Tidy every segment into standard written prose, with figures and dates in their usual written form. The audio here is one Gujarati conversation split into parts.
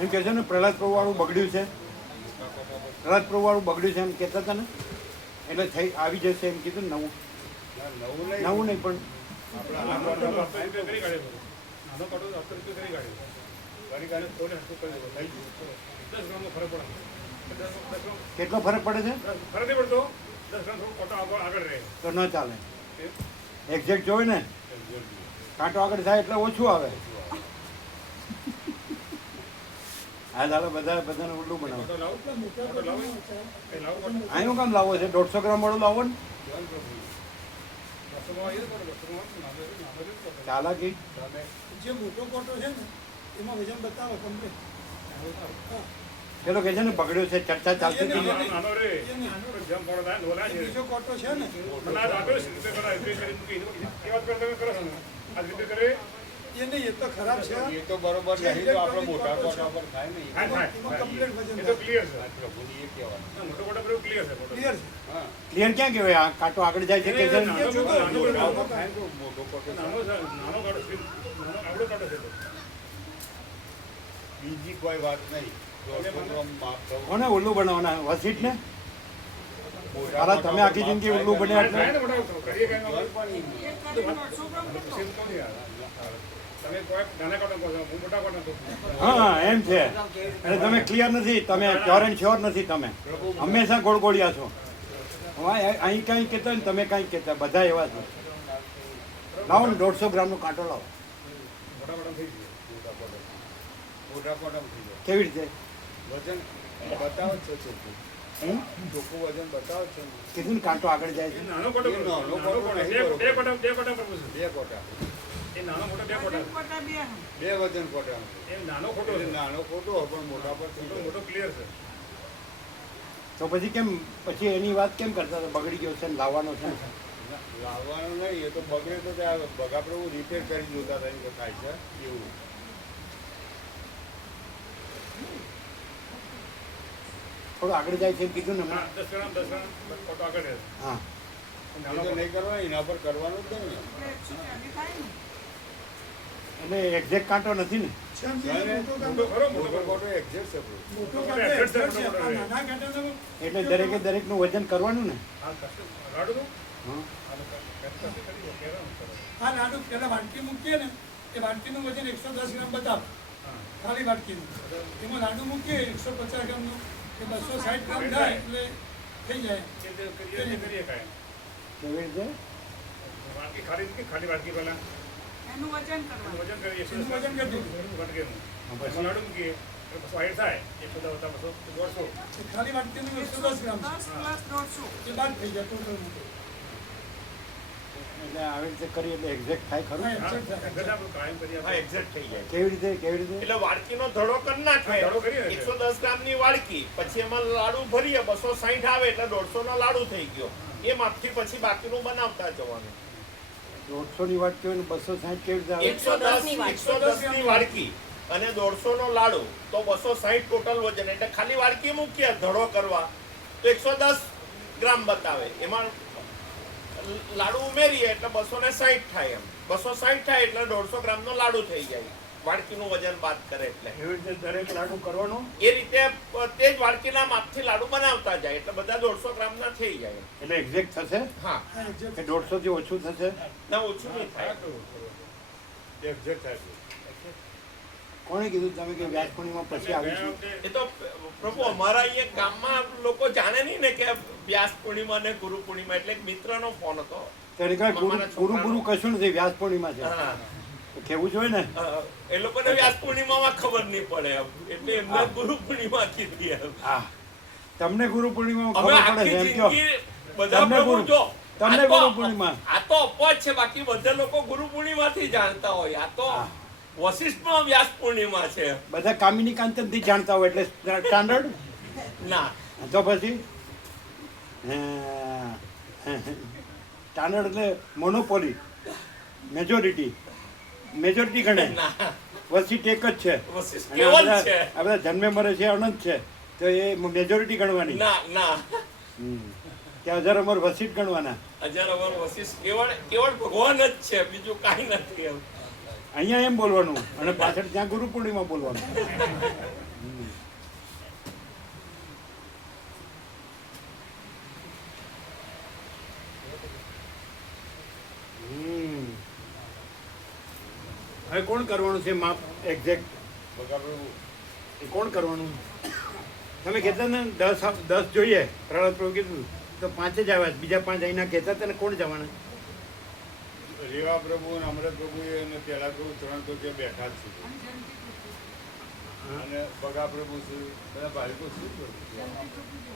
એમ કહે છે ને પ્રહલાદ પ્રભુવાળું બગડ્યું છે, પ્રહલાદ પ્રભુવાળું બગડ્યું છે એમ કહેતા હતા ને, એટલે થઈ આવી જશે એમ કીધું ને. નવું નહીં પણ કેટલો ફરક પડે છે? તો ન ચાલે. એક્ઝેક્ટ જોવે ને, કાંટો આગળ થાય એટલે ઓછું આવે. આ દાડો બધાને ઉલ્લું બનાવો. આનું કામ લાવો છે? 150 ગ્રામ વાળું લાવો ને. ચાલાકી જે મોટો કોટો છે ને એમાં વજન બતાવો કમ્પ્લીટ. પેલો કે છે ને બગડ્યો છે, ચર્ચા ચાલતી હતી. બીજો કોટો છે ને એ નહીં, એ તો ખરાબ છે. એ તો બરોબર નહીં, તો આપણે મોટા કોટા પર થાય નહીં. એમાં કમ્પ્લીટ વજન ક્લિયર છે. પ્રભુની એ કહેવાનું. ક્લિયર છે. હા. ક્લિયર ક્યાં કહેવાય? આ કાંટો આગળ જાય છે કે છે? મોટો થાય તો મોટો કોટો બીજી કોઈ વાત નહીં. કોને ઉલ્લું બનાવવાના? વસીટ ને? અરે તમે આખી જિંદગી ઉલ્લું બન્યા એટલે. હા એમ છે. એટલે તમે ક્લિયર નથી, તમે પ્યોર એન્ડ શ્યોર નથી. તમે હંમેશા ગોળગોળિયા છો. અહીં કંઈ કહેતા ને તમે કંઈ કહેતા, બધા એવા છો. લાવો ને 150 ગ્રામનો કાંટો લાવો. કેવી રીતે? વજન બતાવો છો ચોખ્ખું. ચોખ્ખું વજન બતાવો છો. કીધું ને કાંટો આગળ જાય છે. નાનો કોટો નહીં બરોબર. બે કોટા. બે વજન કોટા. નાનો ખોટો પણ મોટા પર મોટો ક્લિયર છે. તો પછી કેમ પછી એની વાત કેમ કરતા હતા? બગડી ગયો છે ને લાવવાનો છે. લાવવાનું નહીં, એ તો બગડે તો ત્યાં બગા પ્રભુ રિપેર કરી જોતા હતા એમ થાય છે એવું. થોડું આગળ જાય છે એમ કીધું ને. હા નહીં કરવાનું, એના પર કરવાનું જ નહીં. એટલે એક્ઝેક્ટ કાંટો નથી ને. એટલે દરેકે દરેકનું વજન કરવાનું ને. આ લાડુ પેલા વાટકી મૂકીએ ને એ વાટકીનું વજન 110 ગ્રામ બતાવો, ખાલી વાટકીનું. એમાં લાડુ મૂકીએ 150 ગ્રામનું કે 260 ગ્રામ થાય એટલે થઈ જાય. કેવી રીતે? ખાલી વાટકી પહેલા એનું વજન કરીએ એનું વજન કરી દીધું. લાડુ મૂકીએ પછી થાય 110 ખાલી વાટકીનું 110 ગ્રામ એ બાદ થઈ જાય ટોટલ. એટલે આવી રીતે કરી એટલે એક્ઝેક્ટ થાય ખરું? એક્ઝેક્ટ થઈ જાય. કેવી રીતે? કેવી રીતે? એટલે વાડકીનો ધડો કરી નાખે. 110 ગ્રામની વાડકી, પછી એમાં લાડુ ભરીએ 260 આવે એટલે 150 નો લાડુ થઈ ગયો. એ માપથી પછી બાકીનું બનાવતા જવાનું. 150 ની વાટકી હોય ને 260 કેવી રીતે આવે? 110 ની વાડકી અને 150 નો લાડુ તો 260 ટોટલ વજન. એટલે ખાલી વાડકી મૂકીએ ધડો કરવા તો 110 ગ્રામ બતાવે. એમાં લાડુ ઉમેરીએ એટલે 260 થાય. એમ 260 થાય એટલે 150 ગ્રામ નો લાડુ થઈ જાય. વાડકીનું વજન બાદ કરે એટલે એવી રીતે દરેક લાડુ કરવાનું. એ રીતે તે જ વાડકીના માપથી લાડુ બનાવતા જાય એટલે બધા 150 ગ્રામના થઈ જાય. એટલે એક્ઝેક્ટ થશે હા, કે 150 થી ઓછું થશે? ના ઓછું નહીં થાય. કોણે કીધું તમે કે વ્યાસ પૂર્ણિમા પછી આવીશું? એ તો પ્રભુ અમારા અહીંયા ગામમાં લોકો જાણે નહીં ને કે વ્યાસ પૂર્ણિમા ને ગુરુ પૂર્ણિમા. એટલે એક મિત્રનો ફોન હતો. ત્યારે કઈ ગુરુ ગુરુ કશું નથી, વ્યાસ પૂર્ણિમા છે. હા, કેવું જોઈએ ને. એ લોકોને વ્યાસ પૂર્ણિમામાં ખબર નહીં પડે એમ, એટલે એમને ગુરુ પૂર્ણિમા કીધી એમ. હા, તમને ગુરુ પૂર્ણિમામાં અમે ખબર પડે આખી છે એમ કહો. જિંદગી બધા તમને પ્રભુ ગુરુ- જો તમને ગુરુ પૂર્ણિમા. આ તો અપવાદ છે, બાકી બધા લોકો ગુરુ પૂર્ણિમાથી જાણતા હોય. આ તો વશિષ્ઠમાં વ્યાસ પૂર્ણિમા છે. બધા કામિની કાંચન થી જાણતા હોય એટલે સ્ટાન્ડર્ડ ના, તો પછી સ્ટાન્ડર્ડ એટલે મોનોપોલી, મેજોરિટી ગણે. ના, વસીટ એક જ છે. વશિષ્ઠ અને કેવલ છે. આ બધા જન્મે મરે છે અનંત છે, તો એ મેજોરિટી ગણવાની. ના ના, ત્યાં હજાર અમર વસીટ ગણવાના. હજાર અવર વશિષ્ઠ કેવળ ભગવાન જ છે, બીજું કાંઈ નથી એમ. અહીંયા એમ બોલવાનું અને પાછળ ત્યાં ગુરુ પૂર્ણિમા બોલવાનું. હવે કોણ કરવાનું છે માપ એક્ઝેક્ટ? બગાપ્રભુ એ કોણ કરવાનું? તમે કહેતા ને 10 જોઈએ, પ્રહલાદ પ્રભુ કીધું તો 5 જ આવ્યા, બીજા 5 અહીંના કહેતા હતા ને કોણ જવાના? રેવા પ્રભુ અને અમૃત પ્રભુ અને પેલા પ્રભુ 3 તો ત્યાં બેઠા જ છે. અને બગા પ્રભુ છે, બધા ભાવિકો છે.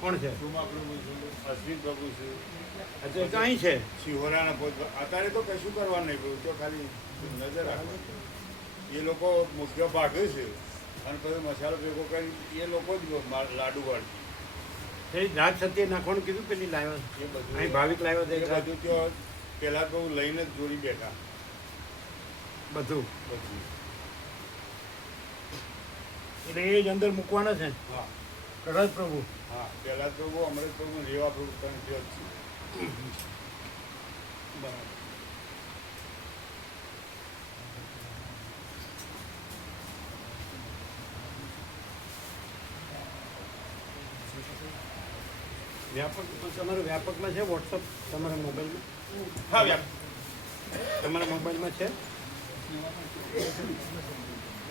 કોણ છે? સુમા પ્રભુ છે, અશ્વિન પ્રભુ છે, અચ્છા, એ તો અહીં છે. શિહોરાના પોત. અત્યારે તો કશું કરવાનું નહીં પ્રભુ, તો ખાલી નજર રાખો. એ લોકો મુખ્ય ભાગે છે અને પછી મસાલો ભેગો કરી એ લોકો જ લાડુ વાળશે. એ રાજ સત્ય નાખવાનું કીધું પેલી લાવ્યો એ બધું અહીં ભાવિક લાવ્યો એ બધું ત્યાં પેલા તો લઈને જ જોડી બેઠા બધું. બધું. એટલે એ જ અંદર મૂકવાના છે હા પ્રહલાદ પ્રભુ. હા, પેલા પ્રભુ, અમૃત પ્રભુ, રેવા પ્રભુ ત્રણ ત્યાં જ છે. બરાબર. વ્યાપક તમારું વ્યાપકમાં છે વોટ્સઅપ તમારા મોબાઈલમાં? હા વ્યાપ તમારા મોબાઈલમાં છે?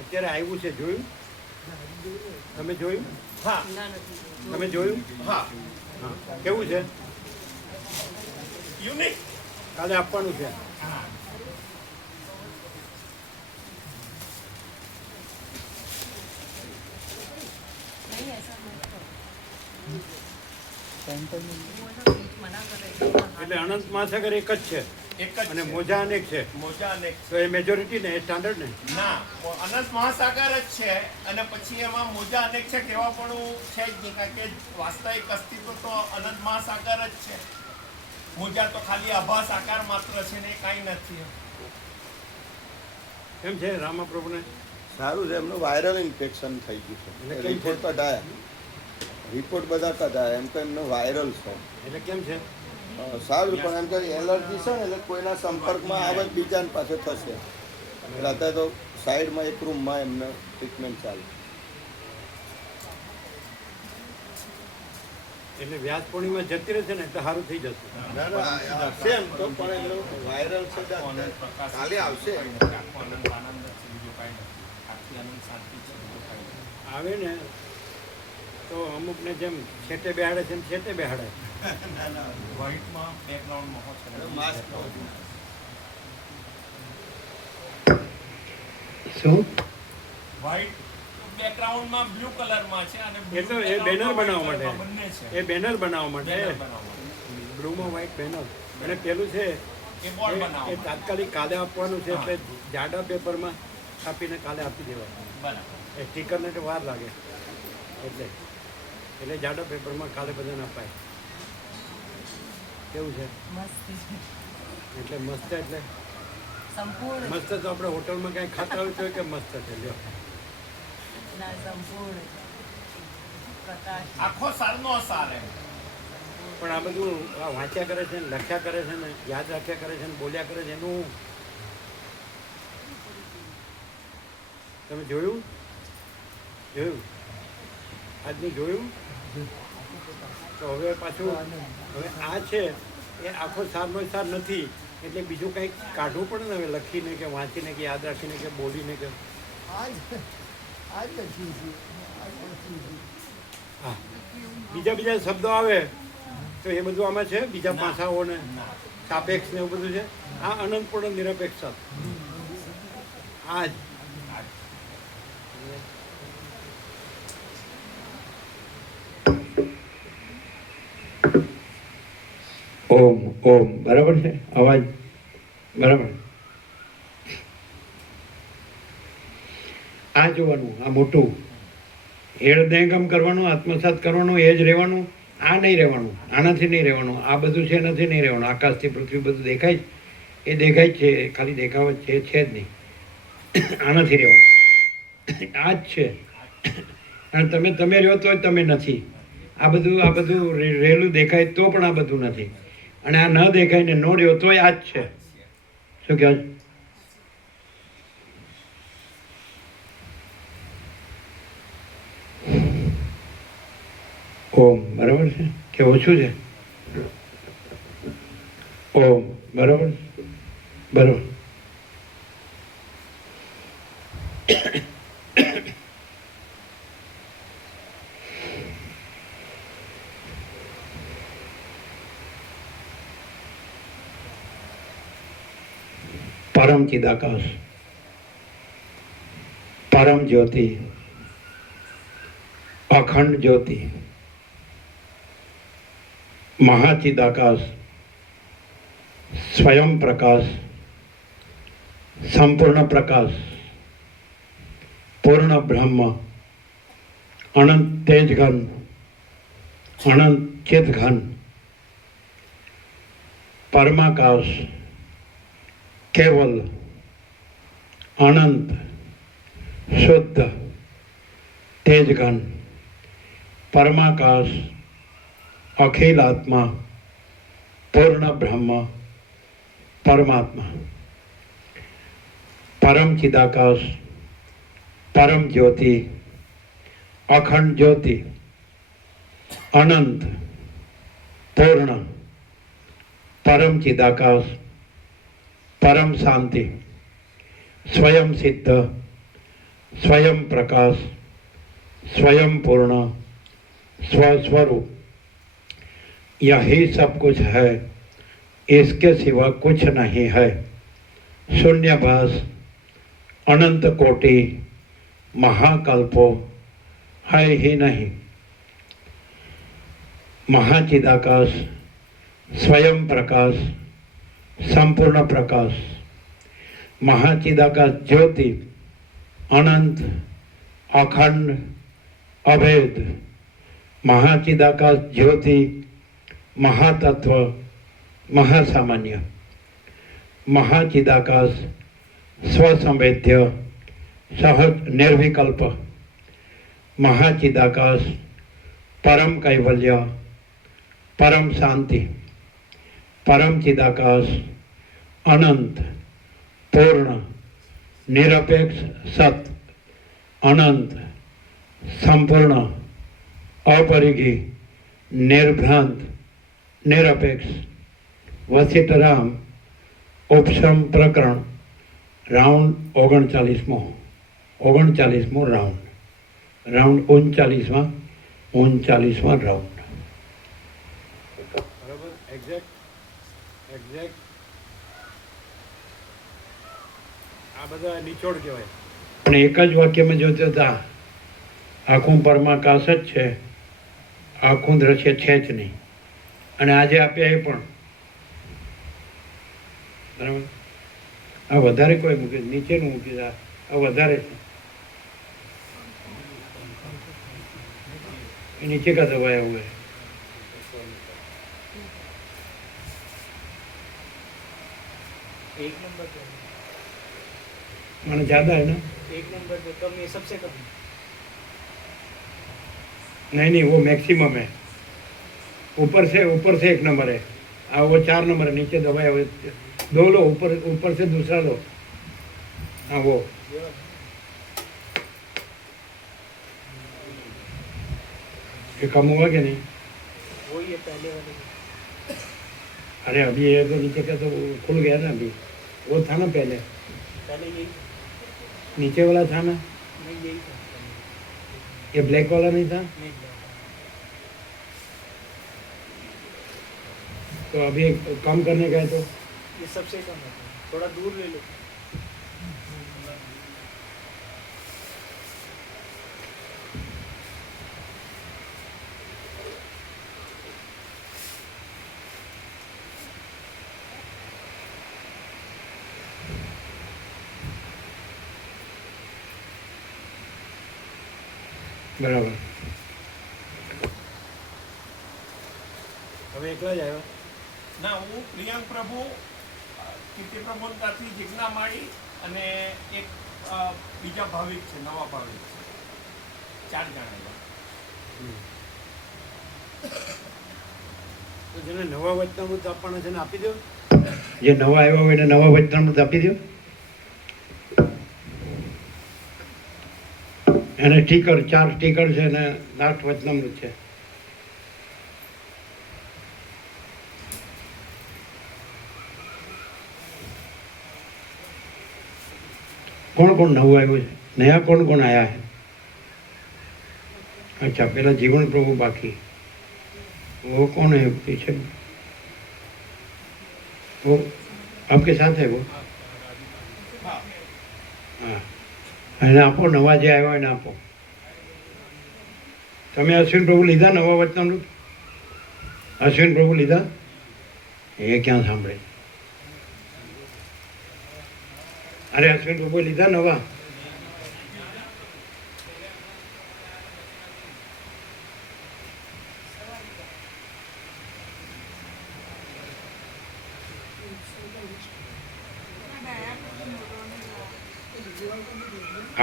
અત્યારે આવ્યું છે, જોયું? તમે જોયું? હા તમે જોયું? હા હા. કેવું છે? યુનિક કાલે આપવાનું છે. એટલે અનંત મહાસાગર એક જ છે એક જ અને છે. મોજા અનેક છે, મોજા અનેક તો એ મેજોરિટી ને, એ સ્ટાન્ડર્ડ ને. ના અનંત મહાસાગર જ છે અને પછી એમાં મોજા અનેક છે કેવા પણ છે જ નહીં, કારણ કે વાસ્તવિક અસ્તિત્વ તો અનંત મહાસાગર જ છે. મોજા તો ખાલી આભાસ આકાર માત્ર છે ને એ કાંઈ નથી. કેમ છે રામાપ્રભુને? સારું છે, એમનું વાયરલ ઇન્ફેક્શન થઈ ગયું એટલે છે. કેમ રિપોર્ટ છે? કઢાયા, રિપોર્ટ બધા કઢાયા, એમ કે એમનું વાયરલ છે. એટલે કેમ છે? સારું, પણ એમ કે એલર્જી છે ને, એટલે કોઈના સંપર્કમાં આવે જ બીજાને પાસે થશે. એટલે અત્યારે તો સાઈડમાં એક રૂમમાં એમને ટ્રીટમેન્ટ ચાલે. એટલે વ્યાસ પૂર્ણિમા જતી રહેશે ને તો સારું થઈ જશે. ના ના હશે એમ તો, પણ એમનું વાયરલ છે જ. કાલે આવશે. આખો આનંદ આનંદ જ છે, બીજું કાંઈ નથી. આખી આનંદ શાંતિ છે, બીજું કાંઈ નથી. આવે ને તો અમુકને જેમ છેટે બેહાડે છે એમ છેટે બેહાડે. વ્હાઇટમાં બેકગ્રાઉન્ડમાં હોય છે ને, માસ્ક શું? વ્હાઇટ બેકગ્રાઉન્ડમાં બ્લુ કલરમાં છે અને blue એ તો એ background બેનર માં બનાવવા white માટે, coloરમાં બંને છે. એ બેનર બનાવવા માટે, Banner બનાવવા માટે. બ્લુમાં વ્હાઈટ બેનર. અને પેલું છે એ બોર્ડ એ બનાવવા માટે. તાત્કાલિક કાલે આપવાનું છે, એટલે જાડા પેપરમાં છાપીને કાલે આપી દેવાનું. બરાબર. એ સ્ટીકરને તો વાર લાગે એટલે જાડા પેપરમાં કાલે બધાને અપાય. કેવું છે? એટલે મસ્ત, એટલે સંપૂર્ણ મસ્ત તો આપણે હોટલમાં કાંઈ ખાતા હોય તો કે મસ્ત છે. લ્યો, ના સંપૂર્ણ પ્રકાશ આખો સાલનો સાર એમ. પણ આ બધું આ વાંચ્યા કરે છે ને, લખ્યા કરે છે ને, યાદ રાખ્યા કરે છે ને, બોલ્યા કરે છે, એનું તમે જોયું? આજનું જોયું? તો હવે પાછું હવે આ છે એ આખો સારનો સાર નથી, એટલે બીજું કંઈક કાઢવું પડે ને, હવે લખીને કે વાંચીને કે યાદ રાખીને કે બોલીને કે. હા, બીજા શબ્દો આવે તો એ બધું આમાં છે, બીજા પાસાઓને સાપેક્ષ ને એવું બધું છે. આ અનંતપૂર્ણ નિરપેક્ષ આ જ. ઓમ ઓમ બરાબર છે, અવાજ બરાબર. આ જોવાનું, આ મોટું હેળદેગમ કરવાનું, આત્મસાત કરવાનું, એ જ રહેવાનું. આ નહીં રહેવાનું, આનાથી નહીં રહેવાનું, આ બધું છે નથી નહીં રહેવાનું. આકાશથી પૃથ્વી બધું દેખાય એ દેખાય જ છે, ખાલી દેખાવ જ છે, છે જ નહીં. આ નથી રહેવાનું, આ જ છે. અને તમે રહ્યો તો તમે નથી. આ બધું રહેલું દેખાય તો પણ આ બધું નથી. અને આ ન દેખાય ને ન રહ્યો તોય આ જ છે. શું કહેવાય? ઓમ બરાબર છે કે ઓછું છે? ઓમ બરાબર બરાબર. परम चिदाकाश, परम ज्योति, अखंड ज्योति, महाचिदाकाश, स्वयं प्रकाश, संपूर्ण प्रकाश, पूर्ण ब्रह्म, अनंत तेज घन, अनंत चित घन, परमाकाश, केवल, अनंत, शुद्ध, तेज घन, परमाकाश, अखिल आत्मा, पूर्ण ब्रह्म, परमात्मा, परम चिदाकाश, परम ज्योति, अखंड ज्योति, अनंत, पूर्ण, परम चिदाकाश, परम शांति, स्वयं सिद्ध, स्वयं प्रकाश, स्वयं पूर्ण, स्वस्वरूप, यही सब कुछ है, इसके सिवा कुछ नहीं है। शून्यभास, अनंत कोटि, महाकल्पो है ही नहीं। महाचिदाकाश, स्वयं प्रकाश, संपूर्ण प्रकाश, महाचिदाकाश ज्योति, अनंत, अखंड, अभेद, महाचिदाकाश ज्योति, महातत्व, महासामान्य, महाचिदाकाश, स्वसंवेद्य, सहज निर्विकल्प, महाचिदाकाश, परम कैवल्य, परम शांति, परम चिदाकाश, अनंत, पूर्ण, निरपेक्ष सत, अनंत, संपूर्ण, अपरिघी, निर्भ्रांत, निरपेक्ष, वसिष्ठराम उपशम प्रकरण राउंड 39મો રાઉન્ડ 39મા રાઉન્ડ. બરાબર, એક્ઝેક્ટ આ બધા નિચોડ કહેવાય. પણ એક જ વાક્યમાં જોતા હતા આખું પરમાકાશ જ છે, આખું દ્રશ્ય છે જ નહીં. અને આજે આપ્યા એ પણ બરાબર. આ વધારે કોઈ મૂકે, નીચેનું મૂકી આ વધારે છે. ये नीचे का दबाया हुआ है. एक नंबर पे माना ज्यादा है ना? एक नंबर पे कम, ये सबसे कम. नहीं वो मैक्सिमम है. ऊपर से एक नंबर है. वो 4 नंबर है, नीचे दबाया हुआ है. 2 लो, ऊपर से दूसरा लो. हाँ वो ये कम हुआ कि नहीं? वो ये पहले वाले. अरे अभी ये तो नीचे का तो खुल गया ना. अभी वो था ना पहले यही नीचे वाला था ना. नहीं, यही था. ये ब्लैक वाला नहीं था. नहीं, तो अभी कम करने का है तो ये सबसे कम है. थोड़ा दूर ले लो. બરાબર. હવે એકલા જ આવ્યા? ના, હું પ્રિયાંક પ્રભુ, કીર્તિ પ્રબોધતાથી જીજ્ઞા માળી અને એક બીજા ભાવિક છે, નવા ભાવિક છે. 4 જણા આવ્યા. તો જેને નવા વચનામૃત આપવાના છે ને આપી દો. જે નવા આવ્યા હોય એને નવા વચનામૃત આપી દો. એને સ્ટીકર 4 સ્ટીકર છે ને લાસ્ટ વચનામૃત છે. कौन कौन नવું આવ્યું છે? नया कौन कौन आया है? अच्छा, पहला जीवन प्रभु बाकी, वो कौन है पीछे? वो आपके साथ है वो? हाँ, એને આપો, નવા જે આવ્યા એને આપો. તમે અશ્વિન પ્રભુ લીધા નવા વચનામૃત? અશ્વિન પ્રભુ લીધા? એ ક્યાં સાંભળે? અરે અશ્વિન પ્રભુ લીધા નવા?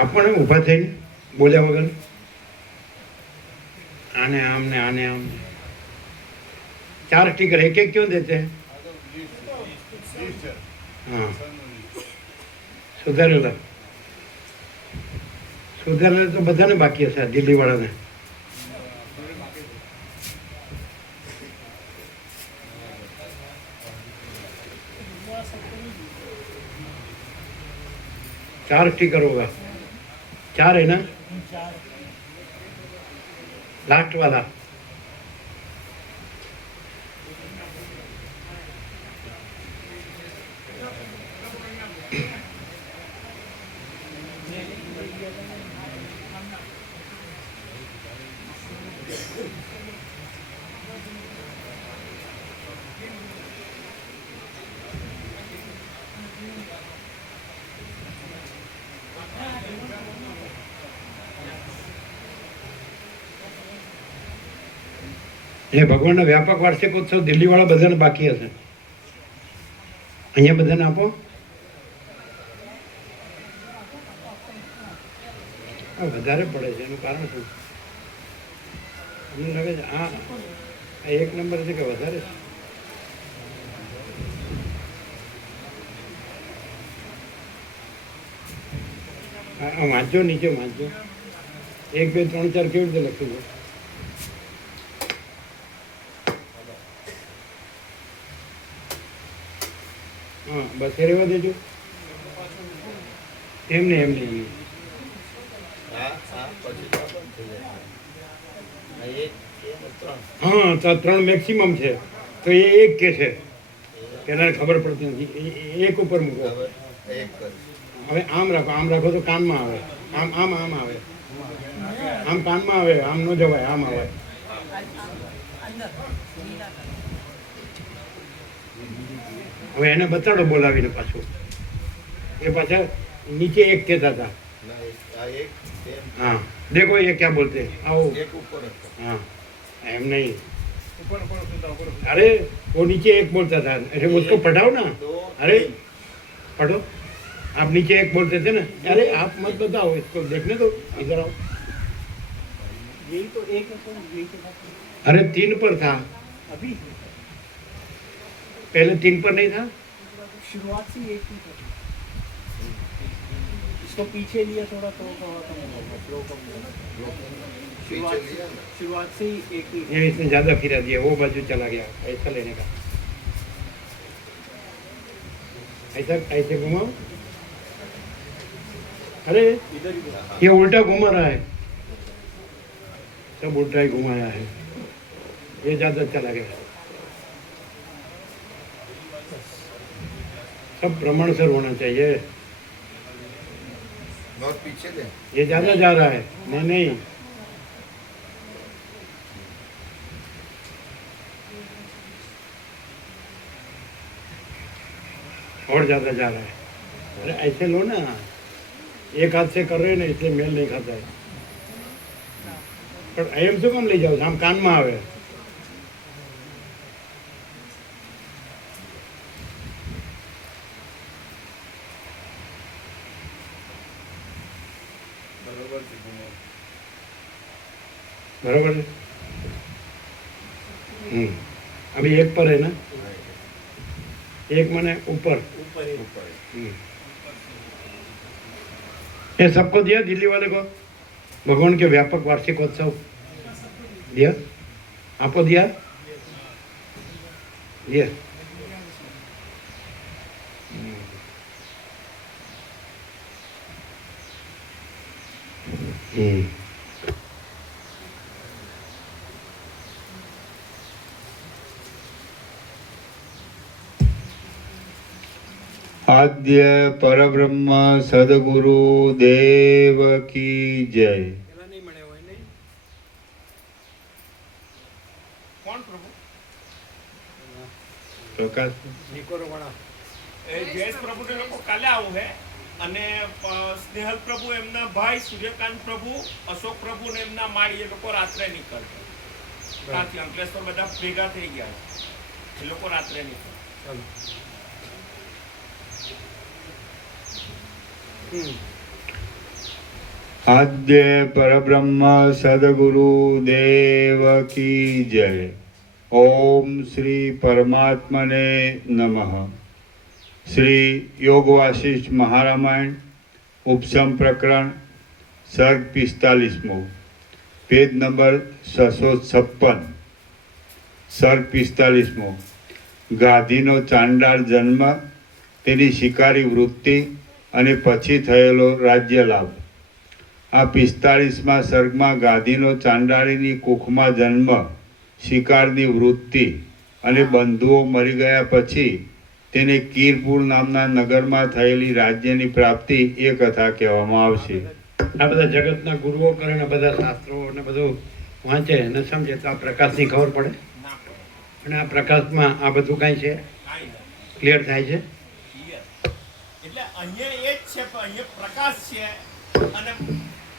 આપણે ઊભા થઈને બોલ્યા વગર આને આમ ને આને આમ 4 સ્ટીકર એક એક क्यों देते हैं? हाँ, સુધારેલા તો બધાને બાકી હશે, દિલ્હી વાળાને. चार स्टिकर होगा, 4 है ना? लास्ट वाला એ ભગવાનના વ્યાપક વાર્ષિક ઉત્સવ દિલ્હી વાળા બધાને બાકી હશે. અહીંયા બધાને આપો. વધારે પડે છે એનું કારણ શું? અમને લાગે છે આ 1 નંબર છે કે વધારે છે? વાંચજો, નીચે વાંચજો. 1 2 3 4 કેવી રીતે લખ્યું છે? हाँ, बस ये रेवा देजो. एम नहीं हाँ, तो 3 मैक्सिमम है, तो ये 1 के है एना खबर पड़ती नहीं. 1 ऊपर मूको. હવે આમ રાખો તો કાનમાં આવે. આમ આવે, આમ કાનમાં આવે, આમ ન જવાય, આમ આવે. હવે એને બતાડો બોલાવીને પાછું. એ પાછા નીચે 1 કહેતા હતા. हाँ, देखो ये क्या बोलते हैं. आओ. हाँ, एम नहीं. अरे वो नीचे 1 बोलता था. अरे उसको पढ़ाओ ना. अरे पढ़ो. आप नीचे 1 बोलते थे ना. अरे आप मत बताओ, इसको देखने दो. इधर आओ. यही तो 1 है, तो यही तो बात है. अरे 3 पर था अभी पहले. 3 पर नहीं था. शुरुआत से 1 ही था. इसको पीछे लिया थोड़ा तो फ्लो कम हुआ. शुरुआत से ही 1 ही. ये इसने ज्यादा फिरा दिया, वो बाजू चला गया ऐसा लेने का. ऐसे घुमाओ. अरे इधर ही ये उल्टा घुमा रहा है, सब उल्टा ही घुमाया है. ये ज्यादा चला गया. सब प्रमाणसर होना चाहिए. बहुत पीछे थे. ये ज्यादा जा रहा है. नहीं और ज्यादा जा रहा है. अरे ऐसे लो ना, 1 हाथ से कर रहे हैं ना, इसलिए मेल नहीं खाता है. पर एम से कम ले जाओ, आम कान में आवे. बराबर है. अभी 1 पर है ना. 1 माने ऊपर. ये सबको दिया दिल्ली वाले को भगवान के व्यापक वार्षिक उत्सव दिया. आपको दिया. હમ. આદ્ય પરબ્રહ્મ સદગુરુ દેવ કી જય. પેલા નહીં મળે હોય નહીં. કોણ પ્રભુ? પ્રકાશ નિકોરો વાળા. એ જયેશ પ્રભુને લોકો કાલે આવું હે અને સ્નેહલ પ્રભુ એમના ભાઈ, સૂર્યકાંત પ્રભુ, અશોક પ્રભુ ને એમના માળી, એ લોકો રાત્રે નીકળશે. ત્યાંથી અંકલેશ્વર બધા ભેગા થઈ ગયા છે. એ લોકો રાત્રે નીકળે. ચાલો. આદ્ય પરબ્રહ્મ સદગુરુ દેવ કી જય. ઓમ શ્રી પરમાત્મને નમઃ. શ્રી યોગ વાસિષ્ઠ મહારામાયણ ઉપસમ પ્રકરણ સર્ગ 45મો, પેજ નંબર 656. સર્ગ 45મો. ગાધીનો ચાંડાળ જન્મ, તેની શિકારી વૃત્તિ અને પછી થયેલો રાજ્ય લાભ. આ 45મા સર્ગમાં ગાધીનો ચાંડાળીની કુખમાં જન્મ, શિકારની વૃત્તિ અને બંધુઓ મરી ગયા પછી તેને કીરપુર નામના નગરમાં થયેલી રાજ્યની પ્રાપ્તિ એ કથા કહેવામાં આવશે. આ બધા જગતના ગુરુઓ કરે ને બધા શાસ્ત્રો ને બધું વાંચે ને સમજે તો આ પ્રકાશની ખબર પડે. ના પડે. અને આ પ્રકાશમાં આ બધું કાંઈ છે, કાંઈ નથી. ક્લિયર થાય છે. એટલે અહીંયા એ જ છે, પણ અહીંયા પ્રકાશ છે અને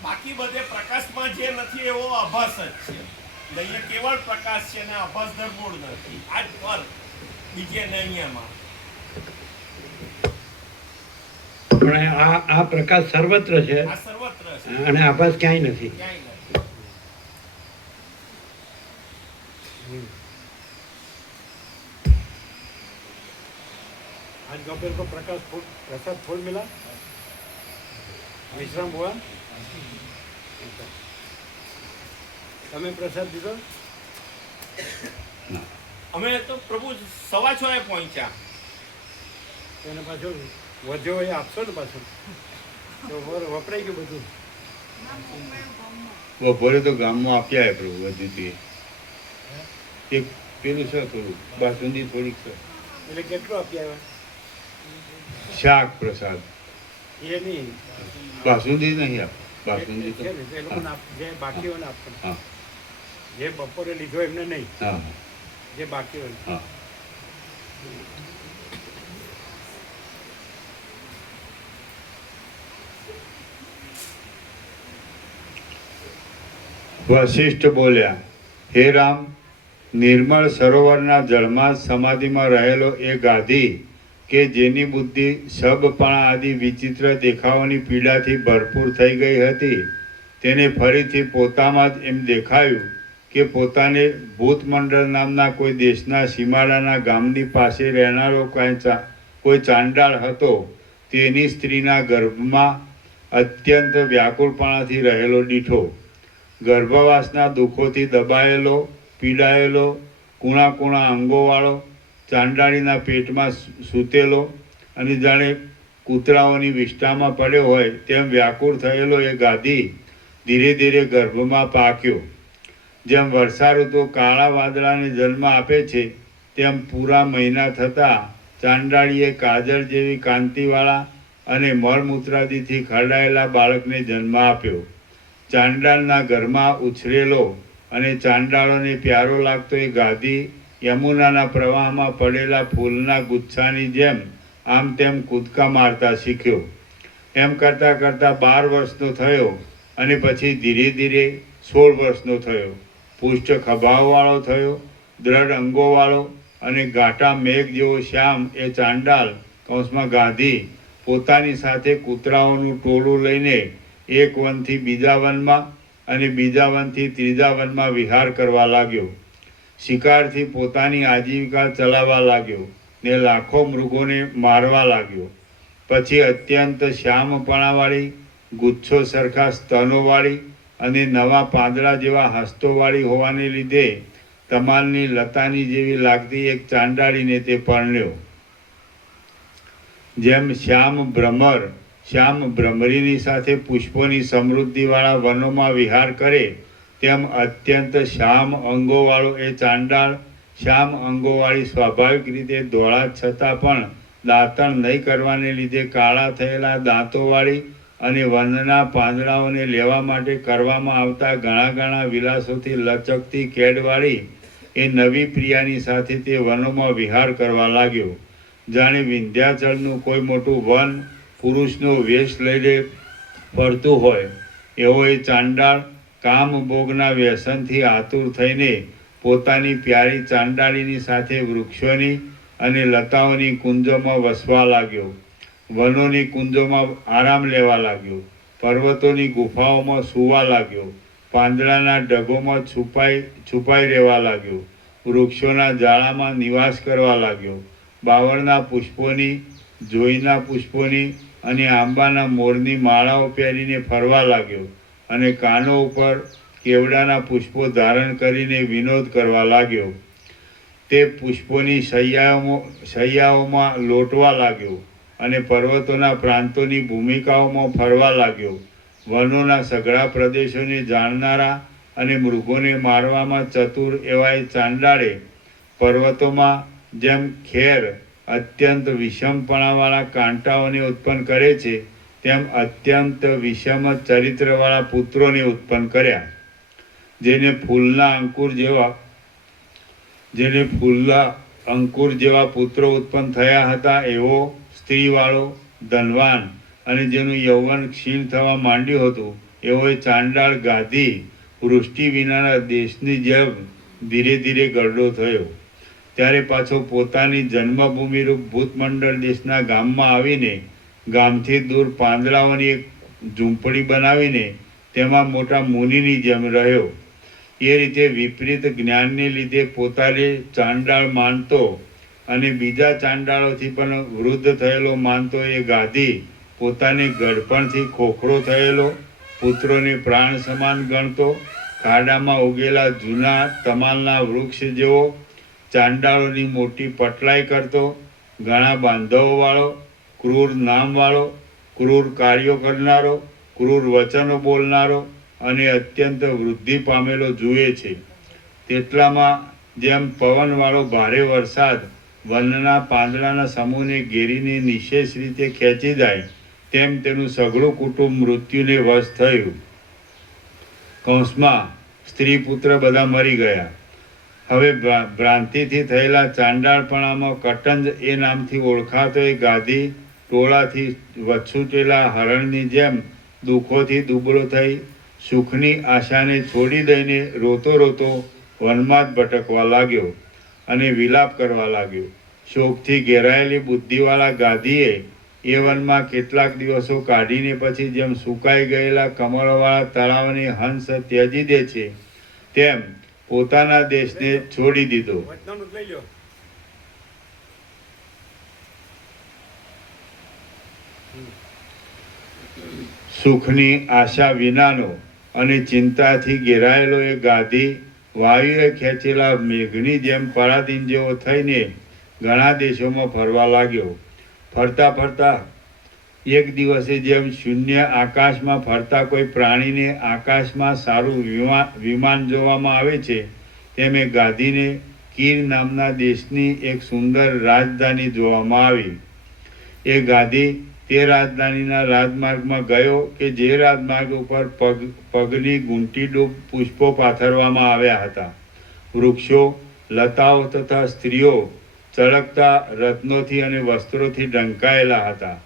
બાકી બધે પ્રકાશમાં જે નથી એવો આભાસ જ છે. એટલે અહીંયા કેવળ પ્રકાશ છે અને આભાસ ધરમૂળ નથી. આ જ ફરક બીજે ને અહીંયામાં. પણ આ પ્રકાશ સર્વત્ર છે આ સર્વત્ર છે, અને આભાસ ક્યાંય નથી. ક્યાંય નથી. आज दोपहर को प्रकाश फूल प्रसाद फूल मिला, विश्राम हुआ. તમે પ્રસાદ દીધો? અમે તો પ્રભુ 6:15 પહોંચ્યા. એને પાછો વધ્યો એ આપશો ને પાછો, તો વપરાઈ ગયું બધું. બપોરે તો ગામમાં આપ્યા હે પ્રભુ બધું. એક પેલું છે થોડું બાસુંદી થોડીક છે, એટલે કેટલું આપી આવ્યા? શાક પ્રસાદ. એ નહીં, બાસુંદી નહીં આપ, બાસુંદી તો છે ને, એ લોકોને જે બાકી હોય ને આપવાનું. હા જે બપોરે લીધો એમને નહીં, હા જે બાકી હોય. હા. વશિષ્ઠ બોલ્યા, હે રામ, નિર્મળ સરોવરના જળમાં સમાધિમાં રહેલો એ ગાધી કે જેની બુદ્ધિ સબપણા આદિ વિચિત્ર દેખાવાની પીડાથી ભરપૂર થઈ ગઈ હતી, તેને ફરીથી પોતામાં જ એમ દેખાયું કે પોતાને ભૂતમંડળ નામના કોઈ દેશના સીમાડાના ગામની પાસે રહેનારો કોઈ ચાંડાળ હતો, તેની સ્ત્રીના ગર્ભમાં અત્યંત વ્યાકુળપણાથી રહેલો દીઠો, ગર્ભવાસના દુઃખોથી દબાયેલો, પીડાયેલો, કૂણા કૂણા અંગોવાળો, ચાંડાળીના પેટમાં સૂતેલો અને જાણે કૂતરાઓની વિષ્ઠામાં પડ્યો હોય તેમ વ્યાકુળ થયેલો એ ગાદી ધીરે ધીરે ગર્ભમાં પાક્યો. જેમ વર્ષા ઋતુ કાળા વાદળાને જન્મ આપે છે તેમ પૂરા મહિના થતાં ચાંડાળીએ કાજળ જેવી કાંતિવાળા અને મળમૂત્રાદિથી ખરડાયેલા બાળકને જન્મ આપ્યો. ચાંડાળના ઘરમાં ઉછરેલો અને ચાંડાળોને પ્યારો લાગતો એ ગાદી યમુનાના પ્રવાહમાં પડેલા ફૂલના ગુચ્છાની જેમ આમ તેમ કૂદકા મારતા શીખ્યો. એમ કરતાં કરતાં 12 વર્ષનો થયો અને પછી ધીરે ધીરે 16 વર્ષનો થયો. પુષ્ટ ખભાઓવાળો થયો, દ્રઢ અંગોવાળો અને ગાંઠા મેઘ જેવો શ્યામ એ ચાંડાલ કૌંસમાં ગાંધી પોતાની સાથે કૂતરાઓનું ટોળું લઈને એક વનથી બીજા વનમાં અને બીજા વનથી ત્રીજા વનમાં વિહાર કરવા લાગ્યો. શિકારથી પોતાની આજીવિકા ચલાવવા લાગ્યો ને લાખો મૃગોને મારવા લાગ્યો. પછી અત્યંત શ્યામપણાવાળી, ગુચ્છો સરખા સ્તનોવાળી અને નવા પાંદડા જેવા હસ્તોવાળી હોવાને લીધે તમાલની લતાની જેવી લાગતી એક ચાંડાળીને તે પરણ્યો. જેમ શ્યામ ભ્રમર શ્યામ ભ્રમરીની સાથે પુષ્પોની સમૃદ્ધિવાળા વનોમાં વિહાર કરે તેમ અત્યંત શ્યામ અંગોવાળો એ ચાંડાળ શ્યામ અંગોવાળી સ્વાભાવિક રીતે ધોળા છતાં પણ દાંતણ નહીં કરવાને લીધે કાળા થયેલા દાંતોવાળી અને વનના પાંદડાઓને લેવા માટે કરવામાં આવતા ઘણા ઘણા વિલાસોથી લચકતી કેડવાળી એ નવી પ્રિયાની સાથે તે વનોમાં વિહાર કરવા લાગ્યો. જાણે વિંધ્યાચળનું કોઈ મોટું વન પુરુષનો વેશ લઈને ફરતું હોય એવો એ ચાંડાળ કામભોગના વ્યસનથી આતુર થઈને પોતાની પ્યારી ચાંડાળીની સાથે વૃક્ષોની અને લતાઓની કુંજોમાં વસવા લાગ્યો. વનોની કુંજોમાં આરામ લેવા લાગ્યો. પર્વતોની ગુફાઓમાં સૂવા લાગ્યો. પાંદડાના ડગોમાં છુપાઈ રહેવા લાગ્યો. વૃક્ષોના જાળામાં નિવાસ કરવા લાગ્યો. બાવળના પુષ્પોની, જોઈના પુષ્પોની અને આંબાના મોરની માળાઓ પહેરીને ફરવા લાગ્યો અને કાનો ઉપર કેવડાના પુષ્પો ધારણ કરીને વિનોદ કરવા લાગ્યો. તે પુષ્પોની શૈયાઓમાં લોટવા લાગ્યો અને પર્વતોના પ્રાંતોની ભૂમિકાઓમાં ફરવા લાગ્યો. વનોના સઘળા પ્રદેશોને જાણનારા અને મૃગોને મારવામાં ચતુર એવા એ ચાંડાળે પર્વતોમાં જેમ ખેર અત્યંત વિષમપણાવાળા કાંટાઓને ઉત્પન્ન કરે છે તેમ અત્યંત વિષમ ચરિત્રવાળા પુત્રોને ઉત્પન્ન કર્યા. જેને ફૂલના અંકુર જેવા પુત્રો ઉત્પન્ન થયા હતા એવો સ્ત્રીવાળો, ધનવાન અને જેનું યૌવન ક્ષીણ થવા માંડ્યું હતું એવો એ ચાંડાળ ગાધી વૃષ્ટિ વિનાના દેશની જેમ ધીરે ધીરે ગરડો થયો. ત્યારે પાછો પોતાની જન્મભૂમિરૂપ ભૂતમંડળ દેશના ગામમાં આવીને ગામથી દૂર પાંદડાઓની એક ઝૂંપડી બનાવીને તેમાં મોટા મુનિની જેમ રહ્યો. એ રીતે વિપરીત જ્ઞાનને લીધે પોતાને ચાંડાળ માનતો અને બીજા ચાંડાળોથી પણ વૃદ્ધ થયેલો માનતો એ ગાધી પોતાને ગળપણથી ખોખરો થયેલો, પુત્રોને પ્રાણ સમાન ગણતો, ખાડામાં ઉગેલા જૂના તમાલના વૃક્ષ જેવો ચાંડાળોની મોટી પટલાઈ કરતો, ઘણા બાંધવોવાળો, ક્રૂર નામવાળો, ક્રૂર કાર્યો કરનારો, ક્રૂર વચનો બોલનારો અને અત્યંત વૃદ્ધિ પામેલો જુએ છે. તેટલામાં જેમ પવનવાળો ભારે વરસાદ વનના પાંદડાના સમૂહને ઘેરીને નિશેષ રીતે ખેંચી જાય તેમ તેનું સઘળું કુટુંબ મૃત્યુને વશ થયું. કૌંસમાં સ્ત્રી પુત્ર બધા મરી ગયા. હવે ભ્રાંતિથી થયેલા ચાંડાળપણામાં કટંજ એ નામથી ઓળખાતો એ ગાદી ટોળાથી વછૂટેલા હરણની જેમ દુઃખોથી દુબળો થઈ સુખની આશાને છોડી દઈને રોતો રોતો વનમાં જ ભટકવા લાગ્યો અને વિલાપ કરવા લાગ્યો. શોકથી ઘેરાયેલી બુદ્ધિવાળા ગાદીએ એ વનમાં કેટલાક દિવસો કાઢીને પછી જેમ સુકાઈ ગયેલા કમળવાળા તળાવને હંસ ત્યજી દે છે તેમ પોતાના દેશને છોડી દીધો. સુખની આશા વિનાનો અને ચિંતાથી ઘેરાયેલો એ ગાદી વાયુએ ખેંચેલા મેઘની જેમ પરાધીન જેવો થઈને ઘણા દેશોમાં ફરવા લાગ્યો. ફરતા ફરતા એક દિવસે જેમ શૂન્ય આકાશમાં ફરતા કોઈ પ્રાણીને આકાશમાં સારું વિમાન જોવામાં આવે છે તેમ એ ગાદીને કીર નામના દેશની એક સુંદર રાજધાની જોવામાં આવી. એ ગાદી તે રાજધાનીના રાજમાર્ગમાં ગયો કે જે રાજમાર્ગ ઉપર પગની ગુંટીડૂબ પુષ્પો પાથરવામાં આવ્યા હતા. વૃક્ષો, લતાઓ તથા સ્ત્રીઓ ચળકતા રત્નોથી અને વસ્ત્રોથી ઢંકાયેલા હતા.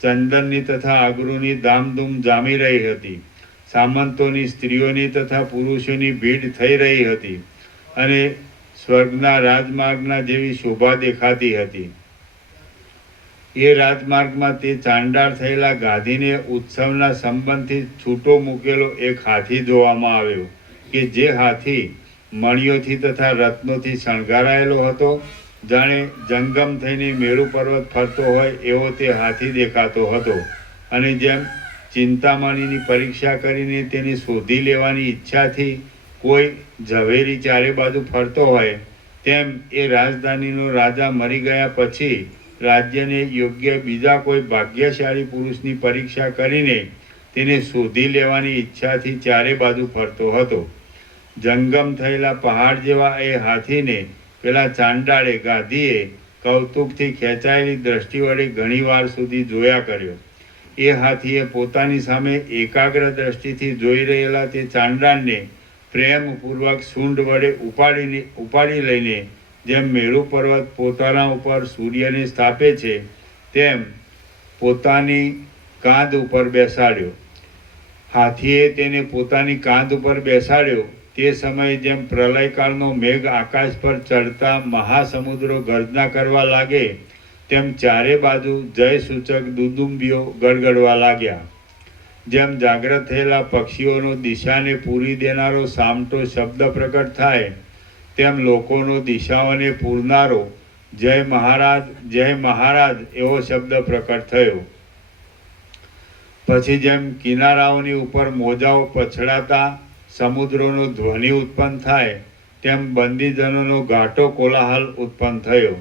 ચંદનની તથા અગરુની ધામધૂમ જામી રહી હતી. સામંતોની, સ્ત્રીઓની તથા પુરુષોની ભીડ થઈ રહી હતી અને સ્વર્ગના રાજમાર્ગના જેવી શોભા દેખાતી હતી. એ રાજમાર્ગમાં તે ચાંડાળ થયેલા ગાદીને ઉત્સવના સંબંધથી છૂટો મૂકેલો એક હાથી જોવામાં આવ્યો કે જે હાથી મણિયોથી તથા રત્નોથી શણગારાયેલો હતો. જાણે જંગમ થઈને મેરુ પર્વત ફરતો હોય એવો તે હાથી દેખાતો હતો અને જેમ ચિંતામણીની પરીક્ષા કરીને તેને શોધી લેવાની ઈચ્છાથી કોઈ ઝવેરી ચારે બાજુ ફરતો હોય તેમ એ રાજધાનીનો રાજા મરી ગયા પછી રાજ્યને યોગ્ય બીજા કોઈ ભાગ્યશાળી પુરુષની પરીક્ષા કરીને તેને શોધી લેવાની ઈચ્છાથી ચારે બાજુ ફરતો હતો. જંગમ થયેલા પહાડ જેવા એ હાથીને પેલા ચાંડાળે ગાધીએ કૌતુકથી ખેંચાયેલી દ્રષ્ટિ વડે ઘણીવાર સુધી જોયા કર્યો. એ હાથીએ પોતાની સામે એકાગ્ર દ્રષ્ટિથી જોઈ રહેલા તે ચાંડાળને પ્રેમપૂર્વક સૂંઢ વડે ઉપાડી લઈને જેમ મેરુ પર્વત પોતાના ઉપર સૂર્યને સ્થાપે છે તેમ પોતાની કાંધ ઉપર બેસાડ્યો. હાથીએ તેને પોતાની કાંધ ઉપર બેસાડ્યો તે સમયે જેમ પ્રલયકાળનો મેઘ આકાશ પર ચડતા મહાસમુદ્રો ગર્જના કરવા લાગે તેમ ચારે બાજુ જય સૂચક દુદુંબીઓ ગડગડવા લાગ્યા. જેમ જાગ્રત થયેલા પક્ષીઓનો દિશાને પૂરી દેનારો સામટો શબ્દ પ્રકટ થાય તેમ લોકોનો દિશાઓને પૂરનારો જય મહારાજ એવો શબ્દ પ્રકટ થયો. પછી જેમ કિનારાઓની ઉપર મોજાઓ પછડાતા સમુદ્રોનો ધ્વનિ ઉત્પન્ન થાય તેમ બંદીજનોનો ઘાટો કોલાહલ ઉત્પન્ન થયો.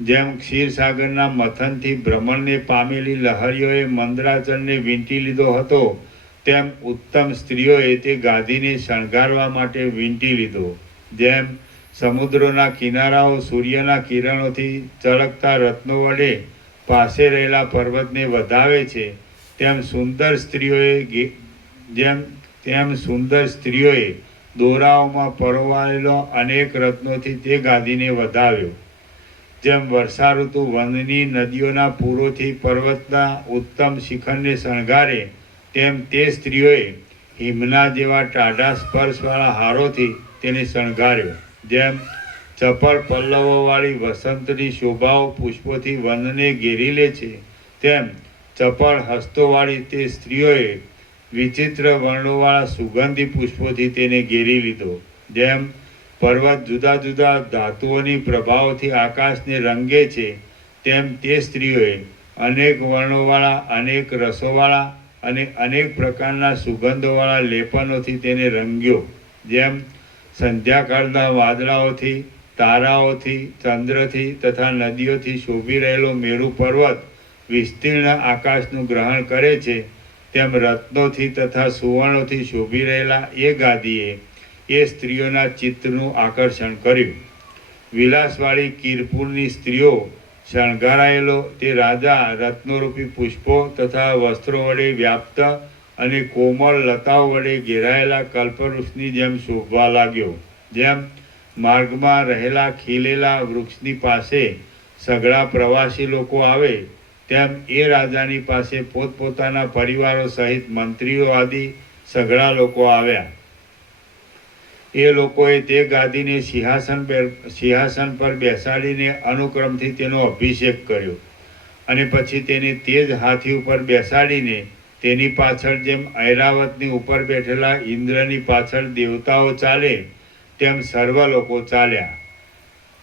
જેમ ક્ષીરસાગરના મથનથી ભ્રમણને પામેલી લહરીઓએ મંદરાચલને વીંટી લીધો હતો તેમ ઉત્તમ સ્ત્રીઓએ તે ગાદીને શણગારવા માટે વીંટી લીધો. જેમ સમુદ્રોના કિનારાઓ સૂર્યના કિરણોથી ચળકતા રત્નો વડે પાસે રહેલા પર્વતને વધાવે છે તેમ સુંદર સ્ત્રીઓએ દોરાઓમાં પરોવાયેલો અનેક રત્નોથી તે ગાદીને વધાવ્યો. જેમ વર્ષા ઋતુ વનની નદીઓના પૂરોથી પર્વતના ઉત્તમ શિખરને શણગારે તેમ તે સ્ત્રીઓએ હિમના જેવા ટાઢા સ્પર્શવાળા હારોથી તેને શણગાર્યો. જેમ ચપળ પલ્લવોવાળી વસંતની શોભાઓ પુષ્પોથી વનને ઘેરી લે છે તેમ ચપળ હસ્તોવાળી તે સ્ત્રીઓએ વિચિત્ર વર્ણોવાળા સુગંધી પુષ્પોથી તેને ઘેરી લીધો. જેમ પર્વત જુદા જુદા ધાતુઓની પ્રભાવથી આકાશને રંગે છે તેમ તે સ્ત્રીઓએ અનેક વર્ણોવાળા અનેક રસોવાળા અને અનેક પ્રકારના સુગંધોવાળા લેપનોથી તેને રંગ્યો. જેમ સંધ્યાકાળના વાદળાઓથી તારાઓથી ચંદ્રથી તથા નદીઓથી શોભી રહેલો મેરુ પર્વત વિસ્તીર્ણ આકાશનું ગ્રહણ કરે છે તેમ રત્નોથી તથા સુવર્ણોથી શોભી રહેલા એ ગાદીએ એ સ્ત્રીઓના ચિત્તનું આકર્ષણ કર્યું. વિલાસવાળી કિરપુરની સ્ત્રીઓ શણગારાયેલો તે રાજા રત્નોરૂપી પુષ્પો તથા વસ્ત્રો વડે વ્યાપ્ત અને કોમળ લતાઓ વડે ઘેરાયેલા કલ્પવૃક્ષની જેમ શોભવા લાગ્યો. જેમ માર્ગમાં રહેલા ખીલેલા વૃક્ષની પાસે સઘળા પ્રવાસી લોકો આવે તેમ એ રાજાની પાસે પોતપોતાના પરિવારો સહિત મંત્રીઓ આદિ સઘળા લોકો આવ્યા. એ લોકોએ તે ગાદીને સિંહાસન પર બેસાડીને અનુક્રમથી તેનો અભિષેક કર્યો અને પછી તેને તે જ હાથી ઉપર બેસાડીને તેની પાછળ જેમ ઐરાવતની ઉપર બેઠેલા ઇન્દ્રની પાછળ દેવતાઓ ચાલે તેમ સર્વ લોકો ચાલ્યા.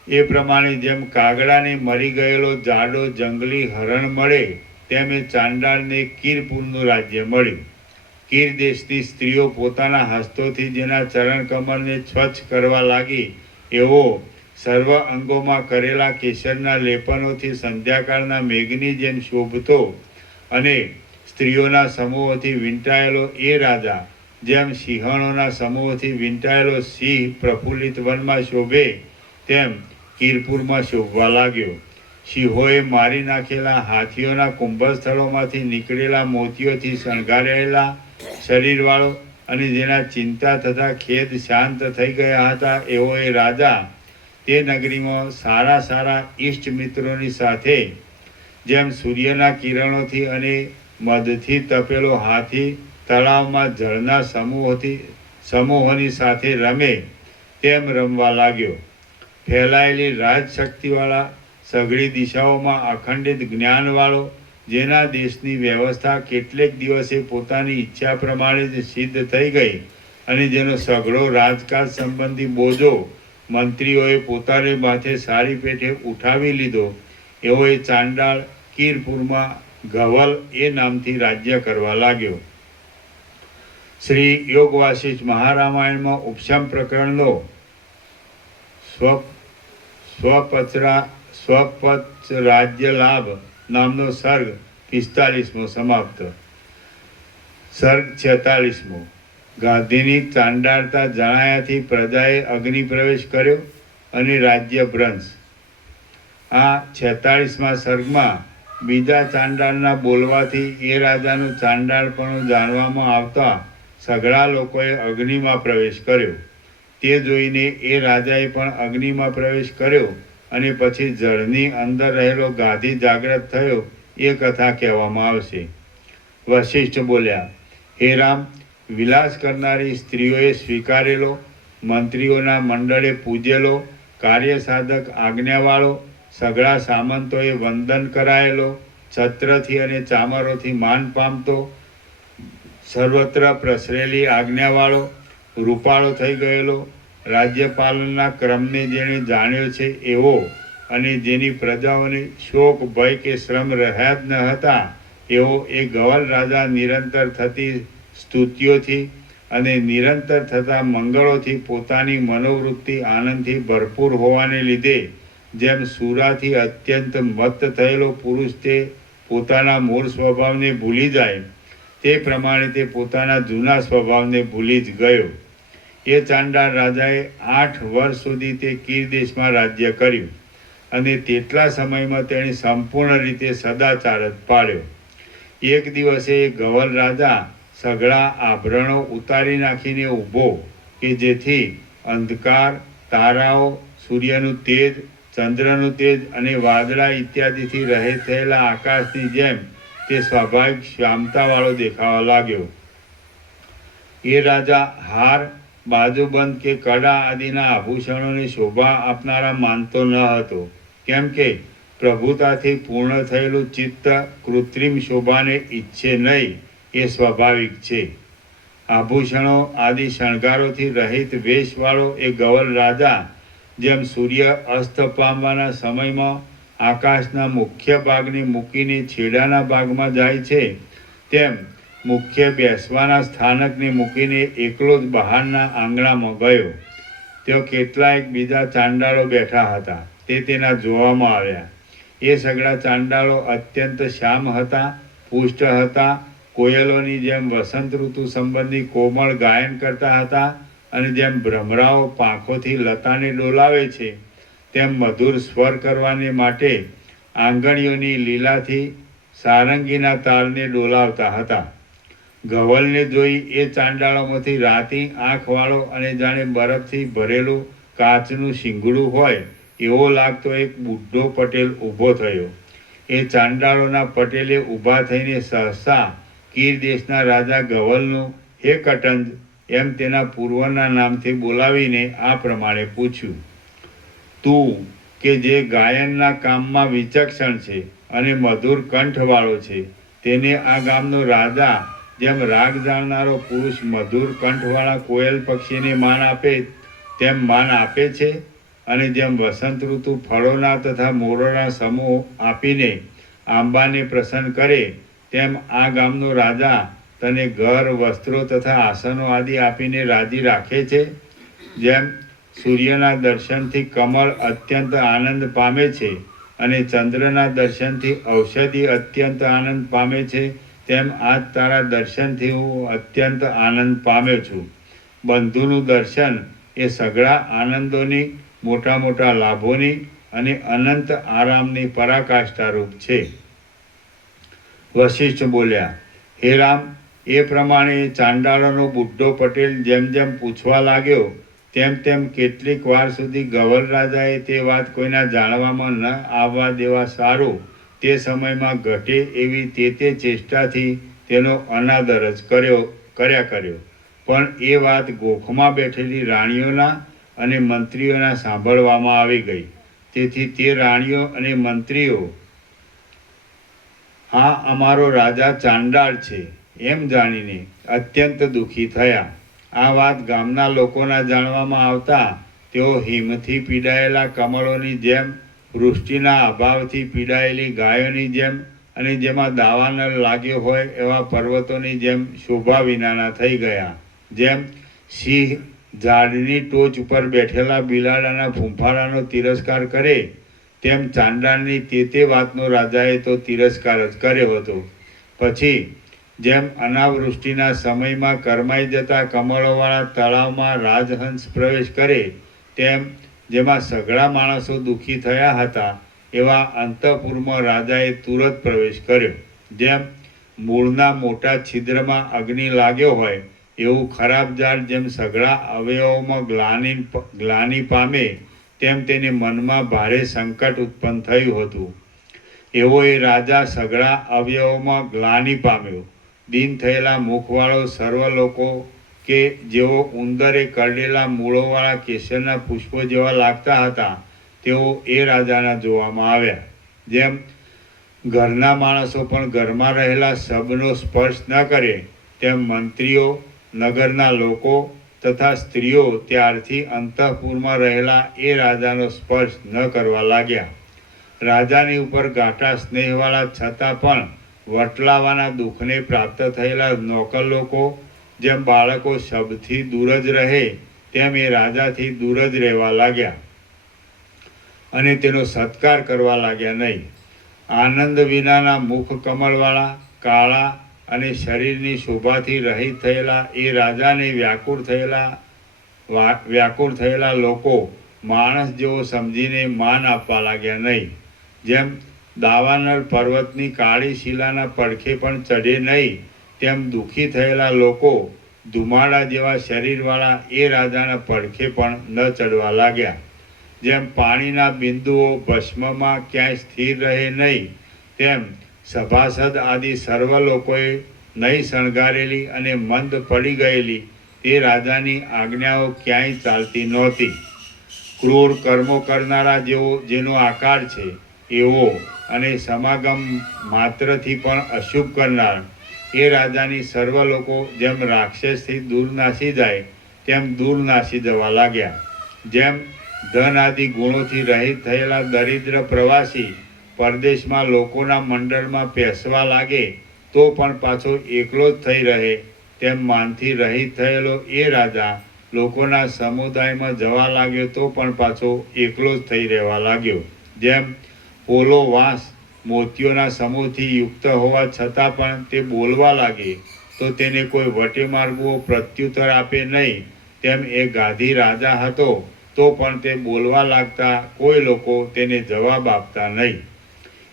એ પ્રમાણે જેમ કાગડાને મરી ગયેલો જાડો જંગલી હરણ મળે તેમ એ ચાંડાળને કીરપુરનું રાજ્ય મળ્યું. કીર દેશની સ્ત્રીઓ પોતાના હસ્તોથી જેના ચરણ કમળને સ્વચ્છ કરવા લાગી એવો સર્વ અંગોમાં કરેલા કેસરના લેપનોથી સંધ્યાકાળના મેઘની જેમ શોભતો અને સ્ત્રીઓના સમૂહોથી વીંટાયેલો એ રાજા જેમ સિંહણોના સમૂહોથી વીંટાયેલો સિંહ પ્રફુલ્લિત વનમાં શોભે તેમ કીરપુરમાં શોભવા લાગ્યો. સિંહોએ મારી નાખેલા હાથીઓના કુંભસ્થળોમાંથી નીકળેલા મોતીઓથી શણગારેલા શરીરવાળો અને જેના ચિંતા તથા ખેદ શાંત થઈ ગયા હતા એવો એ રાજા તે નગરીમાં સારા સારા ઈષ્ટ મિત્રોની સાથે જેમ સૂર્યના કિરણોથી અને મધથી તપેલો હાથી તળાવમાં જળના સમૂહોની સાથે રમે તેમ રમવા લાગ્યો. ફેલાયેલી રાજશક્તિવાળા સઘળી દિશાઓમાં અખંડિત જ્ઞાનવાળો જેના દેશની વ્યવસ્થા કેટલેક દિવસે પોતાની ઈચ્છા પ્રમાણે જ સિદ્ધ થઈ ગઈ અને જેનો સઘળો રાજકાજ સંબંધી બોજો મંત્રીઓએ પોતાની માથે સારી પેઠે ઉઠાવી લીધો એવો એ ચાંડાળ કીરપુરમાં ગવલ એ નામથી રાજ્ય કરવા લાગ્યો. શ્રી યોગ વાસિષ્ઠ મહારામાયણમાં ઉપશમ પ્રકરણનો સ્વપચ રાજ્ય લાભ નામનો સર્ગ 45મો સમાપ્ત. સર્ગ 46મો. ગાંધીની ચાંડાળતા જણાયાથી પ્રજાએ અગ્નિ પ્રવેશ કર્યો અને રાજ્ય ભ્રંશ. આ 46મા સર્ગમાં બીજા ચાંડાળના બોલવાથી એ રાજાનું ચાંડાળપણું જાણવામાં આવતા સઘળા લોકોએ અગ્નિમાં પ્રવેશ કર્યો. તે જોઈને એ રાજાએ પણ અગ્નિમાં પ્રવેશ કર્યો અને પછી જળની અંદર રહેલો ગાંધી જાગ્રત થયો એ કથા કહેવામાં આવશે. વશિષ્ઠ બોલ્યા, હે રામ, વિલાસ કરનારી સ્ત્રીઓએ સ્વીકારેલો, મંત્રીઓના મંડળે પૂજેલો, કાર્યસાધક આજ્ઞાવાળો, સઘળા સામંતોએ વંદન કરાયેલો, છત્રથી અને ચામરોથી માન પામતો, સર્વત્ર પ્રસરેલી આજ્ઞાવાળો, રૂપાળો થઈ ગયેલો, રાજ્યપાલનના ક્રમને જેણે જાણ્યો છે એવો અને જેની પ્રજાઓને શોક ભય કે શ્રમ રહ્યા જ ન હતા એવો એ ગવલ રાજા નિરંતર થતી સ્તુતિઓથી અને નિરંતર થતા મંગળોથી પોતાની મનોવૃત્તિ આનંદથી ભરપૂર હોવાને લીધે જેમ સુરાથી અત્યંત મત્ત થયેલો પુરુષ તે પોતાના મૂળ સ્વભાવને ભૂલી જાય તે પ્રમાણે તે પોતાના જૂના સ્વભાવને ભૂલી જ ગયો. એ ચાંડાળ રાજાએ 8 વર્ષ સુધી તે કીર દેશમાં રાજ્ય કર્યું અને તેટલા સમયમાં તેણે સંપૂર્ણ રીતે સદાચાર જ પાળ્યો. એક દિવસે એ ગવલ રાજા સઘળા આભરણો ઉતારી નાખીને ઊભો કે જેથી અંધકાર, તારાઓ, સૂર્યનું તેજ, ચંદ્રનું તેજ અને વાદળા ઇત્યાદિથી રહે થયેલા આકાશની જેમ તે સ્વાભાવિક શ્યામતાવાળો દેખાવા લાગ્યો. એ રાજા હાર, બાજુબંધ કે કડા આદિના આભૂષણોને શોભા આપનારા માનતો ન હતો, કેમ કે પ્રભુતાથી પૂર્ણ થયેલું ચિત્ત કૃત્રિમ શોભાને ઈચ્છે નહીં એ સ્વાભાવિક છે. આભૂષણો આદિ શણગારોથી રહિત વેશવાળો એ ગવલ રાજા જેમ સૂર્ય અસ્ત પામવાના સમયમાં આકાશના મુખ્ય ભાગને મૂકીને છેડાના ભાગમાં જાય છે તેમ મુખ્ય બેસવાના સ્થાનકને મૂકીને એકલો જ બહારના આંગણામાં ગયો. તેઓ કેટલાયક બીજા ચાંડાળો બેઠા હતા તે તેના જોવામાં આવ્યા. એ સઘળા ચાંડાળો અત્યંત શ્યામ હતા, પુષ્ટ હતા, કોયલોની જેમ વસંત ઋતુ સંબંધી કોમળ ગાયન કરતા હતા અને જેમ ભ્રમરાઓ પાંખોથી લતાને ડોલાવે છે તેમ મધુર સ્વર કરવાને માટે આંગણીઓની લીલાથી સારંગીના તાલને ડોલાવતા હતા. ગવલને જોઈ એ ચાંડાળોમાંથી રાતી આંખવાળો અને જાણે બરફથી ભરેલું કાચનું શીંગડું હોય એવો લાગતો એક બુઢો પટેલ ઊભો થયો. એ ચાંડાળોના પટેલે ઊભા થઈને સહસા કીર દેશના રાજા ગવલનું હે કટંજ એમ તેના પૂર્વના નામથી બોલાવીને આ પ્રમાણે પૂછ્યું, તું કે જે ગાયનના કામમાં વિચક્ષણ છે અને મધુર કંઠવાળો છે તેને આ ગામનો રાજા જેમ રાગ જાણનારો પુરુષ મધુર કંઠવાળા કોયલ પક્ષીને માન આપે તેમ માન આપે છે અને જેમ વસંત ઋતુ ફળોના તથા મોરોના સમૂહ આપીને આંબાને પ્રસન્ન કરે તેમ આ ગામનો રાજા તને ઘર, વસ્ત્રો તથા આસનો આદિ આપીને રાજી રાખે છે. જેમ સૂર્યના દર્શનથી કમળ અત્યંત આનંદ પામે છે અને ચંદ્રના દર્શનથી ઔષધિ અત્યંત આનંદ પામે છે તેમ આજ તારા દર્શનથી હું અત્યંત આનંદ પામ્યો છું. બંધુનું દર્શન એ સઘળા આનંદોની, મોટા મોટા લાભોની અને અનંત આરામની પરાકાષ્ઠા રૂપ છે. વશિષ્ઠ બોલ્યા, હે રામ, એ પ્રમાણે ચાંડાળોનો બુઢો પટેલ જેમ જેમ પૂછવા લાગ્યો તેમ તેમ કેટલીક વાર સુધી ગવલ રાજાએ તે વાત કોઈના જાણવામાં ન આવવા દેવા સારું તે સમયમાં ઘટે એવી તે ચેષ્ટાથી તેનો અનાદર જ કર્યા કર્યો. પણ એ વાત ગોખમાં બેઠેલી રાણીઓના અને મંત્રીઓના સાંભળવામાં આવી ગઈ. તેથી તે રાણીઓ અને મંત્રીઓ આ અમારો રાજા ચાંડાળ છે એમ જાણીને અત્યંત દુઃખી થયા. આ વાત ગામના લોકોના જાણવામાં આવતા તેઓ હિમથી પીડાયેલા કમળોની જેમ, વૃષ્ટિના અભાવથી પીડાયેલી ગાયોની જેમ અને જેમાં દાવાનળ લાગ્યો હોય એવા પર્વતોની જેમ શોભા વિનાના થઈ ગયા. જેમ સિંહ ઝાડની ટોચ ઉપર બેઠેલા બિલાડાના ફૂંફાડાનો તિરસ્કાર કરે તેમ ચાંડાળની તે વાતનો રાજાએ તો તિરસ્કાર જ કર્યો હતો. પછી જેમ અનાવૃષ્ટિના સમયમાં કરમાઈ જતા કમળોવાળા તળાવમાં રાજહંસ પ્રવેશ કરે તેમ જેમાં સઘળા માણસો દુઃખી થયા હતા એવા અંતઃપુરમાં રાજાએ તુરત પ્રવેશ કર્યો. જેમ મૂળના મોટા છિદ્રમાં અગ્નિ લાગ્યો હોય એવું ખરાબ ઝાડ જેમ સઘળા અવયવોમાં ગ્લાનિ પામે તેમ તેને મનમાં ભારે સંકટ ઉત્પન્ન થયું હતું. એવો એ રાજા સઘળા અવયવોમાં ગ્લાનિ પામ્યો. દીન થયેલા મુખવાળો સર્વ લોકો કે જેઓ ઉંદરે કરડેલા મૂળોવાળા કેસરના પુષ્પો જેવા લાગતા હતા તેઓ એ રાજાના જોવામાં આવ્યા. જેમ ઘરના માણસો પણ ઘરમાં રહેલા શબનો સ્પર્શ ન કરે તેમ મંત્રીઓ, નગરના લોકો તથા સ્ત્રીઓ ત્યારથી અંતઃપુરમાં રહેલા એ રાજાનો સ્પર્શ ન કરવા લાગ્યા. રાજાની ઉપર ગાંઠા સ્નેહવાળા છતાં પણ વટલાવાના દુઃખને પ્રાપ્ત થયેલા નોકર લોકો જેમ બાળકો શબથી દૂર જ રહે તેમ એ રાજાથી દૂર જ રહેવા લાગ્યા અને તેનો સત્કાર કરવા લાગ્યા નહીં. આનંદ વિનાના મુખ કમળવાળા, કાળા અને શરીરની શોભાથી રહિત થયેલા એ રાજાને વ્યાકુળ થયેલા લોકો માણસ જેવો સમજીને માન આપવા લાગ્યા નહીં. જેમ દાવાનળ પર્વતની કાળી શિલાના પડખે પણ ચઢે નહીં તેમ દુઃખી થયેલા લોકો ધુમાડા જેવા શરીરવાળા એ રાજાના પડખે પણ ન ચડવા લાગ્યા. જેમ પાણીના બિંદુઓ ભસ્મમાં ક્યાંય સ્થિર રહે નહીં તેમ સભાસદ આદિ સર્વ લોકોએ નહીં શણગારેલી અને મંદ પડી ગયેલી તે રાજાની આજ્ઞાઓ ક્યાંય ચાલતી નહોતી. ક્રૂર કર્મો કરનારા જેનો આકાર છે એવો અને સમાગમ માત્રથી પણ અશુભ કરનાર એ રાજાની સર્વ લોકો જેમ રાક્ષસથી દૂર નાસી જાય તેમ દૂર નાસી જવા લાગ્યા. જેમ ધન આદિ ગુણોથી રહિત થયેલા દરિદ્ર પ્રવાસી પરદેશમાં લોકોના મંડળમાં પેસવા લાગે તો પણ પાછો એકલો જ થઈ રહે તેમ માનથી રહિત થયેલો એ રાજા લોકોના સમુદાયમાં જવા લાગ્યો તો પણ પાછો એકલો જ થઈ રહેવા લાગ્યો. જેમ પોલો વાંસ મોતીઓના સમૂહથી યુક્ત હોવા છતાં પણ તે બોલવા લાગે તો તેને કોઈ વટે માર્ગો પ્રત્યુત્તર આપે નહીં તેમ એ ગાધી રાજા હતો તો પણ તે બોલવા લાગતા કોઈ લોકો તેને જવાબ આપતા નહીં.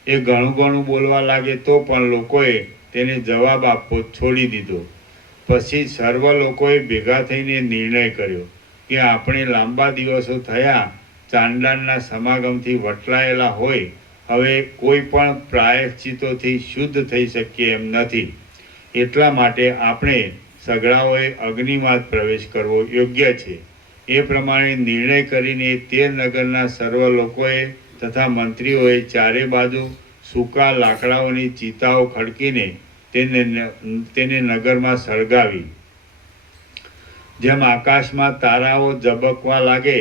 એ ઘણું બોલવા લાગે તો પણ લોકોએ તેને જવાબ આપવો છોડી દીધો. પછી સર્વ લોકોએ ભેગા થઈને નિર્ણય કર્યો કે આપણે લાંબા દિવસો થયા ચાંડાળના સમાગમથી વટલાયેલા હોય હવે કોઈ પણ પ્રાયશ્ચિતોથી શુદ્ધ થઈ શકીએ એમ નથી. એટલા માટે આપણે સગડાઓએ અગ્નિમાં પ્રવેશ કરવો યોગ્ય છે. એ પ્રમાણે નિર્ણય કરીને તે નગરના સર્વ લોકોએ તથા મંત્રીઓએ ચારે બાજુ સૂકા લાકડાઓની ચિતાઓ ખડકીને તેને નગરમાં સળગાવી. જેમ આકાશમાં તારાઓ ઝબકવા લાગે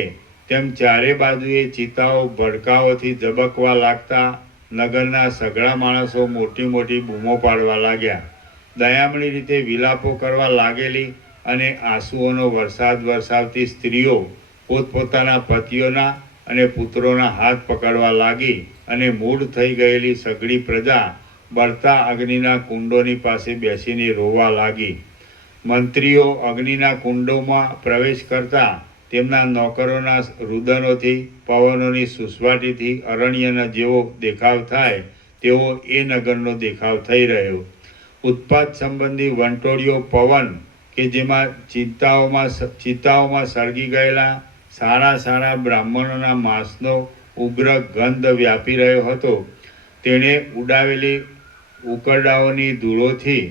તેમ ચારે બાજુએ ચિતાઓ ભડકાઓથી ઝબકવા લાગતા નગરના સઘળા માણસો મોટી મોટી બૂમો પાડવા લાગ્યા. દયામણી રીતે વિલાપો કરવા લાગેલી અને આંસુઓનો વરસાદ વરસાવતી સ્ત્રીઓ પોતપોતાના પતિઓના અને પુત્રોના હાથ પકડવા લાગી અને મૂઢ થઈ ગયેલી સઘળી પ્રજા બળતા અગ્નિના કુંડોની પાસે બેસીને રોવા લાગી. મંત્રીઓ અગ્નિના કુંડોમાં પ્રવેશ કરતા તેમના નોકરોના રુદનોથી પવનોની સુસવાટીથી અરણ્યના જેવો દેખાવ થાય તેવો એ નગરનો દેખાવ થઈ રહ્યો. ઉત્પાદ સંબંધી વંટોળિયો પવન કે જેમાં ચિતાઓમાં સળગી ગયેલા સારા બ્રાહ્મણોના માંસનો ઉગ્ર ગંધ વ્યાપી રહ્યો હતો તેણે ઉડાવેલી ઉકરડાઓની ધૂળોથી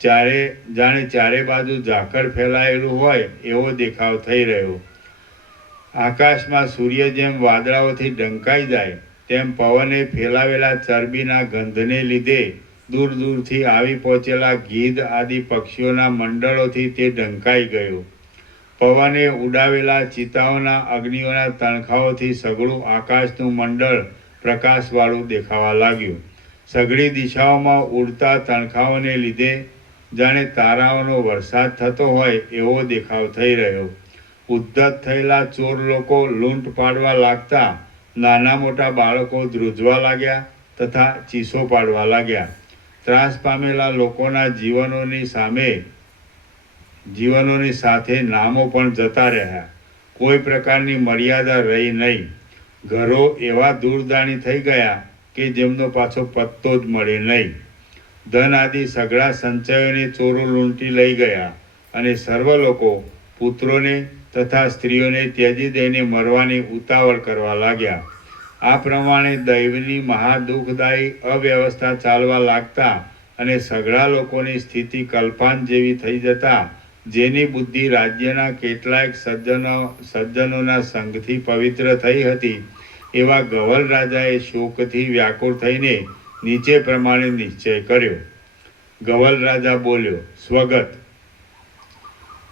જાણે ચારે બાજુ ઝાકળ ફેલાયેલું હોય એવો દેખાવ થઈ રહ્યો. આકાશમાં સૂર્ય જેમ વાદળાઓથી ઢંકાઈ જાય તેમ પવને ફેલાવેલા ચરબીના ગંધને લીધે દૂર દૂરથી આવી પહોંચેલા ગીધ આદિ પક્ષીઓના મંડળોથી તે ઢંકાઈ ગયો. પવને ઉડાવેલા ચિતાઓના અગ્નિઓના તણખાઓથી સઘળું આકાશનું મંડળ પ્રકાશવાળું દેખાવા લાગ્યું. સઘળી દિશાઓમાં ઉડતા તણખાઓને લીધે જાણે તારાઓનો વરસાદ થતો હોય એવો દેખાવ થઈ રહ્યો. ઉદ્ધત થયેલા ચોર લોકો લૂંટ પાડવા લાગતા નાના મોટા બાળકો ધ્રુજવા લાગ્યા તથા ચીસો પાડવા લાગ્યા. ત્રાસ પામેલા લોકોના જીવનોની સાથે નામો પણ જતા રહ્યા. કોઈ પ્રકારની મર્યાદા રહી નહીં. ઘરો એવા દૂરદાણી થઈ ગયા કે જેમનો પાછો પત્તો જ મળે નહીં. ધન આદિ સઘળા સંચયોને ચોરો લૂંટી લઈ ગયા અને સર્વ લોકો પુત્રોને તથા સ્ત્રીઓને ત્યજી દઈને મરવાની ઉતાવળ કરવા લાગ્યા. આ પ્રમાણે દૈવની મહાદુઃખદાયી અવ્યવસ્થા ચાલવા લાગતા અને સઘળા લોકોની સ્થિતિ કલ્પાંત જેવી થઈ જતા, જેની બુદ્ધિ રાજ્યના કેટલાક સજ્જનોના સંગથી પવિત્ર થઈ હતી, એવા ગવલ રાજાએ શોકથી વ્યાકુળ થઈને નીચે પ્રમાણે નિશ્ચય કર્યો. ગવલ રાજા બોલ્યો, સ્વગત,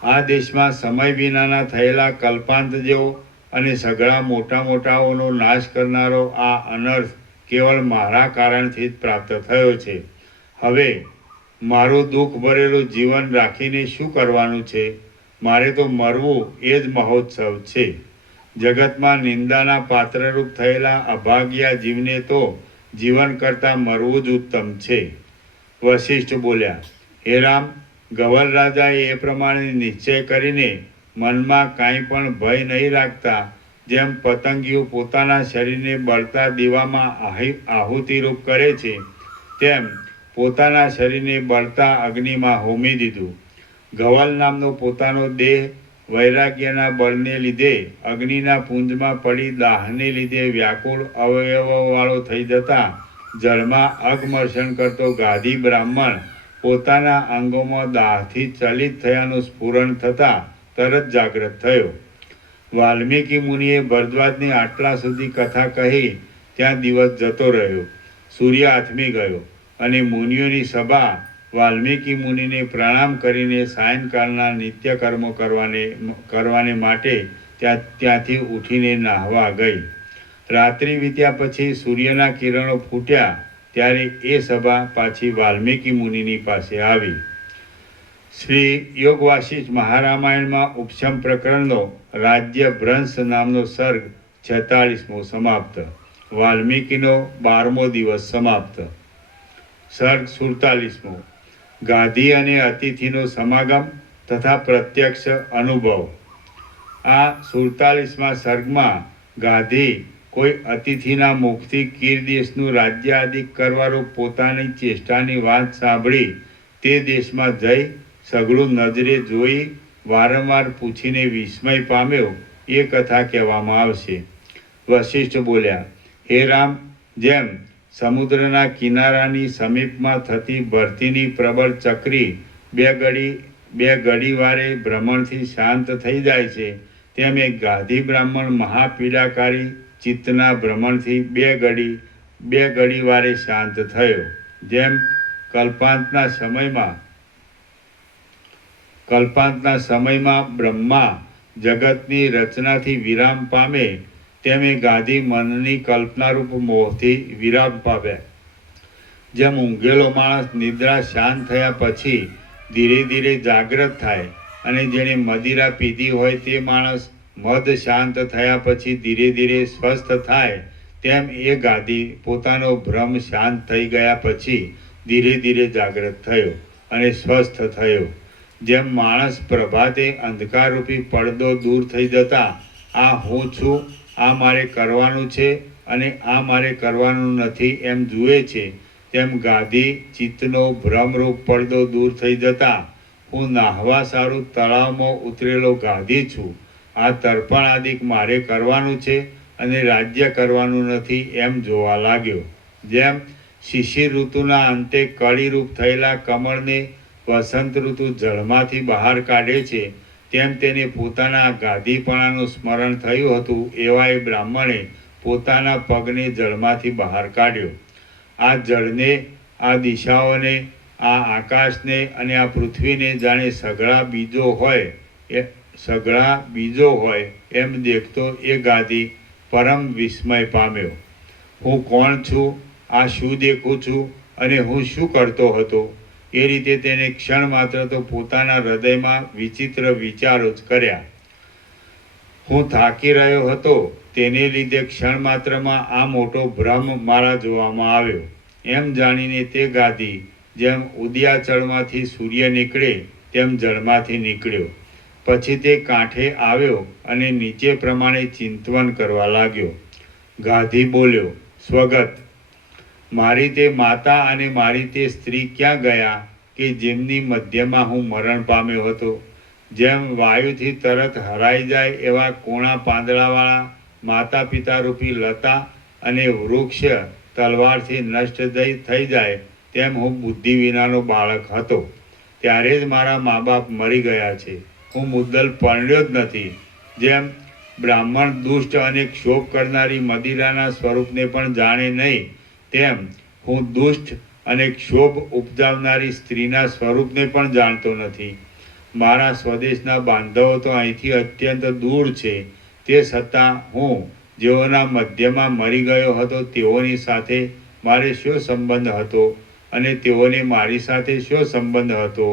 આ દેશમાં સમય વિનાના થયેલા કલ્પાંત જેવો અને સઘળા મોટાઓનો નાશ કરનારો આ અનર્થ કેવળ મારા કારણથી જ પ્રાપ્ત થયો છે. હવે મારું દુઃખ ભરેલું જીવન રાખીને શું કરવાનું છે? મારે તો મરવું એ જ મહોત્સવ છે. જગતમાં નિંદાના પાત્રરૂપ થયેલા અભાગ્યા જીવને તો જીવન કરતાં મરવું જ ઉત્તમ છે. વશિષ્ઠ બોલ્યા, હે રામ, ગવલ રાજાએ એ પ્રમાણે નિશ્ચય કરીને મનમાં કાંઈ પણ ભય નહીં રાખતા, જેમ પતંગિયું પોતાના શરીરને બળતા દીવામાં આહુતિરૂપ કરે છે, તેમ પોતાના શરીરને બળતા અગ્નિમાં હોમી દીધું. ગવલ નામનો પોતાનો દેહ વૈરાગ્યના બળને લીધે અગ્નિના પુંજમાં પડી દાહને લીધે વ્યાકુળ અવયવવાળો થઈ જતા જળમાં અગમર્ષણ કરતો ગાદી બ્રાહ્મણ પોતાના અંગોમાં દાહથી ચલિત થયાનું સ્ફુરણ થતાં તરત જાગૃત થયો. વાલ્મીકી મુનિએ ભરદ્વાજની આટલા સુધી કથા કહી ત્યાં દિવસ જતો રહ્યો. સૂર્ય આથમી ગયો અને મુનિઓની સભા વાલ્મીકી મુનિને પ્રણામ કરીને સાયંકાળના નિત્ય કર્મો કરવાને માટે ત્યાંથી ઉઠીને નાહવા ગઈ. રાત્રિ વીત્યા પછી સૂર્યના કિરણો ફૂટ્યા ત્યારે એ સભા પાછી વાલ્મીકી મુનિની પાસે આવી. શ્રી યોગ વાસિષ્ઠ મહારામાયણમાં ઉપશમ પ્રકરણનો રાજ્ય ભ્રંશ નામનો સર્ગ 46મો સમાપ્ત. વાલ્મીકીનો 12મો દિવસ સમાપ્ત. સર્ગ 47મો. ગાદી અને અતિથિનો સમાગમ તથા પ્રત્યક્ષ અનુભવ. આ 47મા સર્ગમાં ગાદી કોઈ અતિથિના મુખથી કીર દેશનું રાજ્ય આદિ કરવાનો પોતાની ચેષ્ટાની વાત સાંભળી તે દેશમાં જઈ સઘળું નજરે જોઈ વારંવાર પૂછીને વિસ્મય પામ્યો એ કથા કહેવામાં આવશે. વશિષ્ઠ બોલ્યા, હે રામ, જેમ સમુદ્રના કિનારાની સમીપમાં થતી ભરતીની પ્રબળ ચક્રી બે ઘડી વારે ભ્રમણથી શાંત થઈ જાય છે, તેમ એક ગાદી બ્રાહ્મણ મહાપીડાકારી ચિત્તના ભ્રમણથી બે ઘડી વારે શાંત થયો. જેમ કલ્પાંતના સમયમાં બ્રહ્મા જગતની રચનાથી વિરામ પામે, તેમ એ ગાદી મનની કલ્પનારૂપ મોહથી વિરામ પામ્યા. જેમ ઊંઘેલો માણસ નિદ્રા શાંત થયા પછી ધીરે ધીરે જાગૃત થાય અને જેણે મદિરા પીધી હોય તે માણસ મદ શાંત થયા પછી ધીરે ધીરે સ્વસ્થ થાય, તેમ એ ગાદી પોતાનો ભ્રમ શાંત થઈ ગયા પછી ધીરે ધીરે જાગૃત થયો અને સ્વસ્થ થયો. જેમ માણસ પ્રભાતે અંધકારરૂપી પડદો દૂર થઈ જતા આ હું છું, આ મારે કરવાનું છે અને આ મારે કરવાનું નથી એમ જુએ છે, તેમ ગાદી ચિત્તનો ભ્રમરૂપ પડદો દૂર થઈ જતા હું નાહવા સારું તળાવમાં ઉતરેલો ગાદી છું, આ તર્પણ આદિક મારે કરવાનું છે અને રાજ્ય કરવાનું નથી એમ જોવા લાગ્યો. જેમ શિશિર ઋતુના અંતે કળીરૂપ થયેલા કમળને વસંત ઋતુ જળમાંથી બહાર કાઢે છે, તેમ તેને પોતાના ગાદીપણાનું સ્મરણ થયું હતું એવા એ બ્રાહ્મણે પોતાના પગને જળમાંથી બહાર કાઢ્યો. આ જળને, આ દિશાઓને, આ આકાશને અને આ પૃથ્વીને જાણે સઘળા બીજો હોય એમ દેખતો એ ગાદી પરમ વિસ્મય પામ્યો. હું કોણ છું, આ શું દેખું છું અને હું શું કરતો હતો, એ રીતે તેને ક્ષણ માત્ર તો પોતાના હૃદયમાં વિચિત્ર વિચારો જ કર્યા. હું થાકી રહ્યો હતો, તેને લીધે ક્ષણ માત્રમાં આ મોટો ભ્રમ મારા જોવામાં આવ્યો. એમ જાણીને તે ગાદી જેમ ઉદયાચળમાંથી સૂર્ય નીકળે તેમ જળમાંથી નીકળ્યો. પછી તે કાંઠે આવ્યો અને નીચે પ્રમાણે ચિંતવન કરવા લાગ્યો. ગાધી બોલ્યો, સ્વગત, મારી તે માતા અને મારી તે સ્ત્રી ક્યાં ગયા કે જેમની મધ્યમાં હું મરણ પામ્યો હતો? જેમ વાયુથી તરત હરાઈ જાય એવા કોણા પાંદડાવાળા માતા પિતા રૂપી લતા અને વૃક્ષ તલવારથી નષ્ટ થઈ જાય તેમ હું બુદ્ધિ વિનાનો બાળક હતો. ત્યારે જ મારા મા બાપ મરી ગયા છે. હું મુદ્દલ પરણ્યો જ નથી. જેમ બ્રાહ્મણ દુષ્ટ અને ક્ષોભ કરનારી મદિરાના સ્વરૂપને પણ જાણે નહીં, તેમ હું દુષ્ટ અને ક્ષોભ ઉપજાવનારી સ્ત્રીના સ્વરૂપને પણ જાણતો નથી. મારા સ્વદેશના બાંધવો તો અહીંથી અત્યંત દૂર છે, તે છતાં હું જેઓના મધ્યમાં મરી ગયો હતો તેઓની સાથે મારે શો સંબંધ હતો અને તેઓને મારી સાથે શો સંબંધ હતો?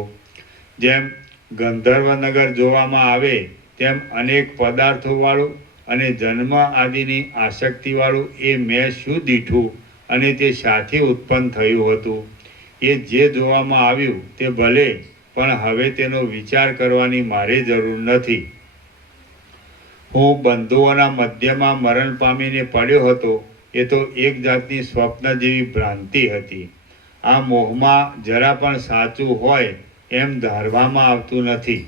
જેમ ગંધર્વનગર જોવામાં આવે તેમ અનેક પદાર્થોવાળું અને જન્મ આદિની આસક્તિવાળું એ મેં શું દીઠું અને તે શાથી ઉત્પન્ન થયું હતું? એ જે જોવામાં આવ્યું તે ભલે, પણ હવે તેનો વિચાર કરવાની મારે જરૂર નથી. હું બંધુઓના મધ્યમાં મરણ પામીને પડ્યો હતો, એ તો એક જાતની સ્વપ્ન જેવી ભ્રાંતિ હતી. આ મોહમાં જરા પણ સાચું હોય એમ ધારવામાં આવતું નથી.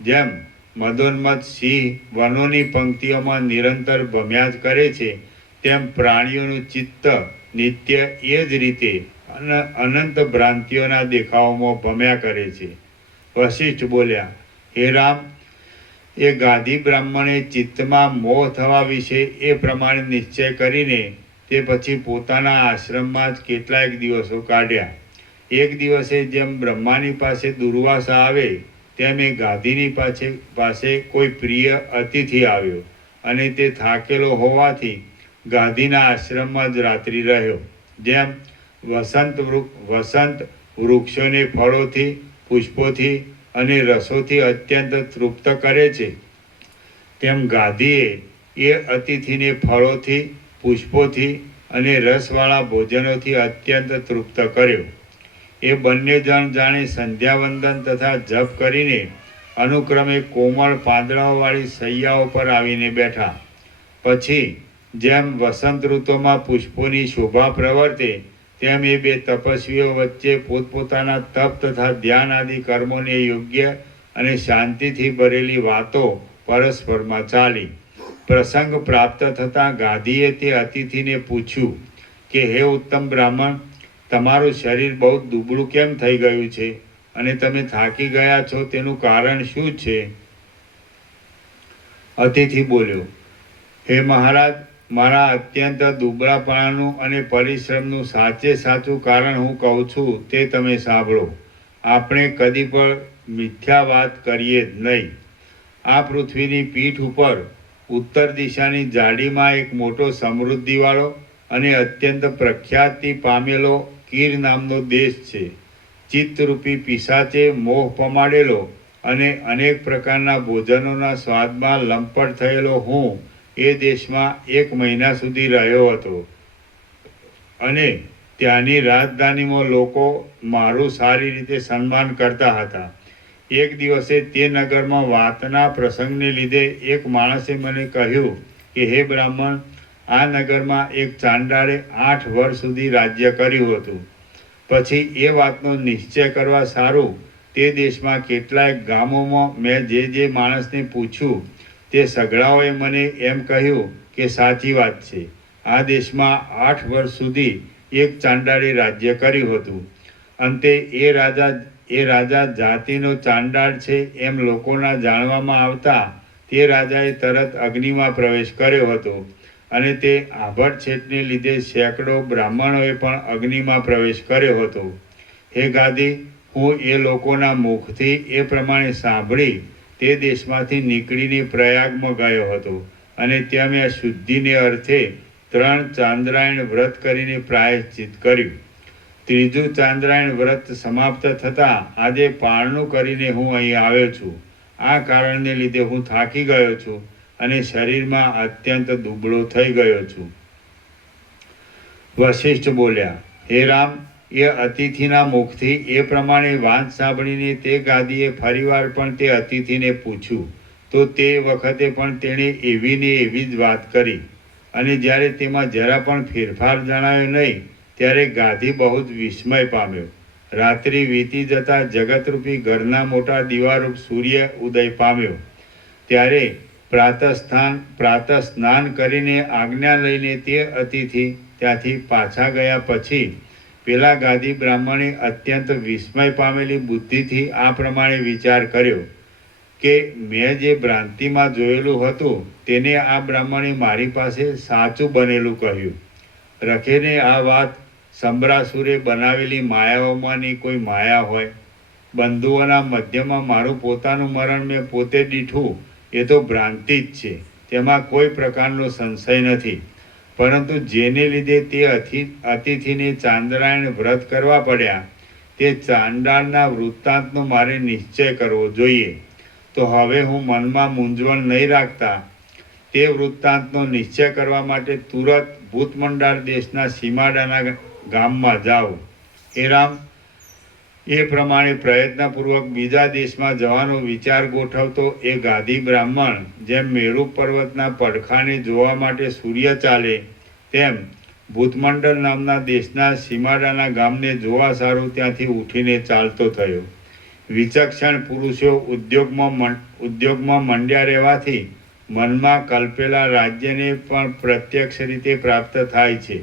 જેમ મદોન્મત્ત સિંહ વનોની પંક્તિઓમાં નિરંતર ભમ્યા જ કરે છે, તેમ પ્રાણીઓનું ચિત્ત નિત્ય એ જ રીતે અનંત ભ્રાંતિઓના દેખાવોમાં ભમ્યા કરે છે. વશિષ્ઠ બોલ્યા, હે રામ, એ ગાદી બ્રાહ્મણે ચિત્તમાં મોહ થવા વિશે એ પ્રમાણે નિશ્ચય કરીને તે પછી પોતાના આશ્રમમાં જ કેટલાક દિવસો કાઢ્યા. એક દિવસે જેમ બ્રહ્માની પાસે દુર્વાસા આવે તેમ એ ગાદીની પાસે કોઈ પ્રિય અતિથિ આવ્યો અને તે થાકેલો હોવાથી ગાદીના આશ્રમમાં જ રાત્રિ રહ્યો. જેમ વસંત વૃક્ષોને ફળોથી, પુષ્પોથી અને રસોથી અત્યંત તૃપ્ત કરે છે, તેમ ગાદીએ એ અતિથિને ફળોથી, પુષ્પોથી અને રસવાળા ભોજનોથી અત્યંત તૃપ્ત કર્યો. એ બંને જણ જાણે સંધ્યાવંદન તથા જપ કરીને અનુક્રમે કોમળ પાંદડાઓવાળી સૈયાઓ પર આવીને બેઠા. પછી જેમ વસંત ઋતુમાં પુષ્પોની શોભા પ્રવર્તે તેમ એ બે તપસ્વીઓ વચ્ચે પોતપોતાના તપ તથા ધ્યાન આદિ કર્મોને યોગ્ય અને શાંતિથી ભરેલી વાતો પરસ્પરમાં ચાલી. પ્રસંગ પ્રાપ્ત થતાં ગાદીએ તે અતિથિને પૂછ્યું કે હે ઉત્તમ બ્રાહ્મણ, તમારું શરીર બહુ દુબળું કેમ થઈ ગયું છે અને તમે થાકી ગયા છો, તેનું કારણ શું છે? અતિથિ બોલ્યો, હે મહારાજ, મારા અત્યંત દુબળાપણાનું અને પરિશ્રમનું સાચું કારણ હું કહું છું તે તમે સાંભળો. આપણે કદી પણ મિથ્યા વાત કરીએ જ નહીં. આ પૃથ્વીની પીઠ ઉપર ઉત્તર દિશાની જાડીમાં એક મોટો સમૃદ્ધિવાળો અને અત્યંત પ્રખ્યાતિ પામેલો કીર નામનો દેશ છે. ચિત્તરૂપી પિશાચે મોહ પમાડેલો અને અનેક પ્રકારના ભોજનોના સ્વાદમાં લંપટ થયેલો હું એ દેશમાં 1 મહિના સુધી રહ્યો હતો અને ત્યાંની રાજધાનીમાં લોકો મારું સારી રીતે સન્માન કરતા હતા. એક દિવસે તે નગરમાં વાતના પ્રસંગને લીધે એક માણસે મને કહ્યું કે હે બ્રાહ્મણ, આ નગરમાં એક ચાંડાળે 8 વર્ષ સુધી રાજ્ય કર્યું હતું. પછી એ વાતનો નિશ્ચય કરવા સારું તે દેશમાં કેટલાક ગામોમાં મેં જે માણસને પૂછ્યું તે સઘળાઓએ મને એમ કહ્યું કે સાચી વાત છે. આ દેશમાં 8 વર્ષ સુધી એક ચાંડાળે રાજ્ય કર્યું હતું. અંતે એ રાજા જાતિનો ચાંડાળ છે એમ લોકોના જાણવામાં આવતા તે રાજાએ તરત અગ્નિમાં પ્રવેશ કર્યો હતો અને તે આભડછેટને લીધે સેંકડો બ્રાહ્મણોએ પણ અગ્નિમાં પ્રવેશ કર્યો હતો. હે ગાદી, હું એ લોકોના મુખથી એ પ્રમાણે સાંભળી તે દેશમાંથી નીકળીને પ્રયાગમાં ગયો હતો અને ત્યાં મેં શુદ્ધિને અર્થે 3 ચાંદ્રાયણ વ્રત કરીને પ્રાયશ્ચિત કર્યું. ત્રીજું ચાંદ્રાયણ વ્રત સમાપ્ત થતાં આજે પારણું કરીને હું અહીં આવ્યો છું. આ કારણને લીધે હું થાકી ગયો છું અને શરીરમાં અત્યંત દુબળો થઈ ગયો છું. વશિષ્ઠ બોલ્યા, હે રામ, એ અતિથિના મુખથી એ પ્રમાણે વાત સાંભળીને તે ગાદીએ ફરીવાર પણ તે અતિથિને પૂછ્યું તો તે વખતે પણ તેણે એવી ને એવી જ વાત કરી, અને જ્યારે તેમાં જરા પણ ફેરફાર જણાયો નહીં ત્યારે ગાદી બહુ જ વિસ્મય પામ્યો. રાત્રિ વીતી જતાં જગતરૂપી ઘરના મોટા દીવારૂપ સૂર્ય ઉદય પામ્યો. ત્યારે પ્રાતઃ સ્નાન કરીને આજ્ઞા લઈને તે અતિથિ ત્યાંથી પાછા ગયા પછી પેલા ગાદી બ્રાહ્મણે અત્યંત વિસ્મય પામેલી બુદ્ધિથી આ પ્રમાણે વિચાર કર્યો કે મેં જે ભ્રાંતિમાં જોયેલું હતું તેને આ બ્રાહ્મણે મારી પાસે સાચું બનેલું કહ્યું. રખેને આ વાત સંબરાસુરે બનાવેલી માયાઓમાંની કોઈ માયા હોય. બંધુઓના મધ્યમાં મારું પોતાનું મરણ મેં પોતે દીઠું એ તો ભ્રાંતિ જ છે, તેમાં કોઈ પ્રકારનો સંશય નથી. પરંતુ જેને લીધે તે અતિથિને ચાંદ્રાયણ વ્રત કરવા પડ્યા તે ચાંડાળના વૃત્તાંતનો મારે નિશ્ચય કરવો જોઈએ. તો હવે હું મનમાં મૂંઝવણ નહીં રાખતા તે વૃત્તાંતનો નિશ્ચય કરવા માટે તુરત ભૂતમંડાળ દેશના સીમાડાના ગામમાં જાઓ. હે રામ, એ પ્રમાણે પ્રયત્નપૂર્વક બીજા દેશમાં જવાનો વિચાર ગોઠવતો એ ગાદી બ્રાહ્મણ જેમ મેરુ પર્વતના પડખાને જોવા માટે સૂર્ય ચાલે તેમ ભૂતમંડળ નામના દેશના સીમાડાના ગામને જોવા સારું ત્યાંથી ઉઠીને ચાલતો થયો. વિચક્ષણ પુરુષો ઉદ્યોગમાં મંડ્યા રહેવાથી મનમાં કલ્પેલા રાજ્યને પણ પ્રત્યક્ષ રીતે પ્રાપ્ત થાય છે.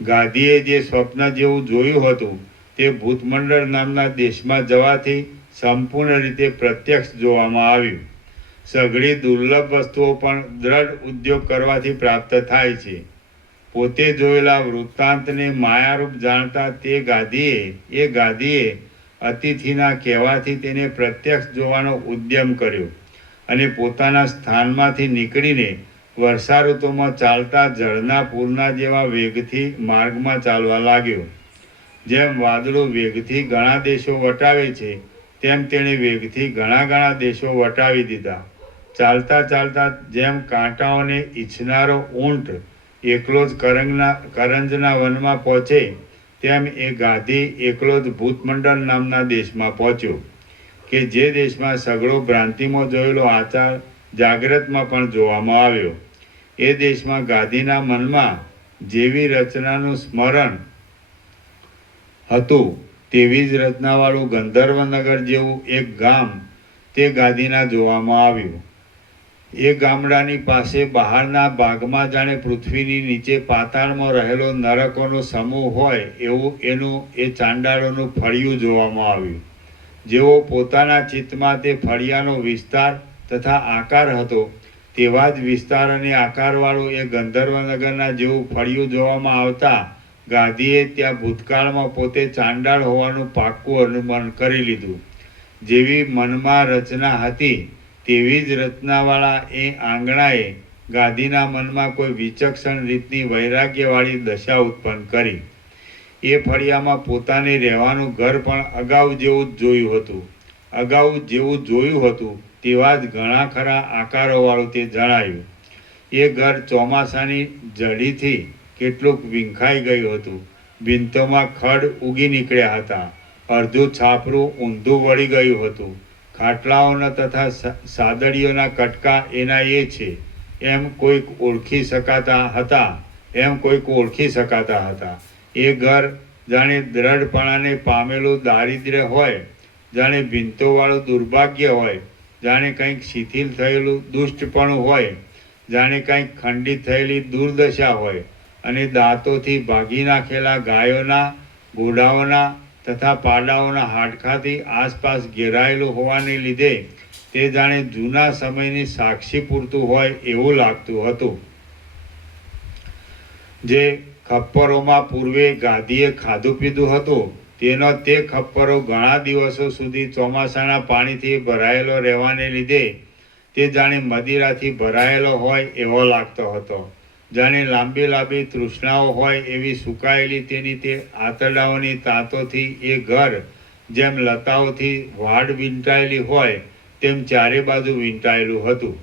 ગાદીએ જે સ્વપ્ન જેવું જોયું હતું તે ભૂતમંડળ નામના દેશમાં જવાથી સંપૂર્ણ રીતે પ્રત્યક્ષ જોવામાં આવ્યું. સઘળી દુર્લભ વસ્તુઓ પણ દ્રઢ ઉદ્યોગ કરવાથી પ્રાપ્ત થાય છે. પોતે જોયેલા વૃત્તાંતને માયારૂપ જાણતા તે ગાદીએ અતિથિના કહેવાથી તેને પ્રત્યક્ષ જોવાનો ઉદ્યમ કર્યો અને પોતાના સ્થાનમાંથી નીકળીને વર્ષા ઋતુમાં ચાલતા જળના પૂરના જેવા વેગથી માર્ગમાં ચાલવા લાગ્યો. જેમ વાદળો વેગથી ઘણા દેશો વટાવે છે તેમ તેણે વેગથી ઘણા દેશો વટાવી દીધા. ચાલતા ચાલતા જેમ કાંટાઓને ઈચ્છનારો ઊંટ એકલો જ કરંજના વનમાં પહોંચે તેમ એ ગાદી એકલો જ ભૂતમંડળ નામના દેશમાં પહોંચ્યો કે જે દેશમાં સઘળો ભ્રાંતિમાં જોયેલો આચાર જાગ્રતમાં પણ જોવામાં આવ્યો. એ દેશમાં ગાદીના મનમાં જેવી રચનાનું સ્મરણ હતું તેવી જ રચનાવાળું ગંધર્વનગર જેવું એક ગામ તે ગાદીના જોવામાં આવ્યું. એ ગામડાની પાસે બહારના ભાગમાં જાણે પૃથ્વીની નીચે પાતાળમાં રહેલો નરકોનો સમૂહ હોય એવું એ ચાંડાળોનું ફળિયું જોવામાં આવ્યું. જેવો પોતાના ચિત્તમાં તે ફળિયાનો વિસ્તાર તથા આકાર હતો તેવા જ વિસ્તાર અને આકારવાળું એ ગંધર્વનગરના જેવું ફળિયું જોવામાં આવતા ગાદીએ ત્યાં ભૂતકાળમાં પોતે ચાંડાળ હોવાનું પાક્કું અનુમાન કરી લીધું. જેવી મનમાં રચના હતી તેવી જ રચનાવાળા એ આંગણાએ ગાદીના મનમાં કોઈ વિચક્ષણ રીતની વૈરાગ્યવાળી દશા ઉત્પન્ન કરી. એ ફળિયામાં પોતાને રહેવાનું ઘર પણ અગાઉ જેવું જોયું હતું તેવા જ ઘણા ખરા આકારોવાળું તે જણાયું. એ ઘર ચોમાસાની ઝડીથી કેટલુંક વિંખાઈ ગયું હતું. ભીંતોમાં ખડ ઉગી નીકળ્યા હતા. અડધું છાપરું ઊંધું વળી ગયું હતું. ખાટલાઓના તથા સાદડીઓના કટકા એના એ છે એમ કોઈક ઓળખી શકાતા હતા. એ ઘર જાણે દ્રઢપણાને પામેલું દારિદ્ર્ય હોય, જાણે ભીંતોવાળું દુર્ભાગ્ય હોય, જાણે કંઈક શિથિલ થયેલું દુષ્ટપણું હોય, જાણે કંઈક ખંડિત થયેલી દુર્દશા હોય અને દાંતોથી ભાગી નાખેલા ગાયોના, ઘોડાઓના તથા પાડાઓના હાડકાથી આસપાસ ઘેરાયેલું હોવાને લીધે તે જાણે જૂના સમયની સાક્ષી પૂરતું હોય એવું લાગતું હતું. જે ખપ્પરોમાં પૂર્વે ગાદીએ ખાધું પીધું હતું તેનો તે ખપ્પરો ઘણા દિવસો સુધી ચોમાસાના પાણીથી ભરાયેલો રહેવાને લીધે તે જાણે મદિરાથી ભરાયેલો હોય એવો લાગતો હતો. જાણે લાંબી તૃષ્ણાઓ હોય એવી સુકાયેલી તેની તે આંતરડાઓની તાંતોથી એ ઘર જેમ લતાઓથી વાડ વીંટાયેલી હોય તેમ ચારે બાજુ વીંટાયેલું હતું.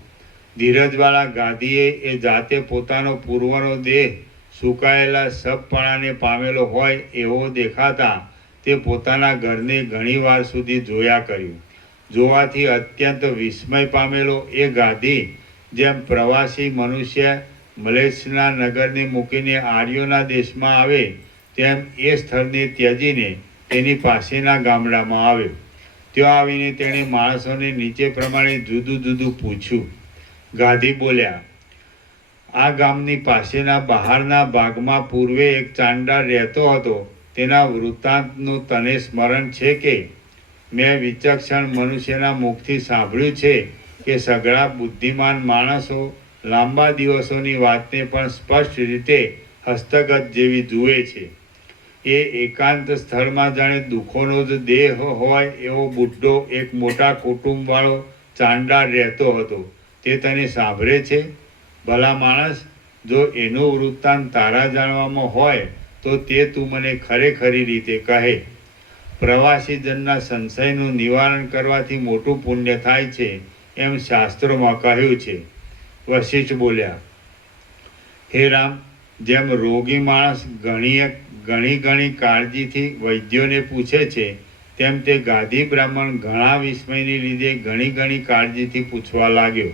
ધીરજવાળા ગાંધીએ એ જાતે પોતાનો પૂર્વનો દેહ સુકાયેલા સપપણાને પામેલો હોય એવો દેખાતા તે પોતાના ઘરને ઘણીવાર સુધી જોયા કર્યું. જોવાથી અત્યંત વિસ્મય પામેલો એ ગાંધી જેમ પ્રવાસી મનુષ્ય મલેચ્છના નગરને મૂકીને આર્યોના દેશમાં આવે તેમ એ સ્થળને ત્યજીને તેની પાસેના ગામડામાં આવ્યો. ત્યાં આવીને તેણે માણસોને નીચે પ્રમાણે જુદું જુદું પૂછ્યું. ગાંધી બોલ્યા, આ ગામની પાસેના બહારના ભાગમાં પૂર્વે એક ચાંડાળ રહેતો હતો. તેના વૃત્તાંતનું તને સ્મરણ છે કે? મેં વિચક્ષણ મનુષ્યના મુખથી સાંભળ્યું છે કે સઘળા બુદ્ધિમાન માણસો લાંબા દિવસોની વાતને પણ સ્પષ્ટ રીતે હસ્તગત જેવી જુએ છે. એ એકાંત સ્થળમાં જાણે દુઃખોનો જ દેહ હોય એવો બુઢો એક મોટા કુટુંબવાળો ચાંડાળ રહેતો હતો. તે તને સાંભળે છે? ભલા માણસ, જો એનું વૃત્તાંત તારા જાણવામાં હોય તો તે તું મને ખરેખરી રીતે કહે. પ્રવાસીજનના સંશયનું નિવારણ કરવાથી મોટું પુણ્ય થાય છે એમ શાસ્ત્રોમાં કહ્યું છે. વશિષ્ઠ બોલ્યા, હે રામ, જેમ રોગી માણસ ઘણી કાળજીથી વૈદ્યોને પૂછે છે તેમ તે ગાદી બ્રાહ્મણ ઘણા વિસ્મયને લીધે ઘણી કાળજીથી પૂછવા લાગ્યો.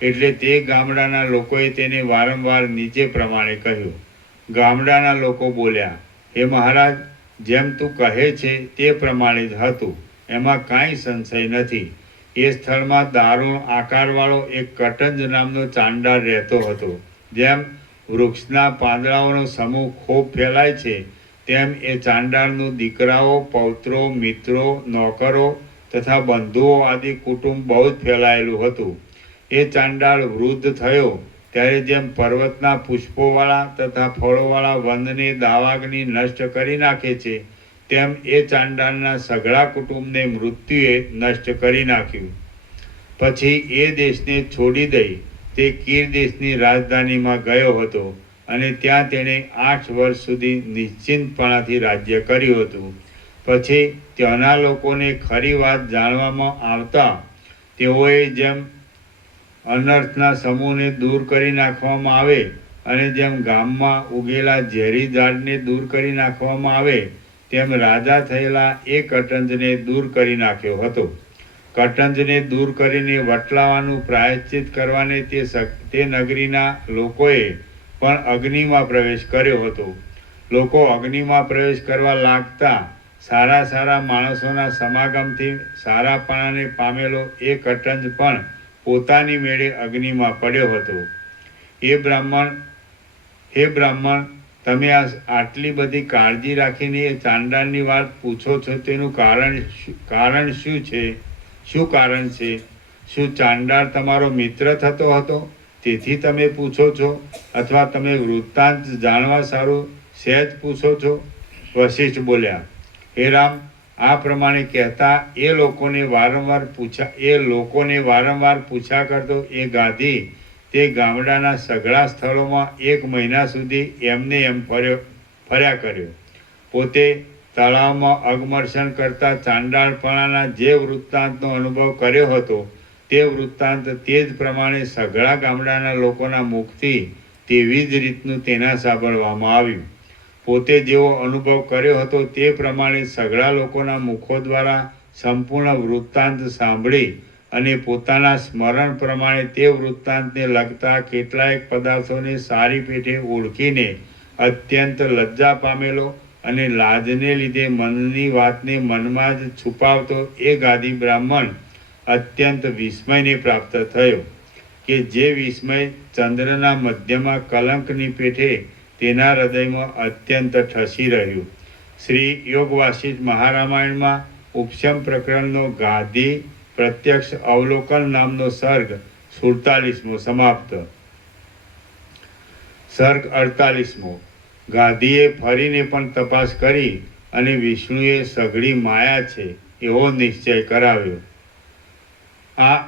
એટલે તે ગામડાના લોકોએ તેને વારંવાર નીચે પ્રમાણે કહ્યું. ગામડાના લોકો બોલ્યા, હે મહારાજ, જેમ તું કહે છે તે પ્રમાણે જ હતું, એમાં કાંઈ સંશય નથી. એ સ્થળમાં દારૂણ આકારવાળો એક કટંજ નામનો ચાંડાળ રહેતો હતો. જેમ વૃક્ષના પાંદડાઓનો સમૂહ ખૂબ ફેલાય છે તેમ એ ચાંડાળનું દીકરાઓ, પૌત્રો, મિત્રો, નોકરો તથા બંધુઓ આદિ કુટુંબ બહુ જ ફેલાયેલું હતું. એ ચાંડાળ વૃદ્ધ થયો ત્યારે જેમ પર્વતના પુષ્પોવાળા તથા ફળોવાળા વનને દાવાગ્નિ નષ્ટ કરી નાખે છે તેમ એ ચાંડાળના સઘળા કુટુંબને મૃત્યુએ નષ્ટ કરી નાખ્યું. પછી એ દેશને છોડી દઈ તે કીર દેશની રાજધાનીમાં ગયો હતો અને ત્યાં તેણે 8 વર્ષ સુધી નિશ્ચિંતપણાથી રાજ્ય કર્યું હતું. પછી ત્યાંના લોકોને ખરી વાત જાણવામાં આવતા તેઓએ જેમ અનર્થના સમૂહને દૂર કરી નાખવામાં આવે અને જેમ ગામમાં ઉગેલા ઝેરી ઝાડને દૂર કરી નાખવામાં આવે તેમ રાજા થયેલા એ કટંજને દૂર કરી નાખ્યો હતો. કટંજને દૂર કરીને વટલાવાનું પ્રાયશ્ચિત કરવાને તે નગરીના લોકોએ પણ અગ્નિમાં પ્રવેશ કર્યો હતો. લોકો અગ્નિમાં પ્રવેશ કરવા લાગતા સારા માણસોના સમાગમથી સારાપણાને પામેલો એ કટંજ પણ પોતાની મેળે અગ્નિમાં પડ્યો હતો. હે બ્રાહ્મણ, તમે આટલી બધી કાળજી રાખીને એ ચાંડાળની વાત પૂછો છો તેનું કારણ શું છે? શું કારણ છે? શું ચાંડાળ તમારો મિત્ર થતો હતો તેથી તમે પૂછો છો, અથવા તમે વૃત્તાંત જાણવા સારું સહેજ પૂછો છો? વશિષ્ઠ બોલ્યા, હે રામ, આ પ્રમાણે કહેતા એ લોકોને વારંવાર પૂછ્યા કરતો એ ગાંધી તે ગામડાના સઘળા સ્થળોમાં 1 મહિના સુધી એમને એમ ફર્યા કર્યો. પોતે તળાવમાં અગમર્ષણ કરતા ચાંડાળપણાના જે વૃત્તાંતનો અનુભવ કર્યો હતો તે વૃત્તાંત તે જ પ્રમાણે સઘળા ગામડાના લોકોના મુખથી તેવી જ રીતનું તેના સાંભળવામાં આવ્યું. પોતે જેવો અનુભવ કર્યો હતો તે પ્રમાણે સઘળા લોકોના મુખો દ્વારા સંપૂર્ણ વૃત્તાંત સાંભળી અને પોતાના સ્મરણ પ્રમાણે તે વૃત્તાંતને લગતા કેટલાયક પદાર્થોને સારી પેઠે ઓળખીને અત્યંત લજ્જા પામેલો અને લાજને લીધે મનની વાતને મનમાં જ છુપાવતો એ ગાદી બ્રાહ્મણ અત્યંત વિસ્મયને પ્રાપ્ત થયો કે જે વિસ્મય ચંદ્રના મધ્યમાં કલંકની પેઠે તેના હૃદયમાં અત્યંત ઠસી રહ્યું. શ્રી યોગ વાસિષ્ઠ મહારામાયણમાં ઉપશમ પ્રકરણનો ગાદી પ્રત્યક્ષ અવલોકન નામનો સર્ગ 47મો સમાપ્ત. સર્ગ 48મો. ગાંધીએ ફરીને પણ તપાસ કરી અને વિષ્ણુએ સઘળી માયા છે એવો નિશ્ચય કરાવ્યો. આ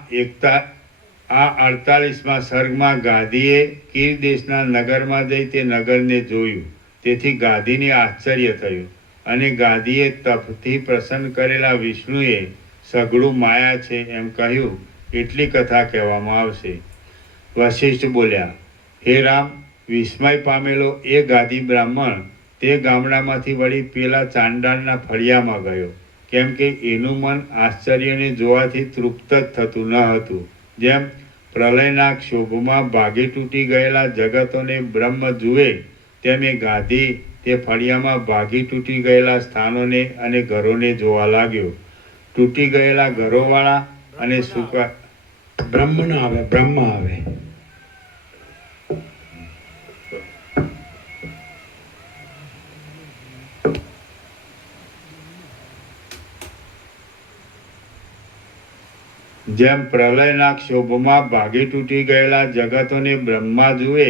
48મા સર્ગમાં ગાંધીએ કીર દેશના નગરમાં જઈ તે નગરને જોયું. તેથી ગાંધીને આશ્ચર્ય થયું અને ગાંધીએ તપથી પ્રસન્ન કરેલા વિષ્ણુએ સઘળું માયા છે એમ કહ્યું એટલી કથા કહેવામાં આવશે. વશિષ્ઠ બોલ્યા, હે રામ, વિસ્મય પામેલો એ ગાદી બ્રાહ્મણ તે ગામડામાંથી વળી પેલા ચાંડાળના ફળિયામાં ગયો, કેમ કે એનું મન આશ્ચર્યને જોવાથી તૃપ્ત જ થતું ન હતું. જેમ પ્રલયના ક્ષોભમાં ભાગી તૂટી ગયેલા જગતોને બ્રહ્મ જુએ તેમ એ ગાદી તે ફળિયામાં ભાગી તૂટી ગયેલા સ્થાનોને અને ઘરોને જોવા લાગ્યો. તૂટી ગયેલા ઘરોવાળા અને સુકા બ્રહ્મ ન આવે, બ્રહ્મ આવે. જેમ પ્રલયના ક્ષોભમાં ભાગી તૂટી ગયેલા જગતોને બ્રહ્મા જુએ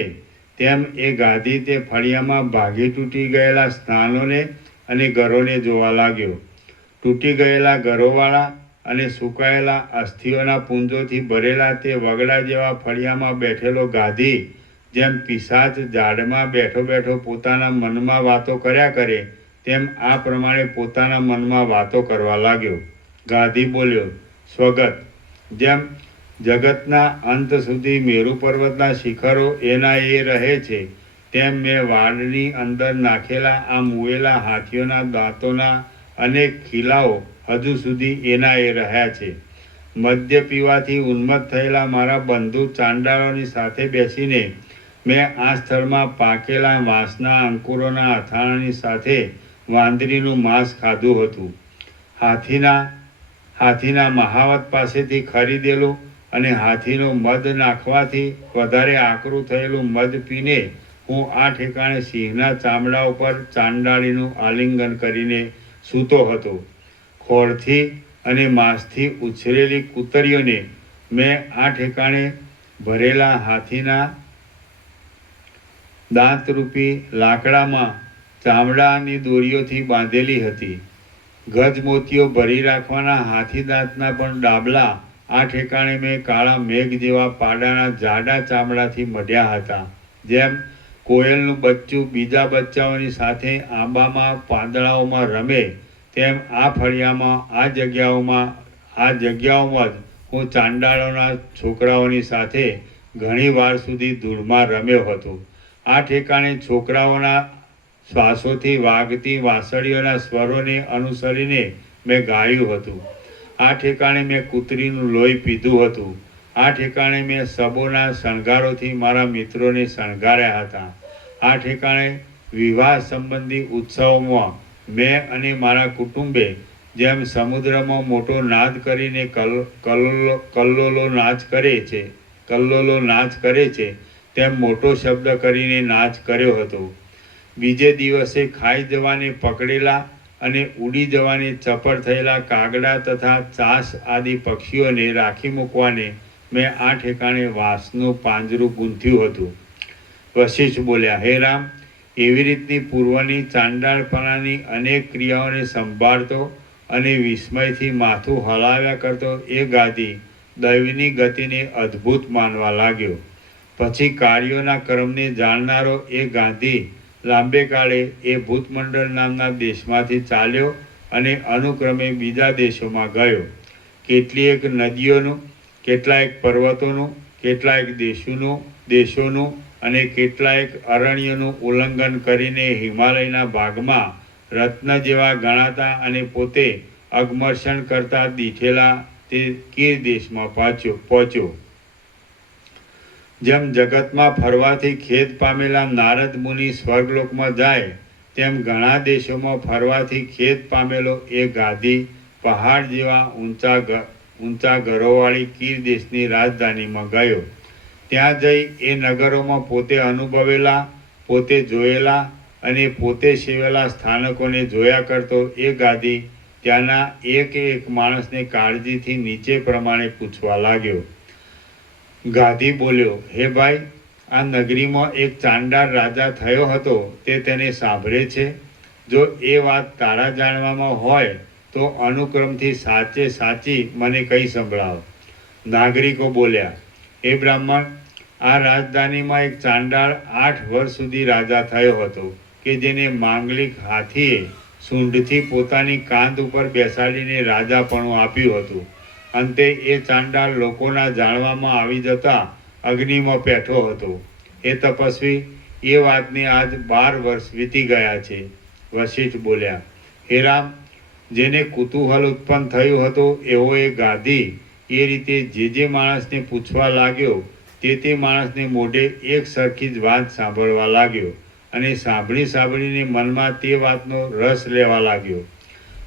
તેમ એ ગાદી તે ફળિયામાં ભાગી તૂટી ગયેલા સ્થાનોને અને ઘરોને જોવા લાગ્યો. તૂટી ગયેલા ઘરોવાળા અને સુકાયેલા અસ્થિઓના પુંજોથી ભરેલા તે વગડા જેવા ફળિયામાં બેઠેલો ગાદી જેમ પિશાચ ઝાડમાં બેઠો બેઠો પોતાના મનમાં વાતો કર્યા કરે તેમ આ પ્રમાણે પોતાના મનમાં વાતો કરવા લાગ્યો. ગાદી બોલ્યો, સ્વગત, જેમ જગતના અંત સુધી મેરુ પર્વતના શિખરો એના એ રહે છે તેમ મેં વાડની અંદર નાખેલા આ મુવેલા હાથીઓના દાંતોના અનેક ખીલાઓ હજુ સુધી એના એ રહ્યા છે. મદ્ય પીવાથી ઉન્મત્ત થયેલા મારા બંધુ ચાંડાળોની સાથે બેસીને મેં આ સ્થળમાં પાકેલા વાંસના અંકુરોના અથાણાની સાથે વાંદરીનું માંસ ખાધું હતું. હાથીના મહાવત પાસેથી ખરીદેલું અને હાથીનો મધ નાખવાથી વધારે આકરું થયેલું મધ પીને હું આ ઠેકાણે સિંહના ચામડા ઉપર ચાંડાળીનું આલિંગન કરીને સૂતો હતો. ખોળથી અને માંસથી ઉછરેલી કૂતરીઓને મેં આ ઠેકાણે ભરેલા હાથીના દાંતરૂપી લાકડામાં ચામડાની દોરીઓથી બાંધેલી હતી. ગજમોતીઓ ભરી રાખવાના હાથી દાંતના પણ ડાબલા આ ઠેકાણે મેં કાળા મેઘ જેવા પાડાના જાડા ચામડાથી મઢ્યા હતા. જેમ કોયલનું બચ્ચું બીજા બચ્ચાઓની સાથે આંબામાં પાંદડાઓમાં રમે તેમ આ ફળિયામાં આ જગ્યાઓમાં જ હું ચાંડાળોના છોકરાઓની સાથે ઘણી વાર સુધી ધૂળમાં રમ્યો હતો. આ ઠેકાણે છોકરાઓના શ્વાસોથી વાગતી વાંસળીઓના સ્વરોને અનુસરીને મેં ગાયું હતું. આ ઠેકાણે મેં કૂતરીનું લોહી પીધું હતું. આ ઠેકાણે મેં સબોના શણગારોથી મારા મિત્રોને શણગાર્યા હતા. આ ઠેકાણે વિવાહ સંબંધી ઉત્સવોમાં મેં અને મારા કુટુંબે જેમ સમુદ્રમાં મોટો નાદ કરીને કલ્લોલો નાચ કરે છે તેમ મોટો શબ્દ કરીને નાચ કર્યો હતો. બીજે દિવસે ખાઈ જવાને પકડેલા અને ઉડી જવાને ચપળ થયેલા કાગડા તથા ચાસ આદિ પક્ષીઓને રાખી મૂકવાને મેં આ ઠેકાણે વાંસનું પાંજરું ગૂંથ્યું હતું. વશિષ્ઠ બોલ્યા, હે રામ, એવી રીતની પૂર્વની ચાંડાળપણાની અનેક ક્રિયાઓને સંભાળતો અને વિસ્મયથી માથું હલાવ્યા કરતો એ ગાદી દૈવની ગતિને અદ્ભુત માનવા લાગ્યો. પછી કાર્યોના ક્રમને જાણનારો એ ગાંધી લાંબે કાળે એ ભૂતમંડળ નામના દેશમાંથી ચાલ્યો અને અનુક્રમે બીજા દેશોમાં ગયો. કેટલીક નદીઓનું, કેટલાક પર્વતોનું, કેટલાક દેશોનું અને કેટલાક અરણ્યોનું ઉલ્લંઘન કરીને હિમાલયના ભાગમાં રત્ન જેવા ગણાતા અને પોતે અગમર્ષણ કરતા દીઠેલા તે કીર દેશમાં પહોંચ્યો. જેમ જગતમાં ફરવાથી ખેદ પામેલા નારદ મુનિ સ્વર્ગલોકમાં જાય તેમ ઘણા દેશોમાં ફરવાથી ખેદ પામેલો એ ગાદી પહાડ જેવા ઊંચા ઘરોવાળી કીર દેશની રાજધાનીમાં ગયો. ત્યાં જઈ એ નગરોમાં પોતે અનુભવેલા, પોતે જોયેલા અને પોતે સેવેલા સ્થાનકોને જોયા કરતો એ ગાદી ત્યાંના એક માણસને કાળજીથી નીચે પ્રમાણે પૂછવા લાગ્યો. ગાદી બોલ્યો, હે ભાઈ, આ નગરીમાં એક ચાંડાળ રાજા થયો હતો તે તેને સાંભળે છે? જો એ વાત તારા જાણવામાં હોય તો અનુક્રમથી સાચી મને કહી સંભળાવ. નાગરિકો બોલ્યા, હે બ્રાહ્મણ, આ રાજધાનીમાં એક ચાંડાળ 8 વર્ષ સુધી રાજા થયો હતો કે જેને માંગલિક હાથીએ સૂંઢથી પોતાની કાંધ ઉપર બેસાડીને રાજાપણું આપ્યું હતું. અંતે એ ચાંડાળ લોકોના જાણવામાં આવી જતા અગ્નિમાં પેઠો હતો. એ તપસ્વી, એ વાતને આજ 12 વર્ષ વીતી ગયા છે. વશિષ્ઠ બોલ્યા, હે રામ, જેને કુતૂહલ ઉત્પન્ન થયું હતું એવો એ ગાદી એ રીતે જે માણસને પૂછવા લાગ્યો તે માણસને મોઢે એક સરખી જ વાત સાંભળવા લાગ્યો અને સાંભળીને મનમાં તે વાતનો રસ લેવા લાગ્યો.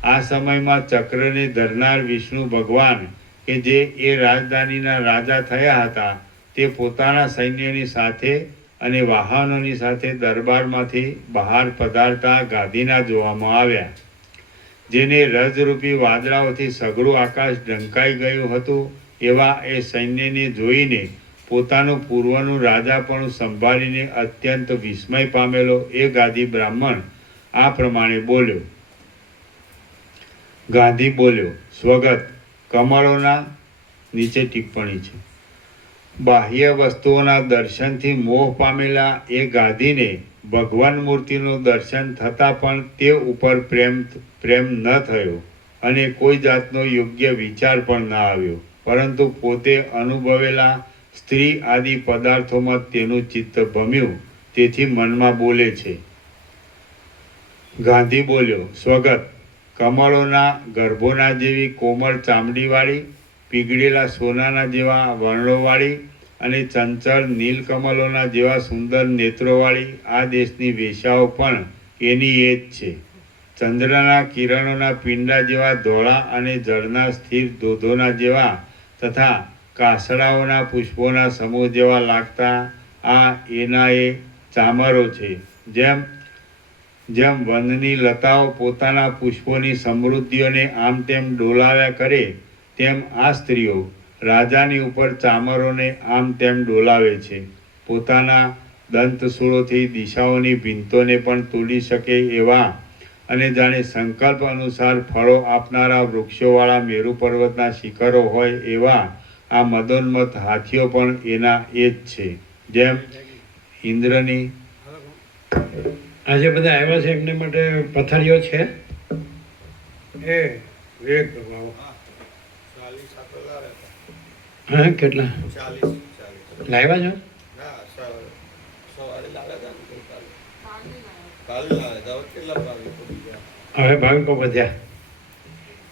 આ સમયમાં ચક્રને ધરનાર વિષ્ણુ ભગવાન કે જે એ રાજધાનીના રાજા થયા હતા તે પોતાના સૈન્યની સાથે અને વાહનોની સાથે દરબારમાંથી બહાર પધારતા ગાદીના જોવામાં આવ્યા. જેને રજરૂપી વાદળાઓથી સઘળું આકાશ ઢંકાઈ ગયું હતું એવા એ સૈન્યને જોઈને પોતાનું પૂર્વનું રાજાપણું સંભાળીને અત્યંત વિસ્મય પામેલો એ ગાદી બ્રાહ્મણ આ પ્રમાણે બોલ્યો. ગાંધી બોલ્યો, સ્વગત કમળોના નીચે ટિપ્પણી છે. બાહ્ય વસ્તુઓના દર્શનથી મોહ પામેલા એ ગાંધીને ભગવાન મૂર્તિનું દર્શન થતાં પણ તે ઉપર પ્રેમ ન થયો અને કોઈ જાતનો યોગ્ય વિચાર પણ ન આવ્યો, પરંતુ પોતે અનુભવેલા સ્ત્રી આદિ પદાર્થોમાં તેનું ચિત્ત ભમ્યું, તેથી મનમાં બોલે છે. ગાંધી બોલ્યો, સ્વગત કમળોના ગર્ભોના જેવી કોમળ ચામડીવાળી, પીગળેલા સોનાના જેવા વર્ણોવાળી અને ચંચળ નીલકમલોના જેવા સુંદર નેત્રોવાળી આ દેશની વેશ્યાઓ પણ એની એ જ છે. ચંદ્રના કિરણોના પિંડા જેવા ધોળા અને જળના સ્થિર ધોધોના જેવા તથા કાસડાઓના પુષ્પોના સમૂહ જેવા લાગતા આ એના એ ચામરો છે. જેમ વનની લતાઓ પોતાના પુષ્પોની સમૃદ્ધિઓને આમ તેમ ડોલાવ્યા કરે તેમ આ સ્ત્રીઓ રાજાની ઉપર ચામરોને આમ તેમ ડોલાવે છે. પોતાના દંતશૂળોથી દિશાઓની ભીંતોને પણ તોડી શકે એવા અને જાણે સંકલ્પ અનુસાર ફળો આપનારા વૃક્ષોવાળા મેરુ પર્વતના શિખરો હોય એવા આ મદોન્મત હાથીઓ પણ એના એ જ છે. જેમ ઇન્દ્રની આજે બધા આવ્યા છે એમને માટે પથારીઓ છે. એ વિવેક બાબુ, હા કેટલા 40 લાવ્યા છો? ના, સવારે લાવ્યા હતા ને કાલે લાવ્યા હતા. કેટલા ભાવિકો બીજા? હવે ભાવિકો વધ્યા.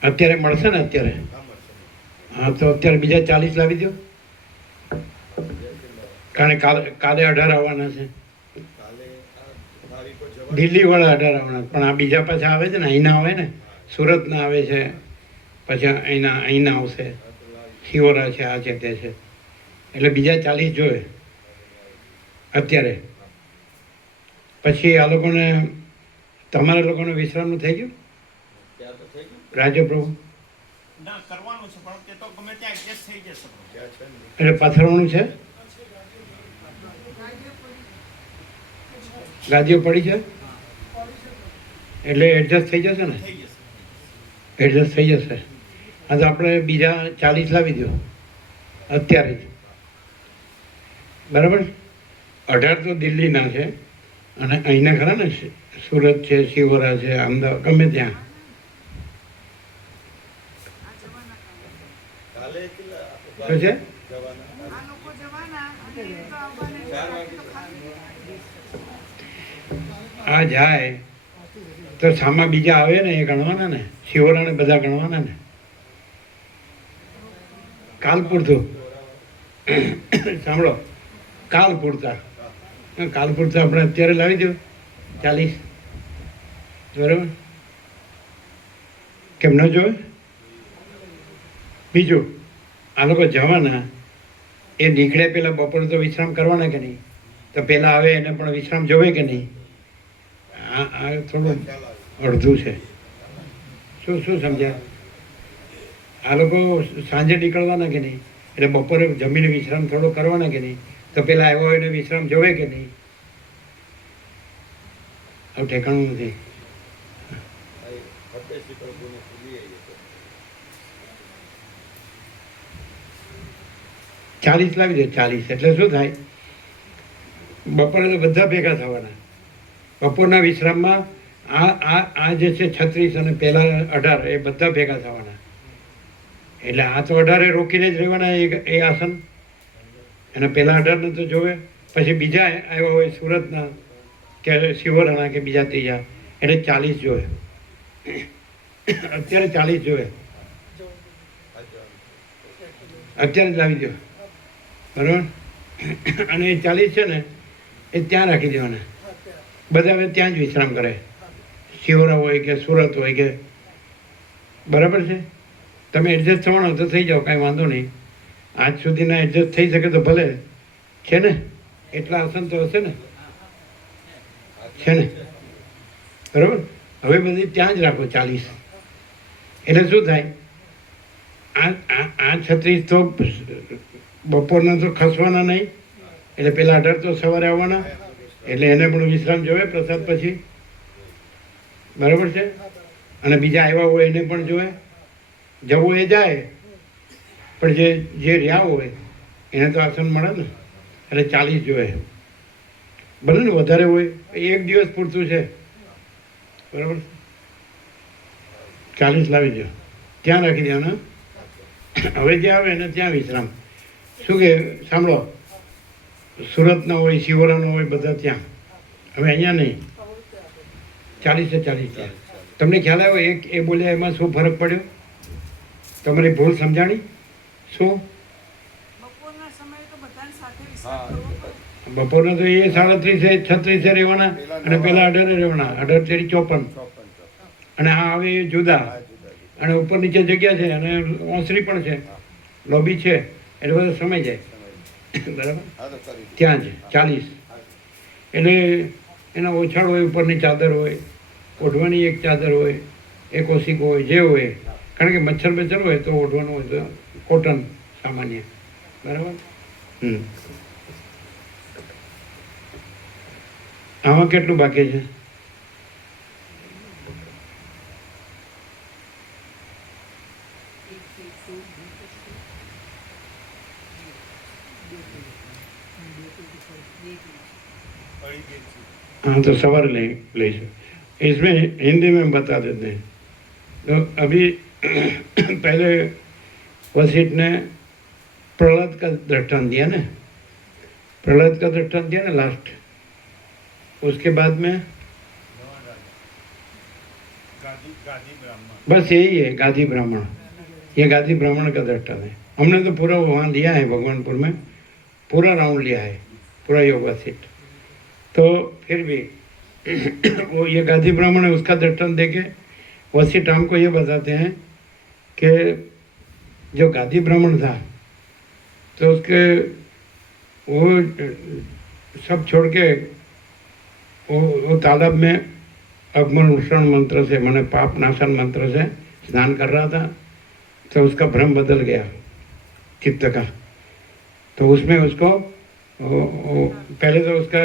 અત્યારે મળશે ને? અત્યારે હા, તો અત્યારે બીજા 40 લાવી દો, કારણ કાલે 18 આવવાના છે. દિલ્હી વાળા 18 આવવાના, પણ આ બીજા પાછા આવે છે ને, અહીંના આવે ને, સુરતના આવે છે, પછી અહીંના આવશે, શિવરા છે, આ છે તે છે, એટલે બીજા 40 જોઈએ અત્યારે. પછી આ લોકોને, તમારા લોકોને વિશ્રામનું થઈ ગયું રાજ્યપ્રભુ? ના, કરવાનું છે પણ તે તો ગમે ત્યાં એડજસ્ટ થઈ જશે. એટલે પાથરવાનું છે, ગાદીઓ પડી છે એટલે એડજસ્ટ થઈ જશે ને? એડજસ્ટ થઈ જશે. હા, તો આપણે બીજા 40 લાવી દો અત્યારે જ, બરાબર? 18 તો દિલ્હીના છે અને અહીંના ખરા ને, સુરત છે, શિવરા છે, અમદાવાદ, ગમે ત્યાં. શું છે? આ જાય તો સામા બીજા આવે ને, એ ગણવાના ને, શિવરાને બધા ગણવાના ને. કાલ પૂરતું સાંભળો, કાલ પૂરતા આપણે અત્યારે લાવી દો 40, બરાબર? કેમ ન જોવે? બીજું, આ લોકો જવાના, એ નીકળે પહેલાં બપોરે તો વિશ્રામ કરવાના કે નહીં? તો પહેલાં આવે એને પણ વિશ્રામ જોવે કે નહીં? આ થોડું અડધું છે. શું સમજ્યા? આ લોકો સાંજે નીકળવાના કે નહીં? એટલે બપોરે જમીને વિશ્રામ થોડો કરવાના કે નહીં? તો પહેલાં આવ્યો હોય એને વિશ્રામ જોવે કે નહીં? આવું ઠેકાણું નથી. 40 લાવી દે. 40 એટલે શું થાય? બપોરે તો બધા ભેગા થવાના. બપોરના વિશ્રામમાં આ જે છે 36 અને પહેલા 18 એ બધા ભેગા થવાના. એટલે આ તો 18 રોકીને જ રહેવાના એ આસન. એના પહેલાં 18 તો જોવે, પછી બીજા આવ્યા હોય સુરતના કે શિવરાણા કે બીજા ત્રીજા, એટલે 40 જોવે. અત્યારે 40 જોવે, અત્યારે જ લાવી દો, બરાબર. અને એ 40 છે ને એ ત્યાં રાખી દેવાના, બધા હવે ત્યાં જ વિશ્રામ કરે, શિવરા હોય કે સુરત હોય કે, બરાબર છે. તમે એડજસ્ટ થવાનો તો થઈ જાઓ, કાંઈ વાંધો નહીં. આજ સુધીના એડજસ્ટ થઈ શકે તો ભલે, છે ને, એટલા આસન તો હશે ને, છે ને, બરાબર. હવે બધી ત્યાં જ રાખો 40. એટલે શું થાય, આ 36 તો બપોરના તો ખસવાના નહીં, એટલે પેલા 18 તો સવારે આવવાના, એટલે એને પણ વિશ્રામ જોવે પ્રસાદ પછી, બરાબર છે. અને બીજા આવ્યા હોય એને પણ જોવે, જવું એ જાય, પણ જે રહ્યા હોય એને તો આસન મળે ને, એટલે 40 જોવે. ભલે ને વધારે હોય, એક દિવસ પૂરતું છે, બરાબર. 40 લાવી દો, ત્યાં રાખી દેવાના. હવે જે આવે ને ત્યાં વિશ્રામ. શું કે સાંભળો, સુરતના હોય, શિવરાના હોય, બધા ત્યાં. હવે અહીંયા નહીં, 40 ત્યાં. તમને ખ્યાલ આવ્યો એ બોલ્યા એમાં શું ફરક પડ્યો? તમારી ભૂલ સમજાણી? શું બપોરના તો એ 37 36 રહેવાના, અને પેલા 18 રહેવાના, 18 54. અને આ આવે એ જુદા, અને ઉપર નીચે જગ્યા છે, અને ઓસરી પણ છે, લોબી છે, એટલે બધો સમય જાય, બરાબર. ત્યાં જ 40. એટલે એના ઓછાળ હોય, ઉપરની ચાદર હોય, ઓઢવાની એક ચાદર હોય, એક ઓશિકો હોય, જે હોય. કારણ કે મચ્છર બચ્છર હોય તો ઓઢવાનું હોય તો કોટન સામાન્ય, બરાબર. આમાં કેટલું બાકી છે? हाँ तो सवार ले इसमें हिंदी में बता देते हैं. तो अभी पहले वशिष्ठ ने प्रहलाद का दृष्टांत दिया ना, प्रहलाद का दृष्टांत दिया ना लास्ट. उसके बाद में बस यही है गादी ब्राह्मण. ये गादी ब्राह्मण का दृष्टांत है. हमने तो पूरा वहाँ लिया है, भगवानपुर में पूरा राउंड लिया है, पूरा योग वशिष्ठ. तो फिर भी वो ये गादी ब्राह्मण है, उसका दृष्टांत देके वशिष्ठ हमको ये बताते हैं कि जो गादी ब्राह्मण था तो उसके वो सब छोड़ के वो तालाब में अगमन उषण मंत्र से, मैंने पाप नाशन मंत्र से स्नान कर रहा था. तो उसका भ्रम बदल गया चित्त का. तो उसमें उसको पहले तो उसका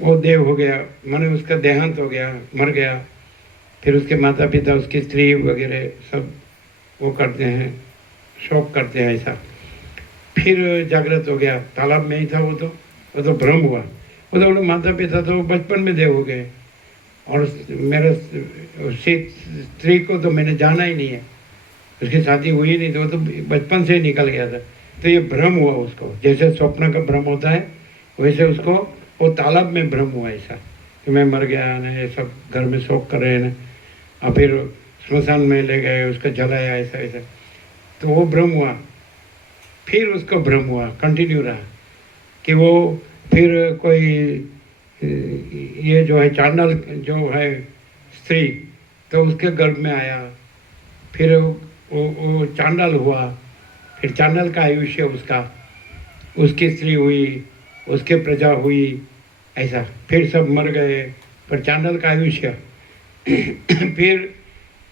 वो देव हो गया, माने उसका देहांत हो गया, मर गया. फिर उसके माता पिता, उसकी स्त्री वगैरह सब वो करते हैं, शोक करते हैं ऐसा. फिर जागृत हो गया, तालाब में ही था वो तो भ्रम हुआ. वो तो माता पिता तो बचपन में देव हो गए, और मेरा स्त्री को तो मैंने जाना ही नहीं है, उसकी शादी हुई नहीं, तो वो तो बचपन से ही निकल गया था. तो ये भ्रम हुआ उसको, जैसे स्वप्न का भ्रम होता है वैसे उसको वो तालाब में भ्रम हुआ ऐसा कि मैं मर गया ना, ये सब घर में शोक कर रहे हैं ना, और फिर स्मशान में ले गए, उसको जलाया ऐसा ऐसा. तो वो भ्रम हुआ. फिर उसको भ्रम हुआ, कंटिन्यू रहा कि वो फिर कोई ये जो है चांडाल जो है स्त्री, तो उसके गर्भ में आया. फिर वो चांडाल हुआ, फिर चांडाल का आयुष्य उसका, उसकी स्त्री हुई, उसके प्रजा हुई ऐसा. फिर सब मर गए, पर चांडाल का आयुष्य. फिर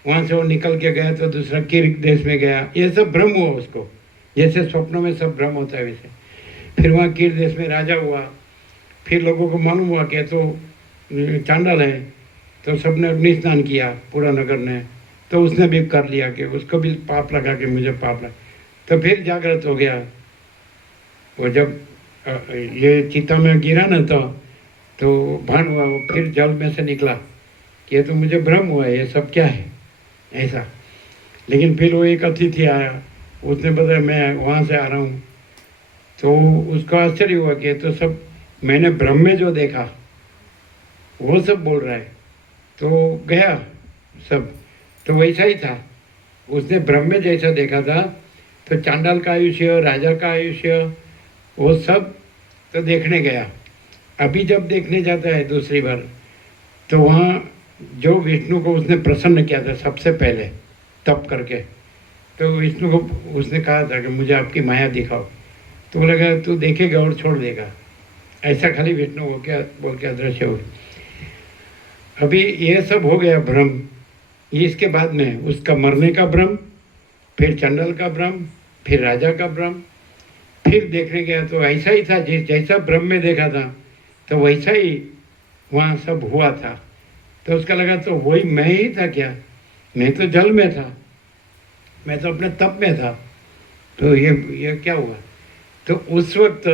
वहाँ से वो निकल के गया तो दूसरा किर्क देश में गया. ये सब भ्रम हुआ उसको, जैसे स्वप्नों में सब भ्रम होता है वैसे. फिर वहाँ किर्क देश में राजा हुआ. फिर लोगों को मालूम हुआ कि तो चांडाल है, तो सबने अग्नि स्नान किया पूरा नगर ने. तो उसने भी कर लिया कि उसको भी पाप लगा कि मुझे पाप लगा. तो फिर जागृत हो गया. वो जब ये चिता में गिरा ना तो भान हुआ. वो फिर जल में से निकला कि ये तो मुझे भ्रम हुआ है, ये सब क्या है ऐसा. लेकिन फिर वो एक अतिथि आया, उसने बताया मैं वहाँ से आ रहा हूँ, तो उसको आश्चर्य हुआ कि ये तो सब मैंने भ्रम में जो देखा वो सब बोल रहा है। तो गया सब, तो वैसा ही था। उसने भ्रम में जैसा देखा था, तो चांडाल का आयुष्य, राजा का आयुष्य, वो सब तो देखने गया। अभी जब देखने जाता है दूसरी बार, तो वहाँ जो विष्णु को उसने प्रसन्न किया था सबसे पहले तप करके, तो विष्णु को उसने कहा था कि मुझे आपकी माया दिखाओ। तो बोला कि तू देखेगा और छोड़ देगा, ऐसा खाली विष्णु हो क्या बोल के अदृश्य हो। अभी ये सब हो गया भ्रम। ये इसके बाद में उसका मरने का भ्रम, फिर चंडल का भ्रम, फिर राजा का भ्रम, फिर देखने गया तो ऐसा ही था, जैसा भ्रम में देखा था तो वैसा ही वहाँ सब हुआ था। तो उसका लगा तो वही मैं ही था क्या, मैं तो जल में था, मैं तो अपने तप में था, तो ये क्या हुआ। तो उस वक्त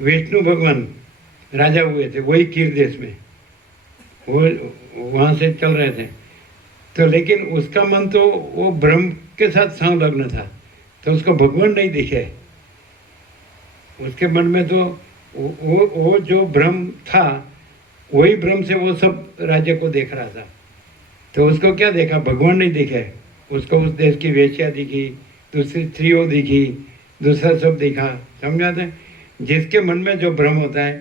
विष्णु भगवान राजा हुए थे वही कीर देश में, वो वहाँ से चल रहे थे। तो लेकिन उसका मन तो वो ब्रह्म के साथ संलग्न था, तो उसको भगवान नहीं दिखे। उसके मन में तो वो जो भ्रम था वही भ्रम से वो सब राज्य को देख रहा था। तो उसको क्या देखा, भगवान नहीं दिखे उसको। उस देश की वेश्या दिखी, दूसरी स्त्रियों दिखी, दूसरा सब दिखा। समझाते हैं, जिसके मन में जो भ्रम होता है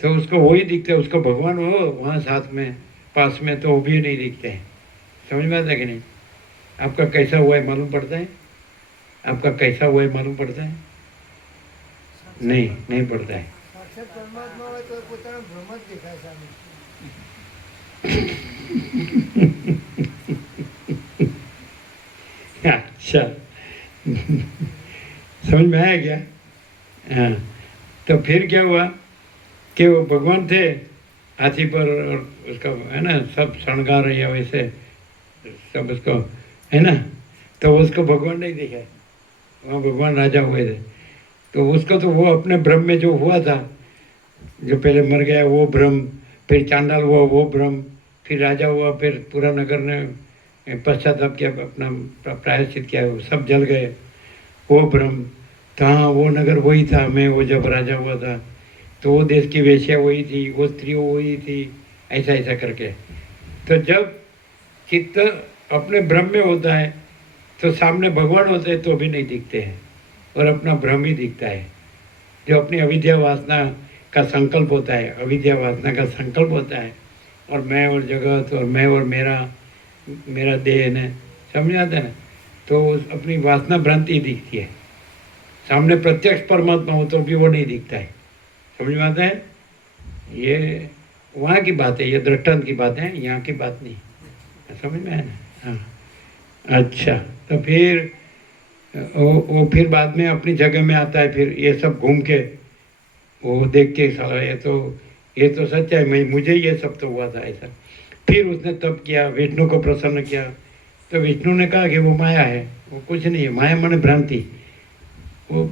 तो उसको वही दिखते है। उसको भगवान हो वहाँ साथ में पास में तो वो भी नहीं दिखते हैं। समझ में आता है कि नहीं। आपका कैसा हुआ है मालूम पड़ता है, आपका कैसा हुआ है मालूम पड़ता है, नहीं पड़ता है। अच्छा समझ में आया क्या। हाँ, तो फिर क्या हुआ कि वो भगवान थे हाथी पर, और उसका है ना सब श्रृंगार रही है वैसे सब उसको है ना। तो उसको भगवान नहीं दिखा, वहाँ भगवान राजा हुए थे। तो उसको तो वो अपने भ्रम में जो हुआ था, जो पहले मर गया वो भ्रम, फिर चांडाल हुआ वो भ्रम, फिर राजा हुआ, फिर पूरा नगर ने पश्चाताप किया, अपना प्रायश्चित किया, वो सब जल गए वो भ्रम। तो हाँ वो नगर वही था, मैं वो जब राजा हुआ था तो वो देश की वेश्या वही थी, वो स्त्री वही थी, ऐसा ऐसा करके। तो जब चित्त अपने भ्रम में होता है तो सामने भगवान होते हैं तो भी नहीं दिखते हैं, और अपना भ्रम ही दिखता है। जो अपनी अविद्या वासना का संकल्प होता है, अविद्या वासना का संकल्प होता है, और मैं और जगत और मैं और मेरा देह ने समझ आता है ना, तो अपनी वासना भ्रांति दिखती है। सामने प्रत्यक्ष परमात्मा हो तो भी वो नहीं दिखता है। समझ में आता है। ये वहाँ की बात है, ये दृष्टांत की बात है, यहाँ की बात नहीं। समझ में आया ना। हाँ अच्छा, तो फिर वो फिर बाद में अपनी जगह में आता है। फिर ये सब घूम के वो देख के साला ये तो सच है, मुझे ये सब तो हुआ था ऐसा। फिर उसने तप किया, विष्णु को प्रसन्न किया। तो विष्णु ने कहा कि वो माया है, वो कुछ नहीं है। माया माने भ्रांति, वो